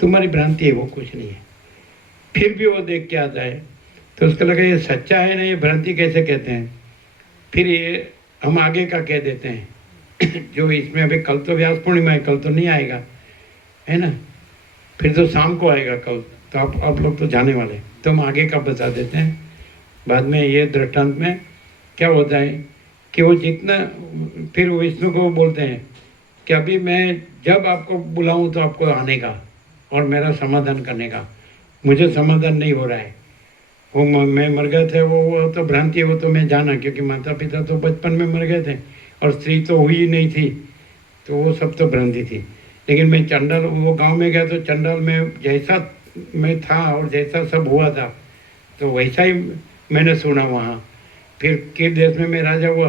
तुम्हारी भ्रांति है, वो कुछ नहीं है। फिर भी वो देख के आता है तो उसको लगा ये सच्चा है ना, ये भ्रांति कैसे कहते हैं। फिर ये हम आगे का कह देते हैं जो इसमें अभी कल तो व्यास पूर्णिमा है, कल तो नहीं आएगा है ना, फिर तो शाम को आएगा कल, तो आप लोग तो जाने वाले, तो हम आगे का बता देते हैं बाद में। ये दृष्टांत में क्या होता है कि वो जितना, फिर विष्णु को बोलते हैं कि अभी मैं जब आपको बुलाऊं तो आपको आने का और मेरा समाधान करने का। मुझे समाधान नहीं हो रहा है। वो मैं मर गए थे, वो तो भ्रांति है, वो तो मैं जाना, क्योंकि माता पिता तो बचपन में मर गए थे और स्त्री तो हुई ही नहीं थी, तो वो सब तो भ्रांति थी। लेकिन मैं चंडाल, वो गांव में गया तो चंडाल में जैसा मैं था और जैसा सब हुआ था तो वैसा ही मैंने सुना वहाँ। फिर किस देश में मैं राजा हुआ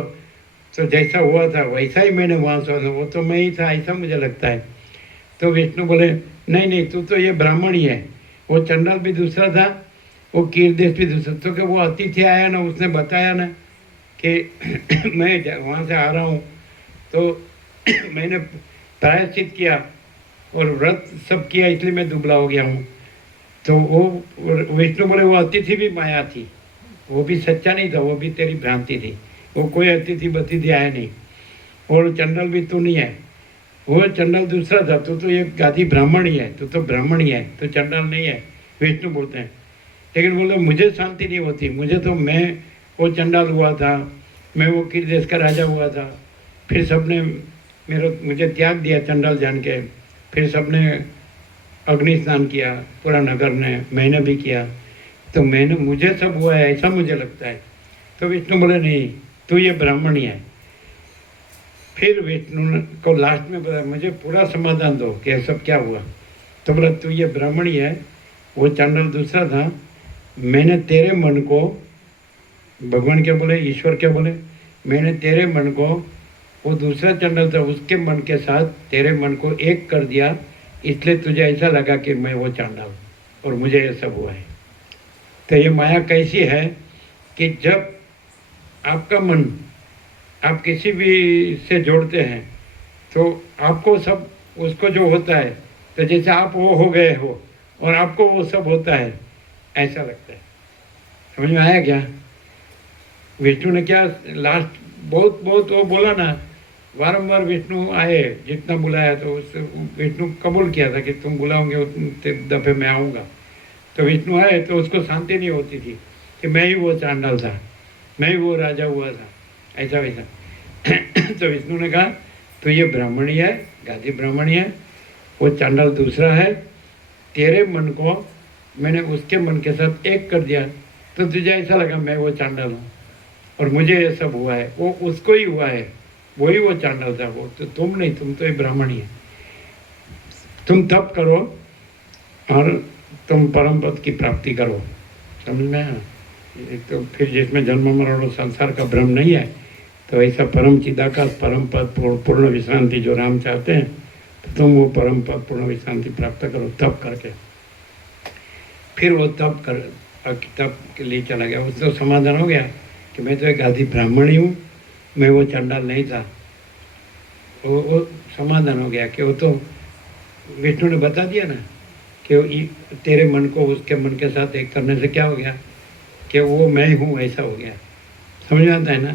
तो जैसा हुआ था वैसा ही मैंने वहाँ सुना, वो तो मैं ही था ऐसा मुझे लगता है। तो विष्णु बोले नहीं तू तो ये ब्राह्मण ही है, वो चंडाल भी दूसरा था, वो कीर देश भी दूसरा। तो कि वो अतिथि आया ना, उसने बताया ना कि मैं वहाँ से आ रहा हूँ, तो मैंने प्रायश्चित किया और व्रत सब किया, इसलिए मैं दुबला हो गया हूँ। तो वो विष्णु बोले वो अतिथि भी माया थी, वो भी सच्चा नहीं था, वो भी तेरी भ्रांति थी, वो कोई अतिथि बतिथि आया नहीं, और चंडाल भी तू नहीं है। वो चंडाल दूसरा था, तो ये गादी ब्राह्मण ही है, तो ब्राह्मण ही है, तो चंडाल नहीं है, विष्णु बोलते हैं। लेकिन बोले मुझे शांति नहीं होती, मुझे तो मैं वो चंडाल हुआ था, मैं वो किस देश का राजा हुआ था, फिर सबने मुझे त्याग दिया चंडाल जान के, फिर सबने अग्नि स्नान किया पूरा नगर ने, मैंने भी किया, तो मुझे सब हुआ है ऐसा मुझे लगता है। तो विष्णु बोले नहीं, तू ये ब्राह्मण ही है। फिर विष्णु को लास्ट में बोला मुझे पूरा समाधान दो कि सब क्या हुआ। तो बोला तू ये ब्राह्मण ही है, वो चंडाल दूसरा था, मैंने तेरे मन को, भगवान क्या बोले, ईश्वर क्या बोले, मैंने तेरे मन को, वो दूसरा चंडाल था उसके मन के साथ तेरे मन को एक कर दिया, इसलिए तुझे ऐसा लगा कि मैं वो चांडाल और मुझे ये सब हुआ है। तो ये माया कैसी है कि जब आपका मन आप किसी भी से जोड़ते हैं तो आपको सब उसको जो होता है, तो जैसे आप वो हो गए हो और आपको वो सब होता है ऐसा लगता है। समझ में आया क्या? विष्णु ने क्या लास्ट बहुत वो बोला ना, बारंबार विष्णु आए, जितना बुलाया तो उस विष्णु कबूल किया था कि तुम बुलाओगे उतने दफे मैं आऊँगा। तो विष्णु आए तो उसको शांति नहीं होती थी कि मैं ही वो चांडाल था, मैं ही वो राजा हुआ था, ऐसा वैसा। तो विष्णु ने कहा तो ये ब्राह्मण ही है, गादी ब्राह्मण ही है, वो चांडाल दूसरा है, तेरे मन को मैंने उसके मन के साथ एक कर दिया, तो तुझे ऐसा लगा मैं वो चांडाल हूँ और मुझे ये सब हुआ है, वो उसको ही हुआ है, वही वो चांडाल था, वो तो तुम नहीं, तुम तो ये ब्राह्मण ही है। तुम तप करो और तुम परम पद की प्राप्ति करो। समझ में आया? तो फिर जिसमें जन्म मरण और संसार का भ्रम नहीं है, तो ऐसा परम चिदाकाश परम पद पूर्ण विश्रांति जो राम चाहते हैं, तो तुम वो परम पद पूर्ण विश्रांति प्राप्त करो तप करके। फिर वो तप के लिए चला गया, उसको समाधान हो गया कि मैं तो एक आदि ब्राह्मण ही हूँ, मैं वो चंडाल नहीं था। वो समाधान हो गया कि वो तो विष्णु ने बता दिया ना कि तेरे मन को उसके मन के साथ एक करने से क्या हो गया कि वो मैं हूँ, ऐसा हो गया। समझ में आता है ना?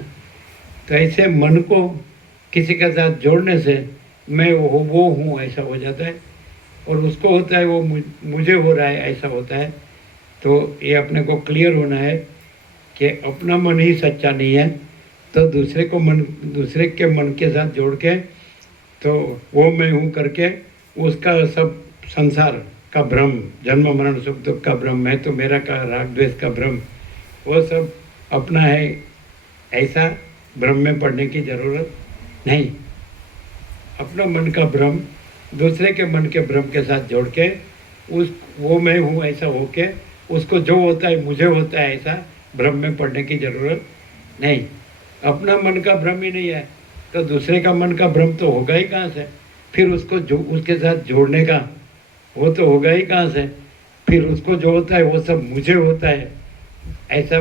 तो ऐसे मन को किसी के साथ जोड़ने से मैं वो हूँ ऐसा हो जाता है, और उसको होता है वो मुझे हो रहा है ऐसा होता है। तो ये अपने को क्लियर होना है कि अपना मन ही सच्चा नहीं है, तो दूसरे के मन के साथ जोड़ के तो वो मैं हूँ करके उसका सब संसार का भ्रम, जन्म मरण सुख दुख का भ्रम, मैं तो मेरा का राग द्वेष का भ्रम, वो सब अपना है ऐसा भ्रम में पड़ने की जरूरत नहीं। अपना मन का भ्रम दूसरे के मन के भ्रम के साथ जोड़ के वो मैं हूँ ऐसा होके उसको जो होता है मुझे होता है ऐसा भ्रम में पड़ने की जरूरत नहीं। अपना मन का भ्रम ही नहीं है तो दूसरे का मन का भ्रम तो होगा ही कहाँ से? फिर उसको जो उसके साथ जोड़ने का वो तो होगा ही कहाँ से? फिर उसको जो होता है वो सब मुझे होता है ऐसा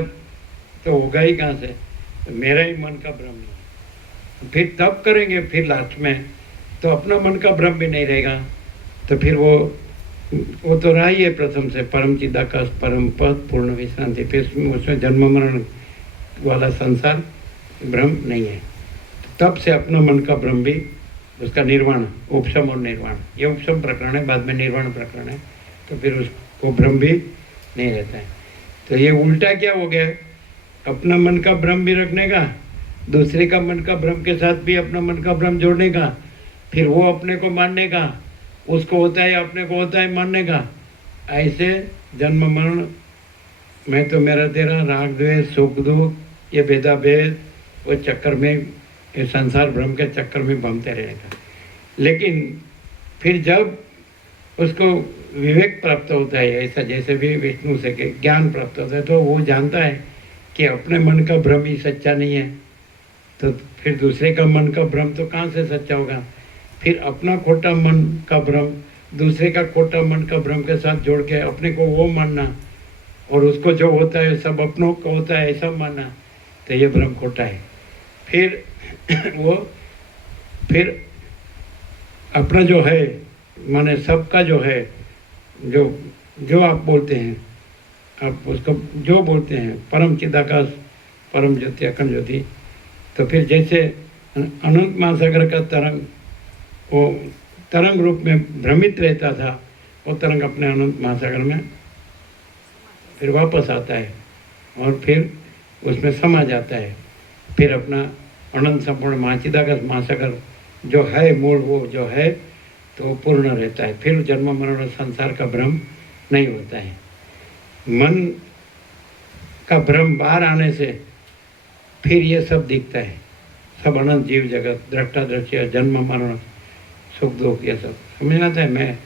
तो होगा ही कहाँ से? तो मेरा ही मन का भ्रम नहीं। फिर तब करेंगे, फिर लास्ट में तो अपना मन का भ्रम भी नहीं रहेगा, तो फिर वो तो रहा ही है प्रथम से, परम चिदाकाश परम पद पूर्ण विश्रांति, फिर उसमें जन्म मरण वाला संसार भ्रम नहीं है। तब से अपना मन का भ्रम भी उसका निर्वाण, उपशम और निर्वाण, ये उपशम प्रकरण है, बाद में निर्वाण प्रकरण है, तो फिर उसको भ्रम भी नहीं रहता है। तो ये उल्टा क्या हो गया? अपना मन का भ्रम भी रखने का, दूसरे का मन का भ्रम के साथ भी अपना मन का भ्रम जोड़ने का, फिर वो अपने को मानने का, उसको होता है अपने को होता है मानने का, ऐसे जन्म मरण, मैं तो मेरा तेरा, राग द्वेष सुख दुख, ये भेदा भेद, वो चक्कर में, ये संसार भ्रम के चक्कर में भमते रहेगा। लेकिन फिर जब उसको विवेक प्राप्त होता है, ऐसा जैसे भी विष्णु से के ज्ञान प्राप्त होता है, तो वो जानता है कि अपने मन का भ्रम ही सच्चा नहीं है, तो फिर दूसरे का मन का भ्रम तो कहाँ से सच्चा होगा? फिर अपना खोटा मन का भ्रम दूसरे का खोटा मन का भ्रम के साथ जोड़ के अपने को वो मानना और उसको जो होता है सब अपनों को होता है ऐसा मानना, तो ये भ्रम खोटा है। फिर अपना जो है माने सबका जो है, जो आप बोलते हैं, आप उसको जो बोलते हैं परम चिदाकाश परम ज्योति अखंड ज्योति, तो फिर जैसे अनंत महासागर का तरंग वो तरंग रूप में भ्रमित रहता था, वो तरंग अपने अनंत महासागर में फिर वापस आता है और फिर उसमें समा जाता है। फिर अपना अनंत संपूर्ण महाचिदाकाश महासागर जो है मूल, वो जो है तो पूर्ण रहता है। फिर जन्म मरण संसार का भ्रम नहीं होता है। मन का भ्रम बाहर आने से फिर ये सब दिखता है, सब अनंत जीव जगत, दृष्टा दृश्य, जन्म मरण, सुख दुख, ये सब समझ में आता है।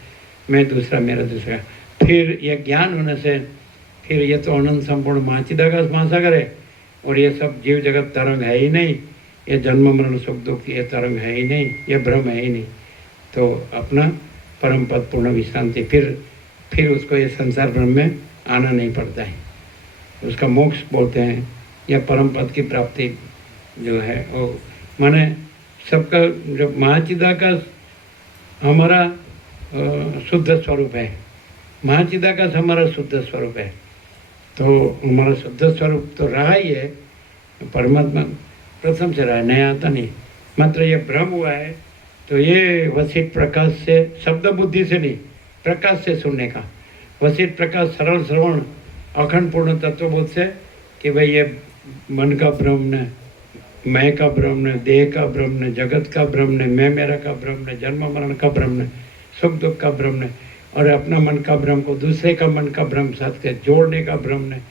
मैं दूसरा, मेरा दूसरा। फिर ये ज्ञान होने से फिर ये तो अनंत संपूर्ण महाचिदाकाश महासागर है और ये सब जीव जगत तरंग है ही नहीं, ये जन्म मरण सुख दुख ये तरंग है ही नहीं, ये भ्रम है ही नहीं। तो अपना परम पद पूर्ण विश्रांति, फिर उसको ये संसार भ्रम में आना नहीं पड़ता है, उसका मोक्ष बोलते हैं या परम पद की प्राप्ति जो है वो। माने सबका जो महाचिदाकाश हमारा शुद्ध स्वरूप है, महाचिदाकाश हमारा शुद्ध स्वरूप है। तो हमारा शुद्ध स्वरूप तो रहा ही है, परमात्मा प्रथम से रहा है, नया आता नहीं। मात्र ये भ्रम हुआ है तो ये वसिष्ठ प्रकाश से, शब्द बुद्धि से नहीं, प्रकाश से सुनने का। वसिष्ठ प्रकाश सरल श्रवण अखंड पूर्ण तत्वबोध से कि भाई ये मन का भ्रम न, मैं का भ्रम न, देह का भ्रम न, जगत का भ्रम न, मैं मेरा का भ्रम न, जन्म मरण का भ्रम न, सुख दुख का भ्रम न, और अपना मन का भ्रम को दूसरे का मन का भ्रम साथ के जोड़ने का भ्रम न,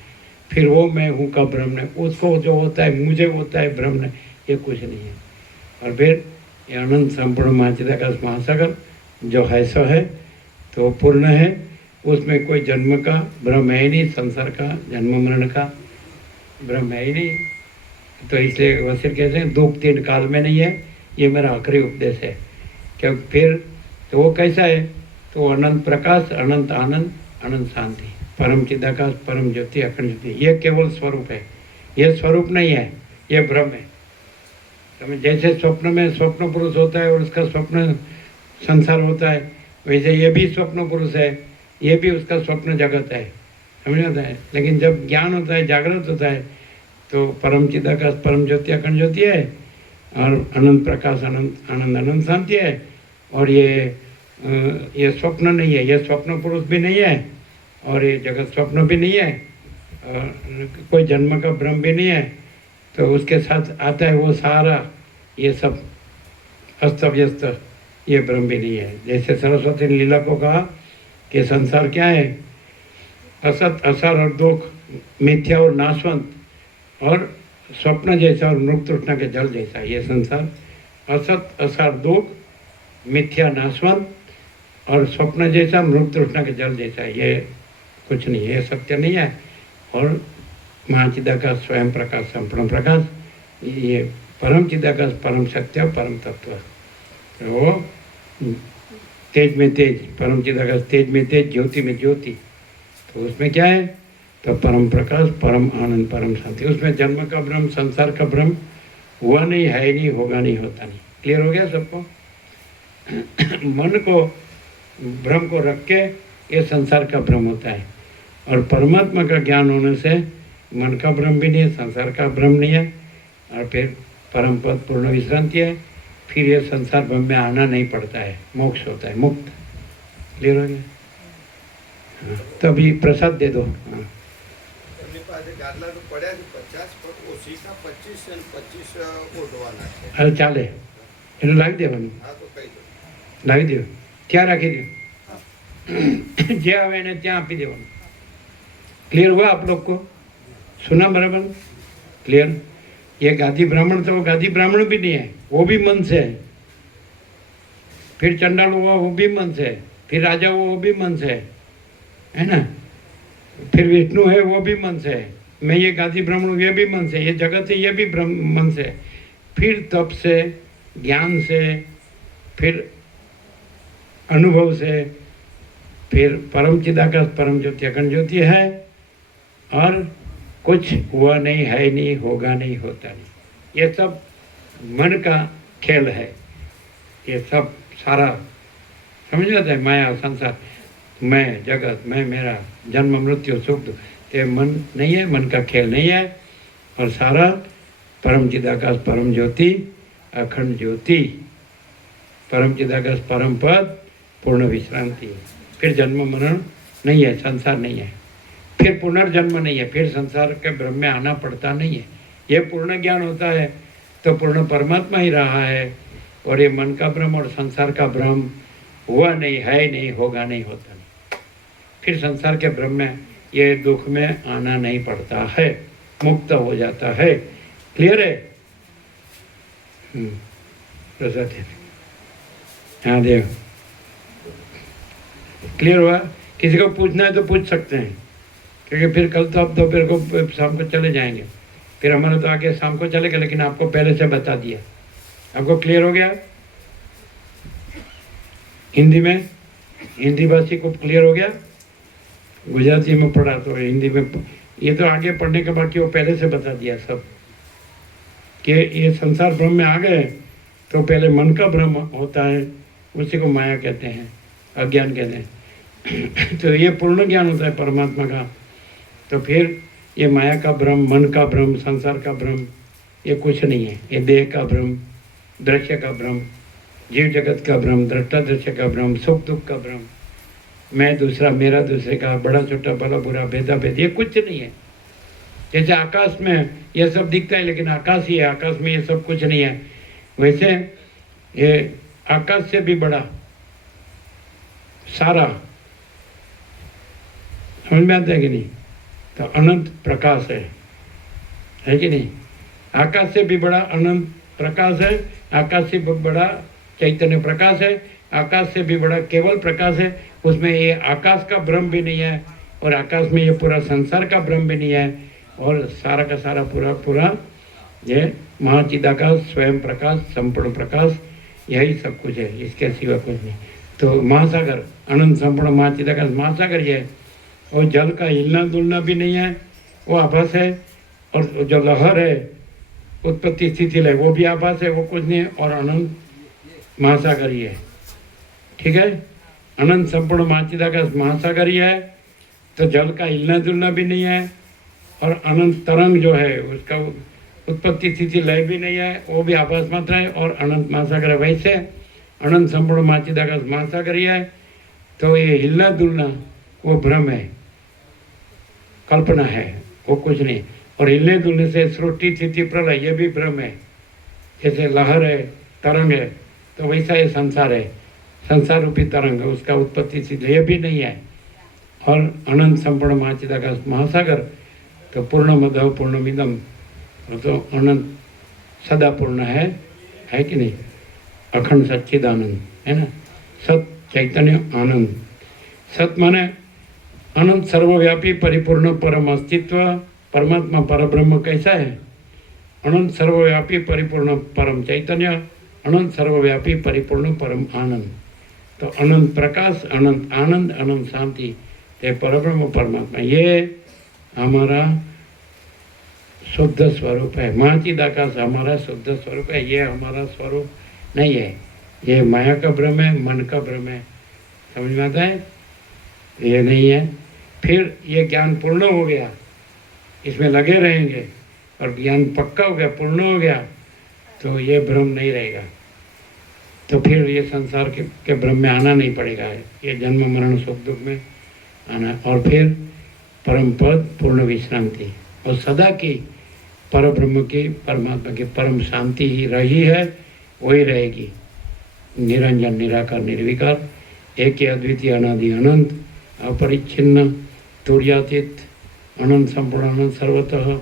फिर वो मैं हूँ का भ्रम न, उसको जो होता है मुझे होता है भ्रम न, ये कुछ नहीं है। और फिर ये अनंत संपूर्ण महाचिदाकाश महासागर जो है सो है तो पूर्ण है, उसमें कोई जन्म का भ्रम है ही नहीं, संसार का जन्म मरण का भ्रम है ही नहीं। तो इसलिए वशिष्ठ कहते हैं दुख तीन काल में नहीं है, ये मेरा आखिरी उपदेश है। क्योंकि फिर तो वो कैसा है, तो अनंत प्रकाश, अनंत आनंद, अनंत शांति, परम चिदाकाश, परम ज्योति, अखंड ज्योति, ये केवल स्वरूप है, ये स्वरूप नहीं है, ये भ्रम है। तो जैसे स्वप्न में स्वप्न पुरुष होता है और उसका स्वप्न संसार होता है, वैसे ये भी स्वप्न पुरुष है, ये भी उसका स्वप्न जगत है, समझ आता है। लेकिन जब ज्ञान होता है, जागृत होता है, तो परम चिदाकाश, परम ज्योति, अखंड ज्योति है, और अनंत प्रकाश, अनंत आनंद, अनंत शांति है। और ये स्वप्न नहीं है, ये स्वप्न पुरुष भी नहीं है, और ये जगत स्वप्न भी नहीं है, और कोई जन्म का भ्रम भी नहीं है। तो उसके साथ आता है वो सारा ये सब अस्त व्यस्त, ये भ्रम भी नहीं है। जैसे सरस्वती ने लीला को कहा कि संसार क्या है, असत, असर और दुख, मिथ्या और नाशवंत, और स्वप्न जैसा और मृग तृष्णा के जल जैसा ये संसार। असत, असर, दुख, मिथ्या, नाशवंत और स्वप्न जैसा, मृग तृष्णा के जल जैसा, ये कुछ नहीं है, सत्य नहीं है। और महाचिदाकाश, स्वयं प्रकाश, संपूर्ण प्रकाश, ये परम चिदाकाश, परम सत्य, परम तत्व। तो वो तेज में तेज, परम चिदाकाश तेज में तेज, ज्योति में ज्योति। तो उसमें क्या है, तो परम प्रकाश, परम आनंद, परम शांति। उसमें जन्म का भ्रम, संसार का भ्रम हुआ नहीं, है नहीं, होगा नहीं, होता नहीं। क्लियर हो गया सबको? मन को भ्रम को रख के ये संसार का भ्रम होता है, और परमात्मा का ज्ञान होने से मन का भ्रम भी नहीं है, संसार का भ्रम नहीं है, और फिर परम पद पूर्ण विश्रांति है। फिर ये संसार भ्रम में आना नहीं पड़ता है, मोक्ष होता है, मुक्त। क्लियर हो गया? हाँ, तभी प्रसाद दे दो। हाँ, અરે ચાલે, એનું લાવી દેવાનું, લાવી દો, ત્યાં રાખી દો, જે આવે એને ત્યાં આપી દેવાનું। क्लियर हुआ आप लोग को? सुना बराबर? क्लियर? ये गादी ब्राह्मण तो वो गादी ब्राह्मण भी नहीं है, वो भी मन से है। फिर चंडाल हुआ वो भी मन से है, फिर राजा हुआ वो भी मन से है ना? फिर विष्णु है वो भी मन से है, मैं ये गादी ब्राह्मण हूँ ये भी मन से, ये जगत है ये भी मन से, फिर तप से, ज्ञान से, फिर अनुभव से, फिर परम चिदाकाश, परम ज्योति, अखंड ज्योति है, और कुछ हुआ नहीं, है नहीं, होगा नहीं, होता नहीं। ये सब मन का खेल है, ये सब सारा समझ जाता है। माया, संसार, मैं, जगत, मैं, मेरा, जन्म, मृत्यु, सुख, ये मन नहीं है, मन का खेल नहीं है। और सारा परम चिदाकाश, परम ज्योति, अखंड ज्योति, परम चिदाकाश परम पद पूर्ण विश्रांति। फिर जन्म मरण नहीं है, संसार नहीं है, फिर पुनर्जन्म नहीं है, फिर संसार के भ्रम में आना पड़ता नहीं है। ये पूर्ण ज्ञान होता है तो पूर्ण परमात्मा ही रहा है, और ये मन का भ्रम और संसार का भ्रम हुआ नहीं, है नहीं, होगा नहीं, होता नहीं। फिर संसार के भ्रम में ये दुख में आना नहीं पड़ता है, मुक्त हो जाता है। क्लियर है? प्रसाद है। हाँ देव, क्लियर हुआ? किसी को पूछना है तो पूछ सकते हैं, क्योंकि फिर कल तो आप दोपहर को शाम को चले जाएंगे, फिर हमारा तो आगे शाम को चलेगा, लेकिन आपको पहले से बता दिया। आपको क्लियर हो गया? हिंदी में, हिंदी भाषी को क्लियर हो गया? गुजराती में पढ़ा तो हिंदी में, ये तो आगे पढ़ने के बाकी वो पहले से बता दिया सब, कि ये संसार भ्रम में आ गए तो पहले मन का भ्रम होता है, उसी को माया कहते हैं, अज्ञान कहते हैं। तो ये पूर्ण ज्ञान होता है परमात्मा का। तो फिर ये माया का भ्रम, मन का भ्रम, संसार का भ्रम, ये कुछ नहीं है। ये देह का भ्रम, दृश्य का भ्रम, जीव जगत का भ्रम, दृष्टा दृश्य का भ्रम, सुख दुख का भ्रम, मैं दूसरा, मेरा दूसरे का, बड़ा छोटा, भला बुरा, भेदा भेद, ये कुछ नहीं है। जैसे आकाश में ये सब दिखता है, लेकिन आकाश ही है, आकाश में ये सब कुछ नहीं है। वैसे ये आकाश से भी बड़ा सारा, समझ में आता है कि नहीं? तो अनंत प्रकाश है कि नहीं? आकाश से भी बड़ा अनंत प्रकाश है, आकाश से भी बड़ा चैतन्य प्रकाश है, आकाश से भी बड़ा केवल प्रकाश है। उसमें ये आकाश का भ्रम भी नहीं है, और आकाश में ये पूरा संसार का भ्रम भी नहीं है, और सारा का सारा पूरा ये महाचिदाकाश, स्वयं प्रकाश, संपूर्ण प्रकाश, यही सब कुछ है, इसके सिवा कुछ नहीं। तो महासागर, अनंत संपूर्ण महाचिदाकाश महासागर ये है, और जल का हिलना डुलना भी नहीं है, वो आभास है। और जो लहर है, उत्पत्ति स्थिति लय, वो भी आभास है, वो कुछ नहीं है, और अनंत महासागर ही है। ठीक है? अनंत संपूर्ण महाचिदाकाश महासागर ही है, तो जल का हिलना डुलना भी नहीं है, और अनंत तरंग जो है उसका उत्पत्ति स्थिति लय भी नहीं है, वो भी आभास मात्र है, और अनंत महासागर है। वैसे अनंत संपूर्ण महाचिदाकाश महासागर ही है, तो ये हिलना डुलना वो भ्रम है, कल्पना है, वो कुछ नहीं। और हिलने डुलने से सृष्टि स्थिति प्रलय, ये भी भ्रम है। जैसे लहर है, तरंग है, तो वैसा ये संसार है, संसार रूपी तरंग है, उसका उत्पत्ति स्थिति ये भी नहीं है। और अनंत संपूर्ण महाचिदाकाश महासागर, तो पूर्णमदः पूर्णमिदं, तो अनंत सदा पूर्ण है कि नहीं? अखंड सच्चिदानंद है ना, सत चैतन्य आनंद। सत माने अनंत सर्वव्यापी परिपूर्ण परम अस्तित्व। परमात्मा परब्रह्म कैसा है? अनंत सर्वव्यापी परिपूर्ण परम चैतन्य, अनंत सर्वव्यापी परिपूर्ण परम आनंद। तो अनंत प्रकाश, अनंत आनंद, अनंत शांति, ये परब्रह्म परमात्मा, ये हमारा शुद्ध स्वरूप है। महाचिदाकाश हमारा शुद्ध स्वरूप है, ये हमारा स्वरूप नहीं है। ये माया का भ्रम है, मन का भ्रम है। समझ में आता है? ये नहीं है। फिर ये ज्ञान पूर्ण हो गया, इसमें लगे रहेंगे, और ज्ञान पक्का हो गया, पूर्ण हो गया, तो ये भ्रम नहीं रहेगा। तो फिर ये संसार के भ्रम में आना नहीं पड़ेगा, ये जन्म मरण सुख दुख में आना। और फिर परम पद पूर्ण विश्रांति, और सदा की पर ब्रह्म की, परमात्मा की परम शांति ही रही है, वही रहेगी। निरंजन निराकार निर्विकार, एक ही अद्वितीय अनादि अनंत, अपरिच्छिन्न तुर्यातीत, अनंत संपूर्ण अनंत सर्वतः,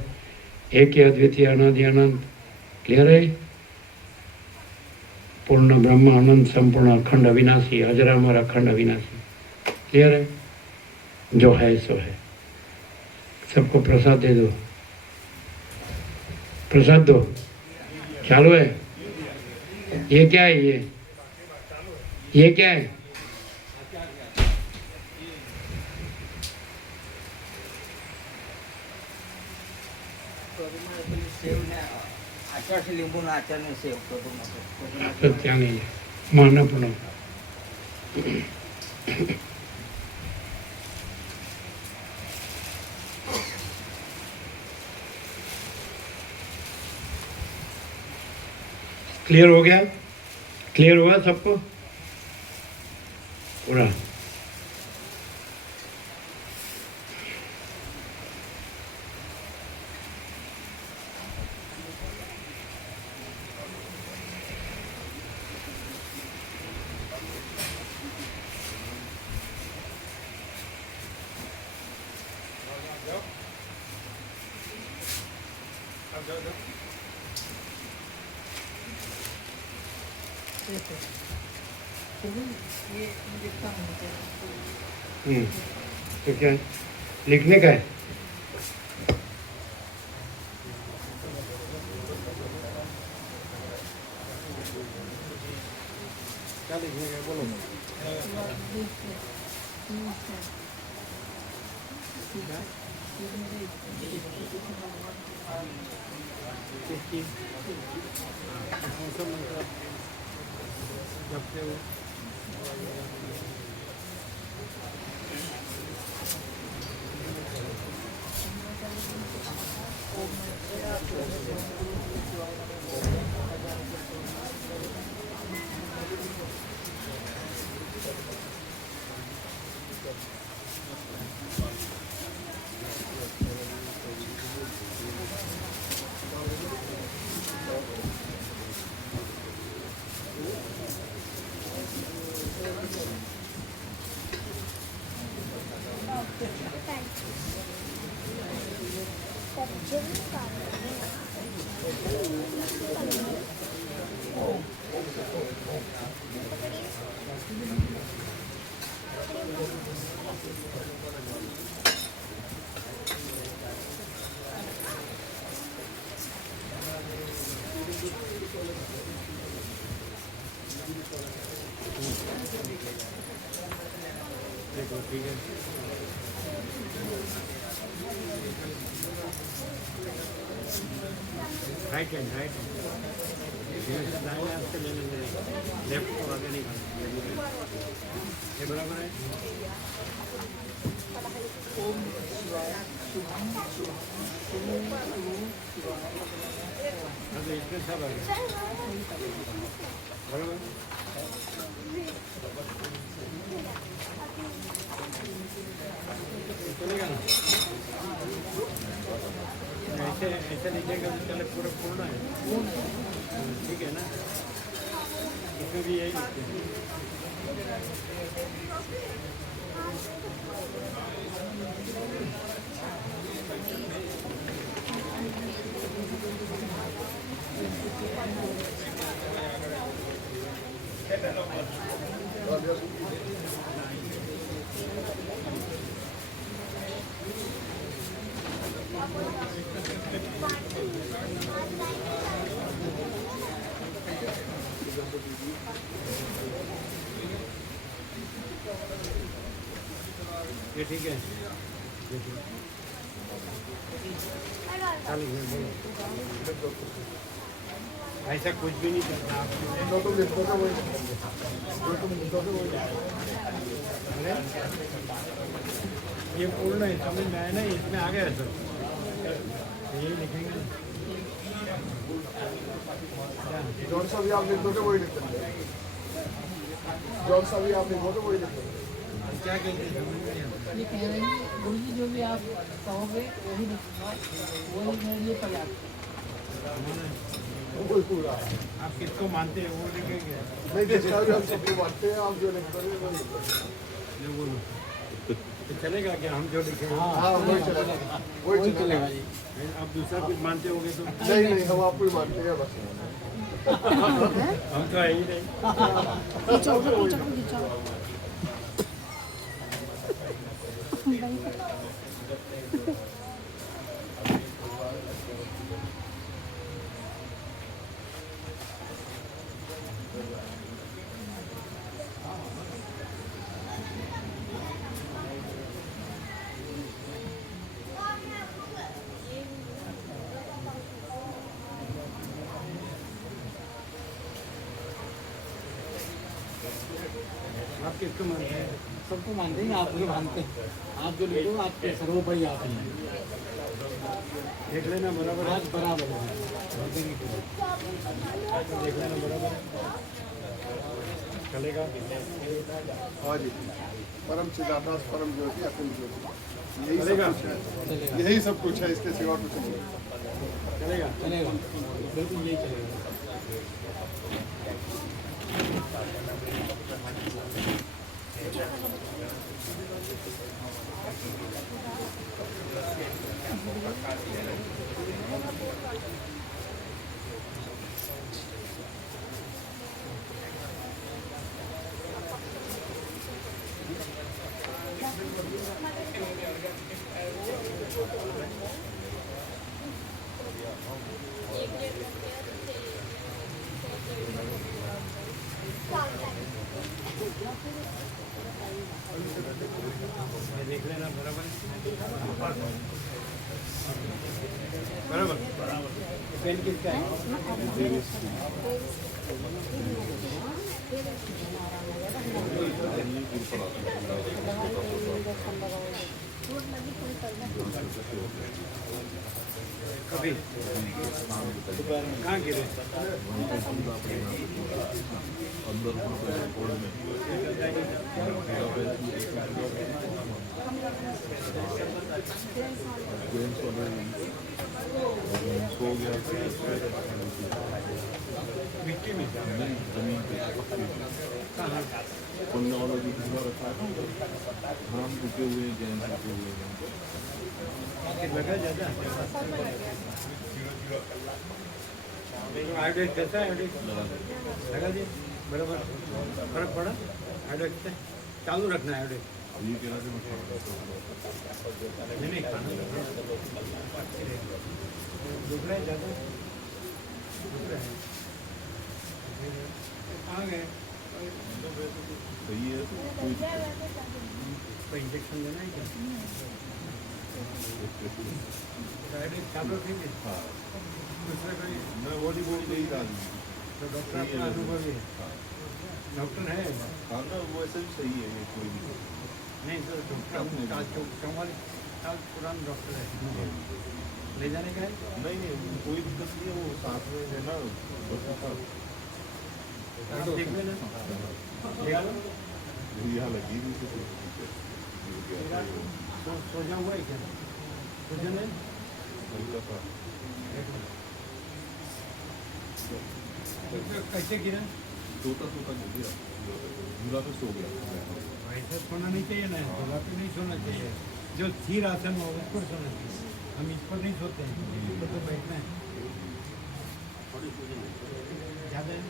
एक ही अद्वितीय अनादि अनंत। क्लियर है? पूर्ण ब्रह्म, अनंत संपूर्ण अखंड अविनाशी, अजरामर अखंड अविनाशी। क्लियर है? जो है सो है। सबको प्रसाद दे दो, प्रसाद दो। चालू है? ये क्या है? ये क्या है? सत्या नहीं है, मानव। क्लियर हो गया? क्लियर हुआ सबको? पूरा ये लिखता हूँ तो क्या लिखने का है? क्या लिखने का है? बोलो। राइट हैंड दाएं हाथ से ले लेंगे, लेफ्ट को आगे नहीं करना। ये बराबर है। अरे इसमें सब आ गया बराबर। चलेगा ना? ऐसे ऐसे लीजिएगा तो चले पूरा पूर्ण है, ठीक है ना? इसमें भी यही लिखते हैं। ये ठीक है, ऐसा कुछ भी नहीं करता आप। ये पूर्ण है, समझ में आया ना? इसमें आ गया सर, यही लिखेंगे। जौन सा भी आप लिख दोगे वही लिख देंगे। जौन सा भी आप लिखोगे वही लिख देंगे। क्या कहते हैं? ये कह रहे हैं गुरु जी जो भी आप कहोगे वही लिखूंगा, वही मेरे लिए पर्याप्त बिल्कुल आप किसको मानते हैं वो लिखेंगे? नहीं, जिसका भी हम सबको मानते हैं, आप जो लिख दोगे वही लिख देंगे। जो बोलो तो चलेगा क्या? हम जो लिखेंगे हाँ, वही चलेगा, वही चलेगा। आप दूसरा कुछ मानते होगे तो? नहीं नहीं, हम आपको ही मानते हैं बस। हम तो है ही नहीं। आप किसको मानते हैं? सबको मानते हैं, आप जो मानते हैं, आप जो लिखो आपके सर्वोपरि आप हैं। देख लेना बराबर है। आज बराबर है। देख लेना बराबर है। चलेगा हाँ जी परम चिदाभास परम ज्योति अखंड ज्योति यही चलेगा? सब कुछ है, यही सब कुछ है, इसके सिवा कुछ नहीं है। चलेगा चलेगा बिल्कुल यही चलेगा देख लेना बराबर बराबर पेन किसका है कभी कहाँ गिरे मिट्टी में कहाँ लगा ज़्यादा आयोडेट कैसा है आयोडेट लगा जी बराबर फर्क पड़ा आयोडेट से चालू रखना है आयोडेट नहीं खाना दुख रहा है ज़्यादा दुख रहा है कहाँ गए कोई इंजेक्शन लेना है क्या चालू ठीक है दूसरा कोई मैं वो नहीं बोल रही था तो डॉक्टर अपना अनुभवी है डॉक्टर है वो ऐसे भी सही है कोई नहीं तो डॉक्टर 44 साल पुराना डॉक्टर है ले जाने का है नहीं कोई दिक्कत नहीं है, वो साथ में है ना बच्चा था आप देख लेना यहाँ लगी हुई थी सोजा हुआ है क्या सोजा नहीं हल्का सा कैसे गिरा सोता गिर गया, झूला पे सो गया। ऐसा सोना नहीं चाहिए ना झूला पे नहीं सोना चाहिए जो स्थिर आसन हो उस पर सोना चाहिए हम इस पर नहीं सोते हैं इस पर तो बैठना है ज़्यादा है